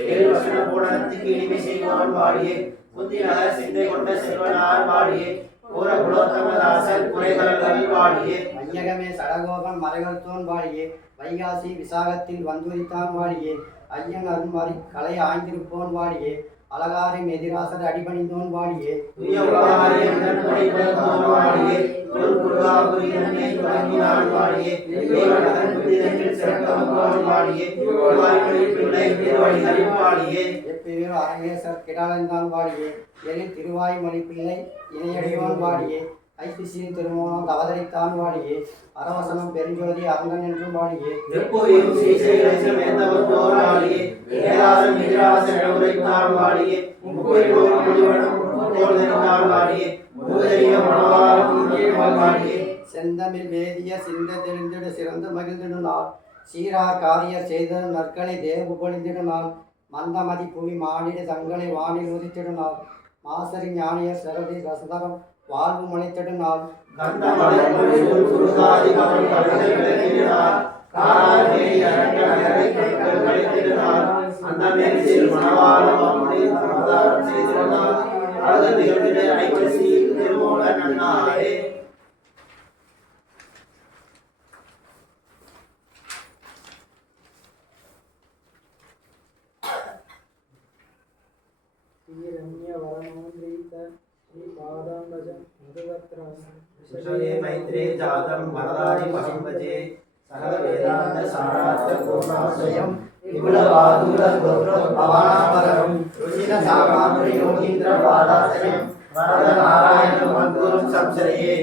ஏழ்வசன கூடத்துக்கு இனிமை செய்வோன் வாழியே புத்திநகர் சிந்தை கொண்ட செல்வனார் வாழியே பூர குலோத்தமதாசன் குறைதல்கள் வாழியே ஐயகமே சடகோபன் மறைகழ்த்தோன் வாழியே வைகாசி விசாகத்தில் வந்துதித்தான் வாழியே ஐயன் அருண்மாறி கலை ஆய்ந்திருப்போன் வாழியே அலகாரி மெதிராசர் அடிபணிந்தோன் வாழியே அரங்கேசர் கிடாலந்தான் வாழியே எனில் திருவாய்மொழி பிள்ளை இணையடியோன் வாழியே ஐபிசியின் திருமணம் அவதரித்தான் வாழியே அரவசனம் பெருஞ்சோதி அரங்கன் என்றும் வாழியே எப்போதும் ஸ்ரீசைலம் வேந்தவத்தோர் வாழியே ஏதாசம் எதிராசன் உரைத்தான் வாழியே முக்கோயிலோர் முழுவனும் முக்கோள்தான் வாழியே மூதறிய மனவாளம் வாழியே செந்தமிழ் வேதிய சிந்த தெளிந்திடு சிறந்து மகிழ்ந்திடு நாள் சீரார் காரியர் செய்த நற்களை தேவு பொழிந்திடு நாள் மந்தமதி புவி மானிட தங்களை வானில் உதித்திடு நாள் மாசரி ஞானியர் சரதி ரசதரம் வாழ்வு முளைத்திடு நாள் मैत्रे जातं वरदानि महम्भजे सकल वेदांत सारार्थ पूर्णाशयं विपुलवादुर गोत्रोद्भवानापरं ऋषिण सामान्य योगीन्द्र पादाश्रयं वरद नारायण मद्गुरुं संश्रये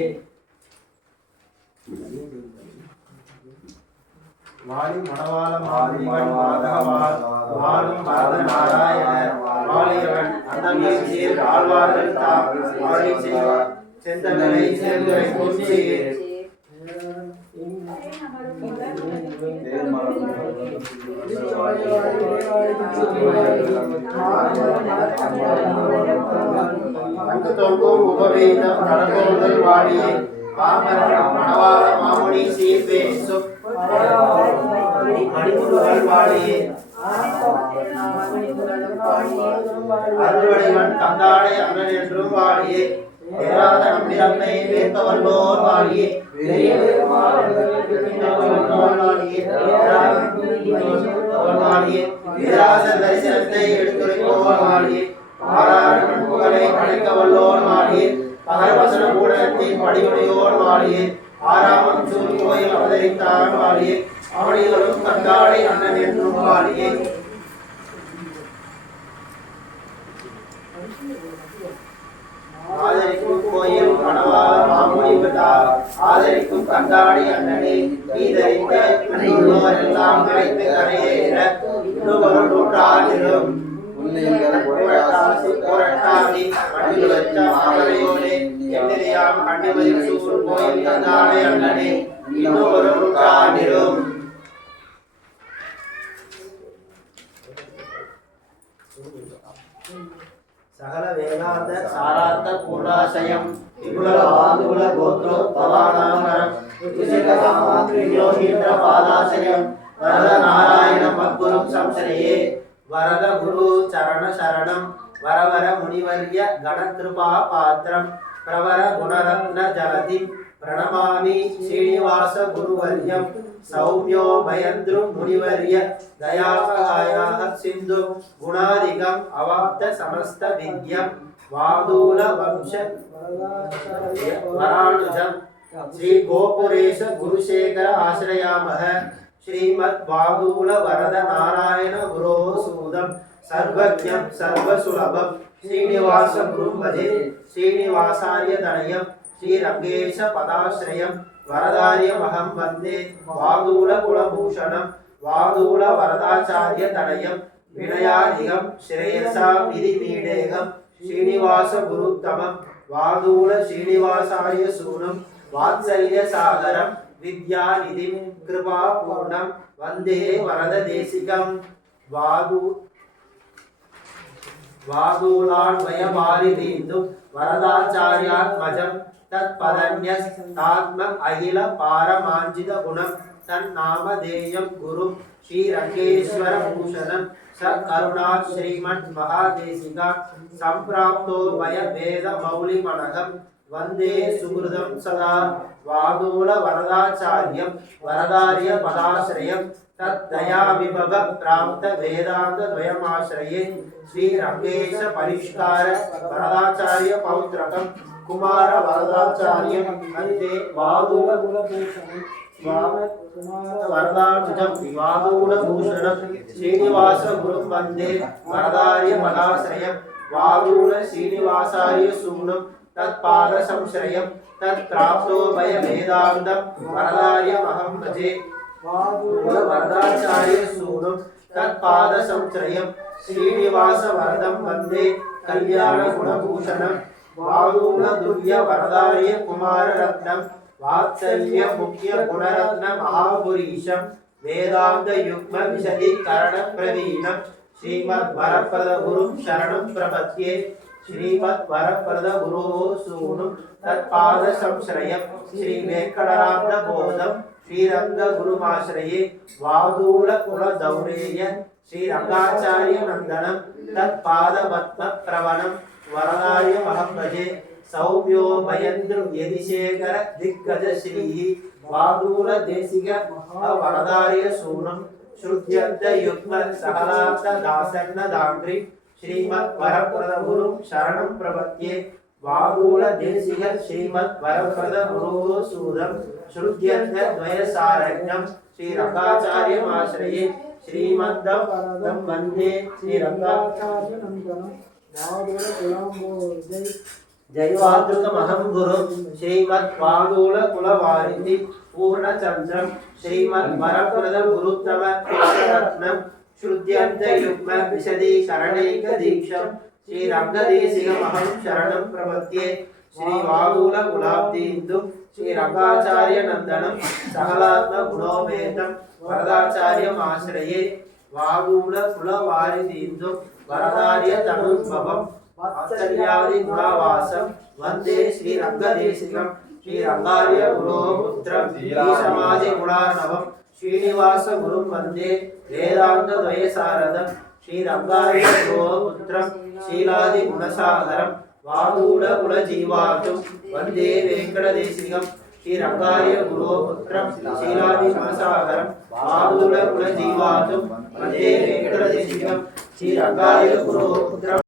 வாழி மணவாள மாதவன் மாதவன் வாழும் வரத நாராயணர் வாழியவன் அந்தமில் சீர் ஆழ்வார்கள் தாம் வாழி செய்வார் செந்தங்களை சேர்ந்துரை கொண்டு தொங்கும் உபவேதம் கடற்கோள்கள் வாழியே மணவாள மாமுனி சீர்வேசு மணிமுருகன் வாழியே அருள்வடைவன் கந்தாடை அண்ணன் என்றும் வாழியே பேராத நம்பிரம்மை வேத்த வல்லோர் வாழியே வீராச தரிசனத்தை எடுத்துரைப்போர் வாழியே ஆறாரன் புகழை அழைக்க வல்லோர் வாழியே பகர்வசன கூடத்தின் படிவுடையோர் வாழியே ஆறாமன் சூழ் கோயில் அவதரித்தான் வாழியே அவனிகளும் கந்தாடை அண்ணன் என்றும் வாழியே ஆதரிக்கும் கோயில் மணவாள மாமுனிவதால் ஆதரிக்கும் கந்தாடி அண்ணனை நீதரித்த எல்லாம் கிடைத்து கரையேற இன்னொரு நூற்றாண்டிலும் போராட்டாதி மண்ணிலுவற்ற மாமலையோனே எண்ணிலையாம் கண்ணிமதில் சூழ் கோயில் கந்தாடி அண்ணனை இன்னொரு நூற்றாண்டிலும் சகல வேதாந்த சாரார்த்த பூர்ணாசயம் விபுலவாதுகுல கோத்ரோத்பவானாமரம் யோகீந்திர பாதாசயம் வரத நாராயண மத்குரும் சம்சரையே வரத குரு சரண சரணம் वरवर मुनिवर्य गणकृपा पात्रं प्रवर गुणरत्न जलति प्रणमामि श्रीनिवास गुरुवर्यं सौम्यो भयन्द्रु मुनिवर्य दयापहायाः सिन्धु गुणादिगम् अवाप्त समस्त विद्यं वादूल वंश वराणुजम् श्री गोपुरेश गुरुशेखर आश्रयामः श्रीमद् वादूल वरद नारायण गुरो सूदं सर्वज्ञं सर्वसुलभं श्रीनिवास गुरुं भजे श्रीनिवासार्य तनयं श्रीरंगेश पदाश्रयं वरदार्यमहं वन्दे वादूल कुलभूषणं वादूल वरदाचार्य तनयं विनयाधिगं श्रेयसा विधिमीडेहं श्रीनिवास गुरुत्तमं वादूल श्रीनिवासार्य सूनं वात्सल्य सागरं विद्यानिधिं कृपापूर्णं वन्दे वरददेशिकं वादूलान्वयवारिदीन्दु वरदाचार्यात्मजं तत्पदन्यस्तात्म अखिल पारमाञ्जितगुणं तन्नामधेयं गुरुं श्रीरङ्गेश्वरभूषणं स करुणात् श्रीमन्महादेशिका सम्प्राप्तो वय वेदमौलिमणगं वन्दे सुहृदं सदा वादूल वरदाचार्यं वरदार्य पदाश्रयं तद्दया विभव प्राप्त वेदांत द्वयमाश्रये श्री रंगेश परिष्कार वरदाचार्य पौत्रकं कुमार वरदाचार्यं वन्दे वादूल वरदार्जुनं श्रीनिवास गुरुं वन्दे वरदार्य पदाश्रयं वादूल श्रीनिवासार्य सूनं तत्पाद संश्रयं तत्प्राप्तो वय वेदांतं वरदार्यमहं भजे वादूल वरदाचार्य सूनं तत्पाद संश्रयं श्रीनिवास वरदं वन्दे कल्याण गुणभूषणं वादूल दुर्य वरदार्य कुमार रत्नं वात्सल्य मुख्य गुणरत्न महापुरीशं वेदांत युग्म विशदीकरण प्रवीणं श्रीमद् वरप्रद गुरुं शरणं प्रपद्ये श्रीमद् वरप्रद गुरोः सूनुं तत्पाद संश्रयं श्री वेंकटराम बोधं श्रीरंग गुरुमाश्रये वादूल कुल दौरेय श्रीरंगाचार्य नंदनं तत्पादपद्म प्रवणं वरदार्यमहं भजे सौम्यो भयन्द्र यदिशेखर दिग्गज श्रीः वादूल देशिक वरदार्य सूनं श्रुत्यन्त युग्म सहलात दासन्न दांग्रि श्रीमद् वरप्रद गुरुं शरणं प्रपद्ये वादूल देशिक श्रीमद् वरप्रद गुरोः सूदं श्रुत्यन्त द्वयसारण्यं श्रीरंगाचार्यमाश्रये श्रीमद्दं वन्दे श्रीरंगाचार्यनन्दनं वादूल कुलाम्बोजय जैवादृतमहं गुरुं श्रीमद् वादूल कुलवारिधि पूर्णचन्द्रं श्रीमद् वरप्रद गुरुत्तम रत्नं श्रुत्यन्त युग्म विशदीकरणैक दीक्षं श्रीरंगदेशिकमहं शरणं प्रपद्ये श्री वादूल कुलाब्दीन्दु श्रीरंगाचार्य नंदनं सहलात्म गुणोपेतं वरदाचार्यमाश्रये वादूल कुलवारिदीन्दु वरदार्य तनुर्भवं वात्सल्यादि गुणावासं वन्दे श्रीरंगदेशिकं श्रीरंगार्य गुरोः पुत्रं श्रीसमाधि गुणार्णवं श्रीनिवास गुरुं वन्दे वेदांत द्वयसारदं श्रीरंगार्य गुरोः पुत्रं शीलादि गुणसागरं वादूल कुलजीवातुं वन्दे वेंकटदेशिकं श्रीरंगार्य गुरोः पुत्रं शीलादि गुणसागरं वादूल कुलजीवातुं वन्दे वेंकटदेशिकं श्रीरंगार्य गुरोः पुत्रं